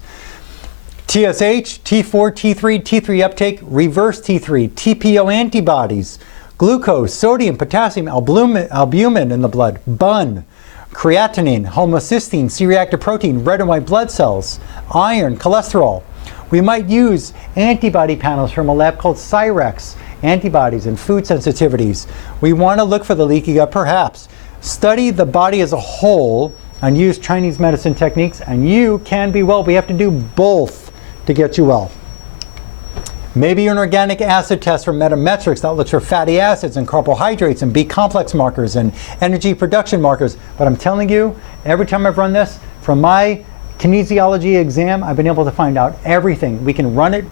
TSH, T4, T3, T3 uptake, reverse T3, TPO antibodies, glucose, sodium, potassium, albumin in the blood, BUN, creatinine, homocysteine, C-reactive protein, red and white blood cells, iron, cholesterol. We might use antibody panels from a lab called Cyrex, antibodies and food sensitivities. We want to look for the leaky gut, perhaps. Study the body as a whole and use Chinese medicine techniques, and you can be well. We have to do both to get you well. Maybe an organic acid test from Metametrics that looks for fatty acids and carbohydrates and B-complex markers and energy production markers. But I'm telling you, every time I've run this, from my kinesiology exam, I've been able to find out everything. We can run it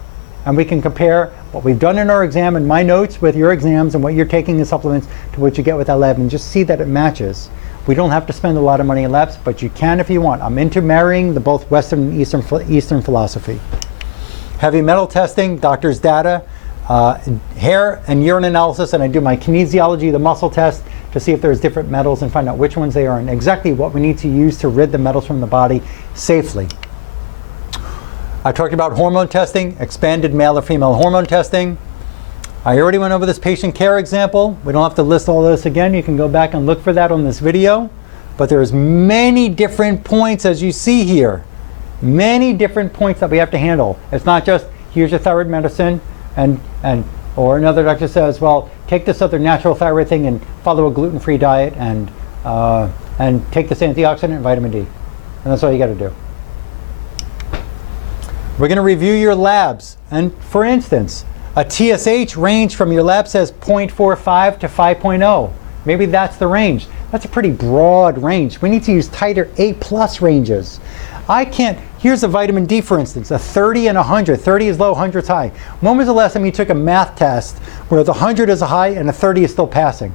and we can compare what we've done in our exam and my notes with your exams and what you're taking in supplements to what you get with that lab, and just see that it matches. We don't have to spend a lot of money in labs, but you can if you want. I'm into marrying the both Western and Eastern philosophy. Heavy metal testing, doctor's data, hair and urine analysis, and I do my kinesiology, the muscle test, to see if there's different metals and find out which ones they are and exactly what we need to use to rid the metals from the body safely. I talked about hormone testing, expanded male or female hormone testing. I already went over this patient care example. We don't have to list all this again. You can go back and look for that on this video. But there's many different points, as you see here. Many different points that we have to handle. It's not just, here's your thyroid medicine, or another doctor says, well, take this other natural thyroid thing and follow a gluten-free diet and take this antioxidant and vitamin D. And that's all you got to do. We're going to review your labs. And for instance, a TSH range from your lab says 0.45 to 5.0. Maybe that's the range. That's a pretty broad range. We need to use tighter A+ ranges. I can't, here's a vitamin D for instance, a 30 and 100. 30 is low, 100 is high. When was the last time you took a math test where the 100 is a high and a 30 is still passing?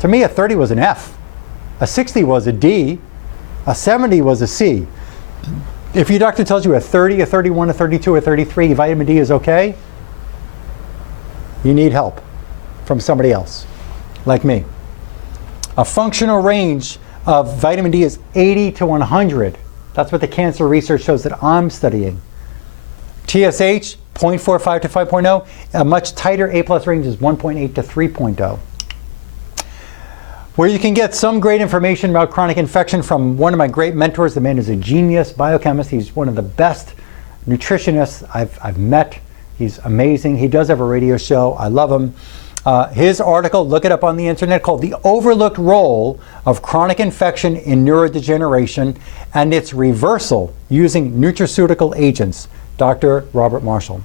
To me, a 30 was an F. A 60 was a D. A 70 was a C. If your doctor tells you a 30, a 31, a 32, a 33, vitamin D is okay, you need help from somebody else, like me. A functional range of vitamin D is 80 to 100. That's what the cancer research shows that I'm studying. TSH, 0.45 to 5.0. A much tighter A+ range is 1.8 to 3.0. Where you can get some great information about chronic infection from one of my great mentors. The man is a genius biochemist. He's one of the best nutritionists I've met. He's amazing. He does have a radio show. I love him. His article, look it up on the internet, called The Overlooked Role of Chronic Infection in Neurodegeneration and Its Reversal Using Nutraceutical Agents, Dr. Robert Marshall.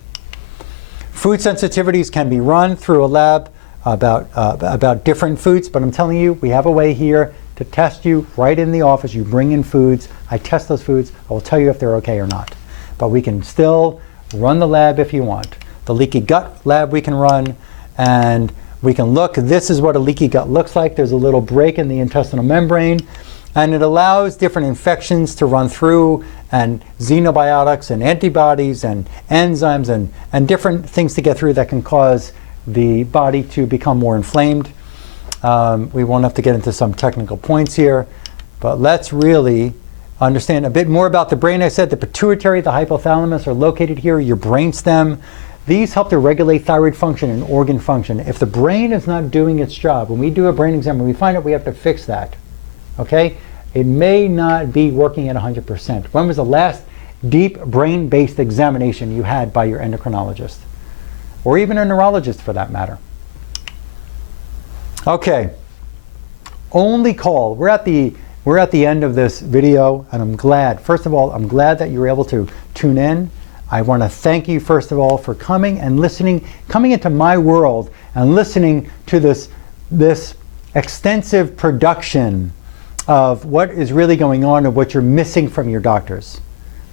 Food sensitivities can be run through a lab about different foods, but I'm telling you, we have a way here to test you right in the office. You bring in foods, I test those foods, I will tell you if they're okay or not. But we can still run the lab if you want. The leaky gut lab we can run, and we can look. This is what a leaky gut looks like. There's a little break in the intestinal membrane, and it allows different infections to run through, and xenobiotics and antibodies and enzymes and different things to get through that can cause the body to become more inflamed. We won't have to get into some technical points here, but let's really understand a bit more about the brain. I said the pituitary, the hypothalamus are located here, your brainstem. These help to regulate thyroid function and organ function. If the brain is not doing its job, when we do a brain exam, when we find out we have to fix that, okay? It may not be working at 100%. When was the last deep brain-based examination you had by your endocrinologist? Or even a neurologist for that matter. Okay, only call. We're at the end of this video, and I'm glad. First of all, I'm glad that you were able to tune in. I want to thank you, first of all, for coming and listening, coming into my world and listening to this extensive production of what is really going on and what you're missing from your doctors,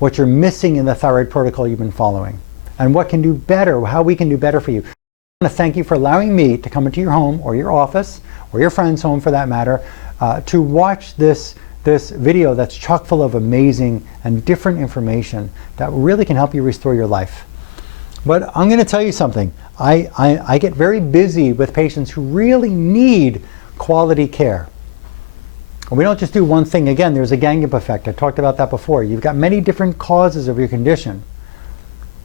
what you're missing in the thyroid protocol you've been following, and what can do better, how we can do better for you. I want to thank you for allowing me to come into your home or your office or your friend's home for that matter to watch this video that's chock full of amazing and different information that really can help you restore your life. But I'm going to tell you something. I get very busy with patients who really need quality care. And we don't just do one thing. Again, there's a gang up effect. I talked about that before. You've got many different causes of your condition.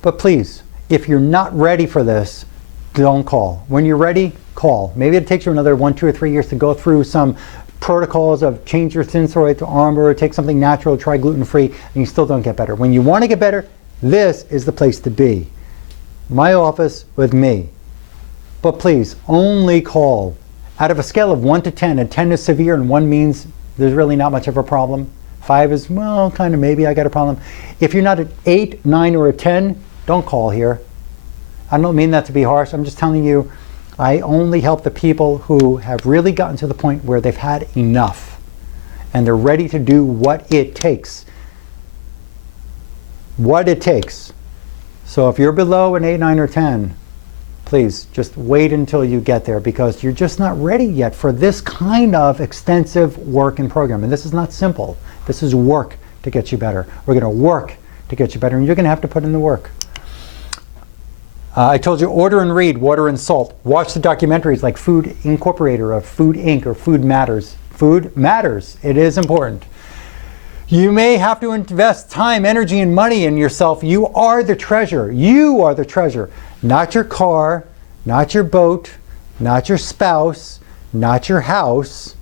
But please, if you're not ready for this, don't call. When you're ready, call. Maybe it takes you another 1, 2, or 3 years to go through some protocols of change your Synthroid to Armor, take something natural, try gluten-free, and you still don't get better. When you want to get better, this is the place to be. My office with me. But please, only call. Out of a scale of 1 to 10, and 10 is severe and 1 means there's really not much of a problem. 5 is, well, kind of maybe I got a problem. If you're not at 8, 9, or a 10, don't call here. I don't mean that to be harsh. I'm just telling you, I only help the people who have really gotten to the point where they've had enough and they're ready to do what it takes. What it takes. So if you're below an 8, 9, or 10, Please just wait until you get there, because you're just not ready yet for this kind of extensive work and program. And this is not simple. This is work to get you better. We're going to work to get you better, and you're going to have to put in the work. I told you, order and read, Water and Salt. Watch the documentaries like Food Incorporated or Food Inc. or Food Matters. Food matters. It is important. You may have to invest time, energy, and money in yourself. You are the treasure. You are the treasure. Not your car, not your boat, not your spouse, not your house.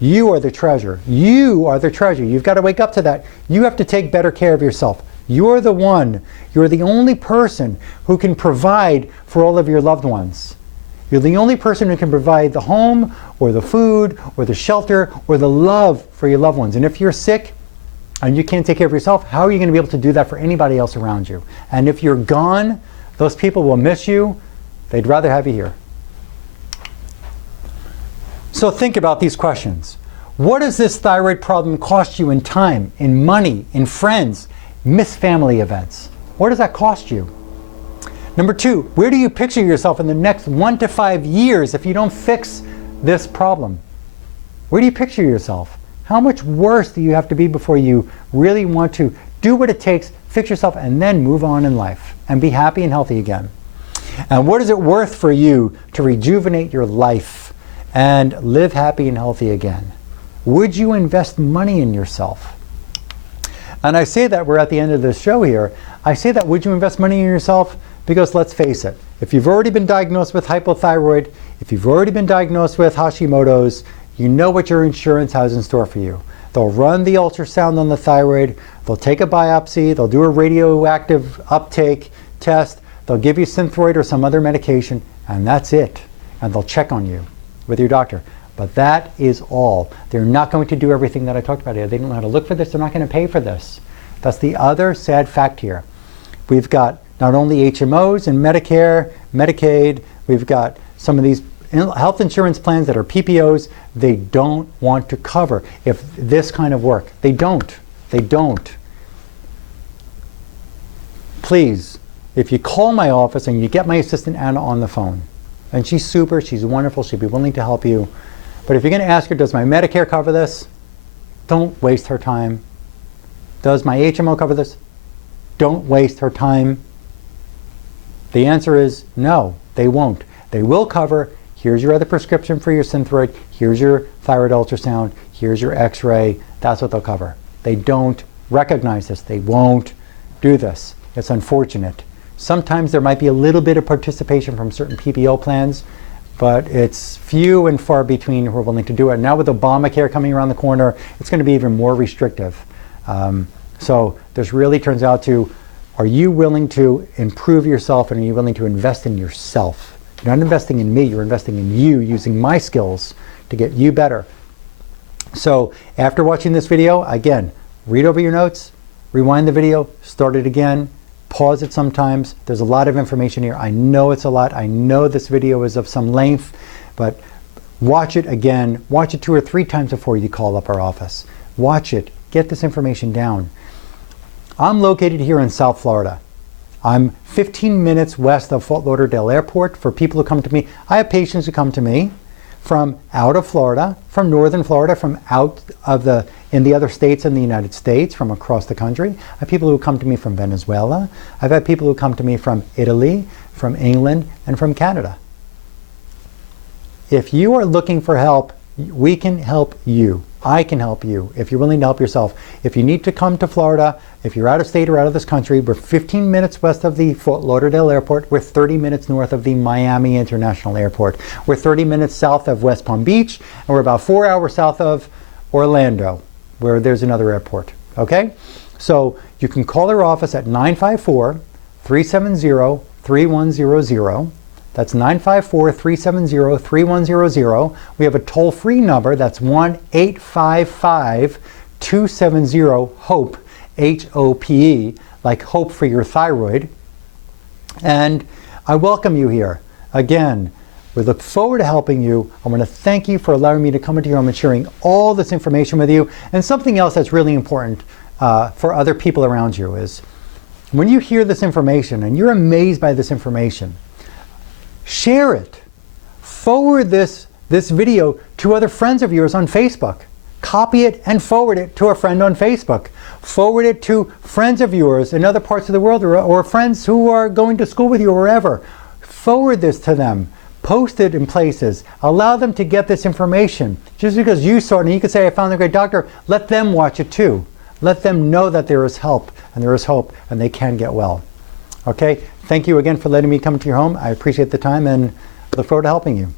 You are the treasure. You are the treasure. You've got to wake up to that. You have to take better care of yourself. You're the one. You're the only person who can provide for all of your loved ones. You're the only person who can provide the home or the food or the shelter or the love for your loved ones. And if you're sick and you can't take care of yourself, how are you going to be able to do that for anybody else around you? And if you're gone, those people will miss you. They'd rather have you here. So think about these questions. What does this thyroid problem cost you in time, in money, in friends, missed family events? What does that cost you? Number two, where do you picture yourself in the next 1 to 5 years if you don't fix this problem? Where do you picture yourself? How much worse do you have to be before you really want to do what it takes, fix yourself, and then move on in life and be happy and healthy again? And what is it worth for you to rejuvenate your life and live happy and healthy again? Would you invest money in yourself? And I say that we're at the end of this show here. I say that, would you invest money in yourself? Because let's face it, if you've already been diagnosed with hypothyroid, if you've already been diagnosed with Hashimoto's, you know what your insurance has in store for you. They'll run the ultrasound on the thyroid, they'll take a biopsy, they'll do a radioactive uptake test, they'll give you Synthroid or some other medication, and that's it. And they'll check on you with your doctor. But that is all. They're not going to do everything that I talked about here. They don't know how to look for this, they're not going to pay for this. That's the other sad fact here. We've got not only HMOs and Medicare, Medicaid, we've got some of these health insurance plans that are PPOs. They don't want to cover if this kind of work. They don't. They don't. Please, if you call my office and you get my assistant Anna on the phone, and she's super, she's wonderful, she'd be willing to help you. But if you're going to ask her, does my Medicare cover this? Don't waste her time. Does my HMO cover this? Don't waste her time. The answer is no, they won't. They will cover, here's your other prescription for your Synthroid, here's your thyroid ultrasound, here's your x-ray. That's what they'll cover. They don't recognize this. They won't do this. It's unfortunate. Sometimes there might be a little bit of participation from certain PPO plans, but it's few and far between who are willing to do it. Now with Obamacare coming around the corner, it's going to be even more restrictive. So this really turns out to, are you willing to improve yourself, and are you willing to invest in yourself? You're not investing in me, you're investing in you, using my skills to get you better. So after watching this video, again, read over your notes, rewind the video, start it again, pause it sometimes. There's a lot of information here. I know it's a lot. I know this video is of some length, but watch it again. Watch it 2 or 3 times before you call up our office. Watch it. Get this information down. I'm located here in South Florida. I'm 15 minutes west of Fort Lauderdale Airport. For people who come to me, I have patients who come to me from out of Florida, from northern Florida, from out of in the other states in the United States, from across the country. I have people who come to me from Venezuela. I've had people who come to me from Italy, from England, and from Canada. If you are looking for help, we can help you. I can help you if you're willing to help yourself. If you need to come to Florida, if you're out of state or out of this country, we're 15 minutes west of the Fort Lauderdale Airport. We're 30 minutes north of the Miami International Airport. We're 30 minutes south of West Palm Beach, and we're about 4 hours south of Orlando, where there's another airport. Okay? So you can call our office at 954-370-3100. That's 954-370-3100. We have a toll-free number. That's 1-855-270-HOPE, H-O-P-E, like hope for your thyroid. And I welcome you here. Again, we look forward to helping you. I want to thank you for allowing me to come into your home and sharing all this information with you. And something else that's really important for other people around you is when you hear this information and you're amazed by this information, Share it. Forward this video to other friends of yours on Facebook. Copy it and forward it to a friend on Facebook. Forward it to friends of yours in other parts of the world, or friends who are going to school with you or wherever. Forward this to them. Post it in places. Allow them to get this information. Just because you saw it and you can say, I found a great doctor, let them watch it too. Let them know that there is help and there is hope and they can get well. Okay? Thank you again for letting me come to your home. I appreciate the time and look forward to helping you.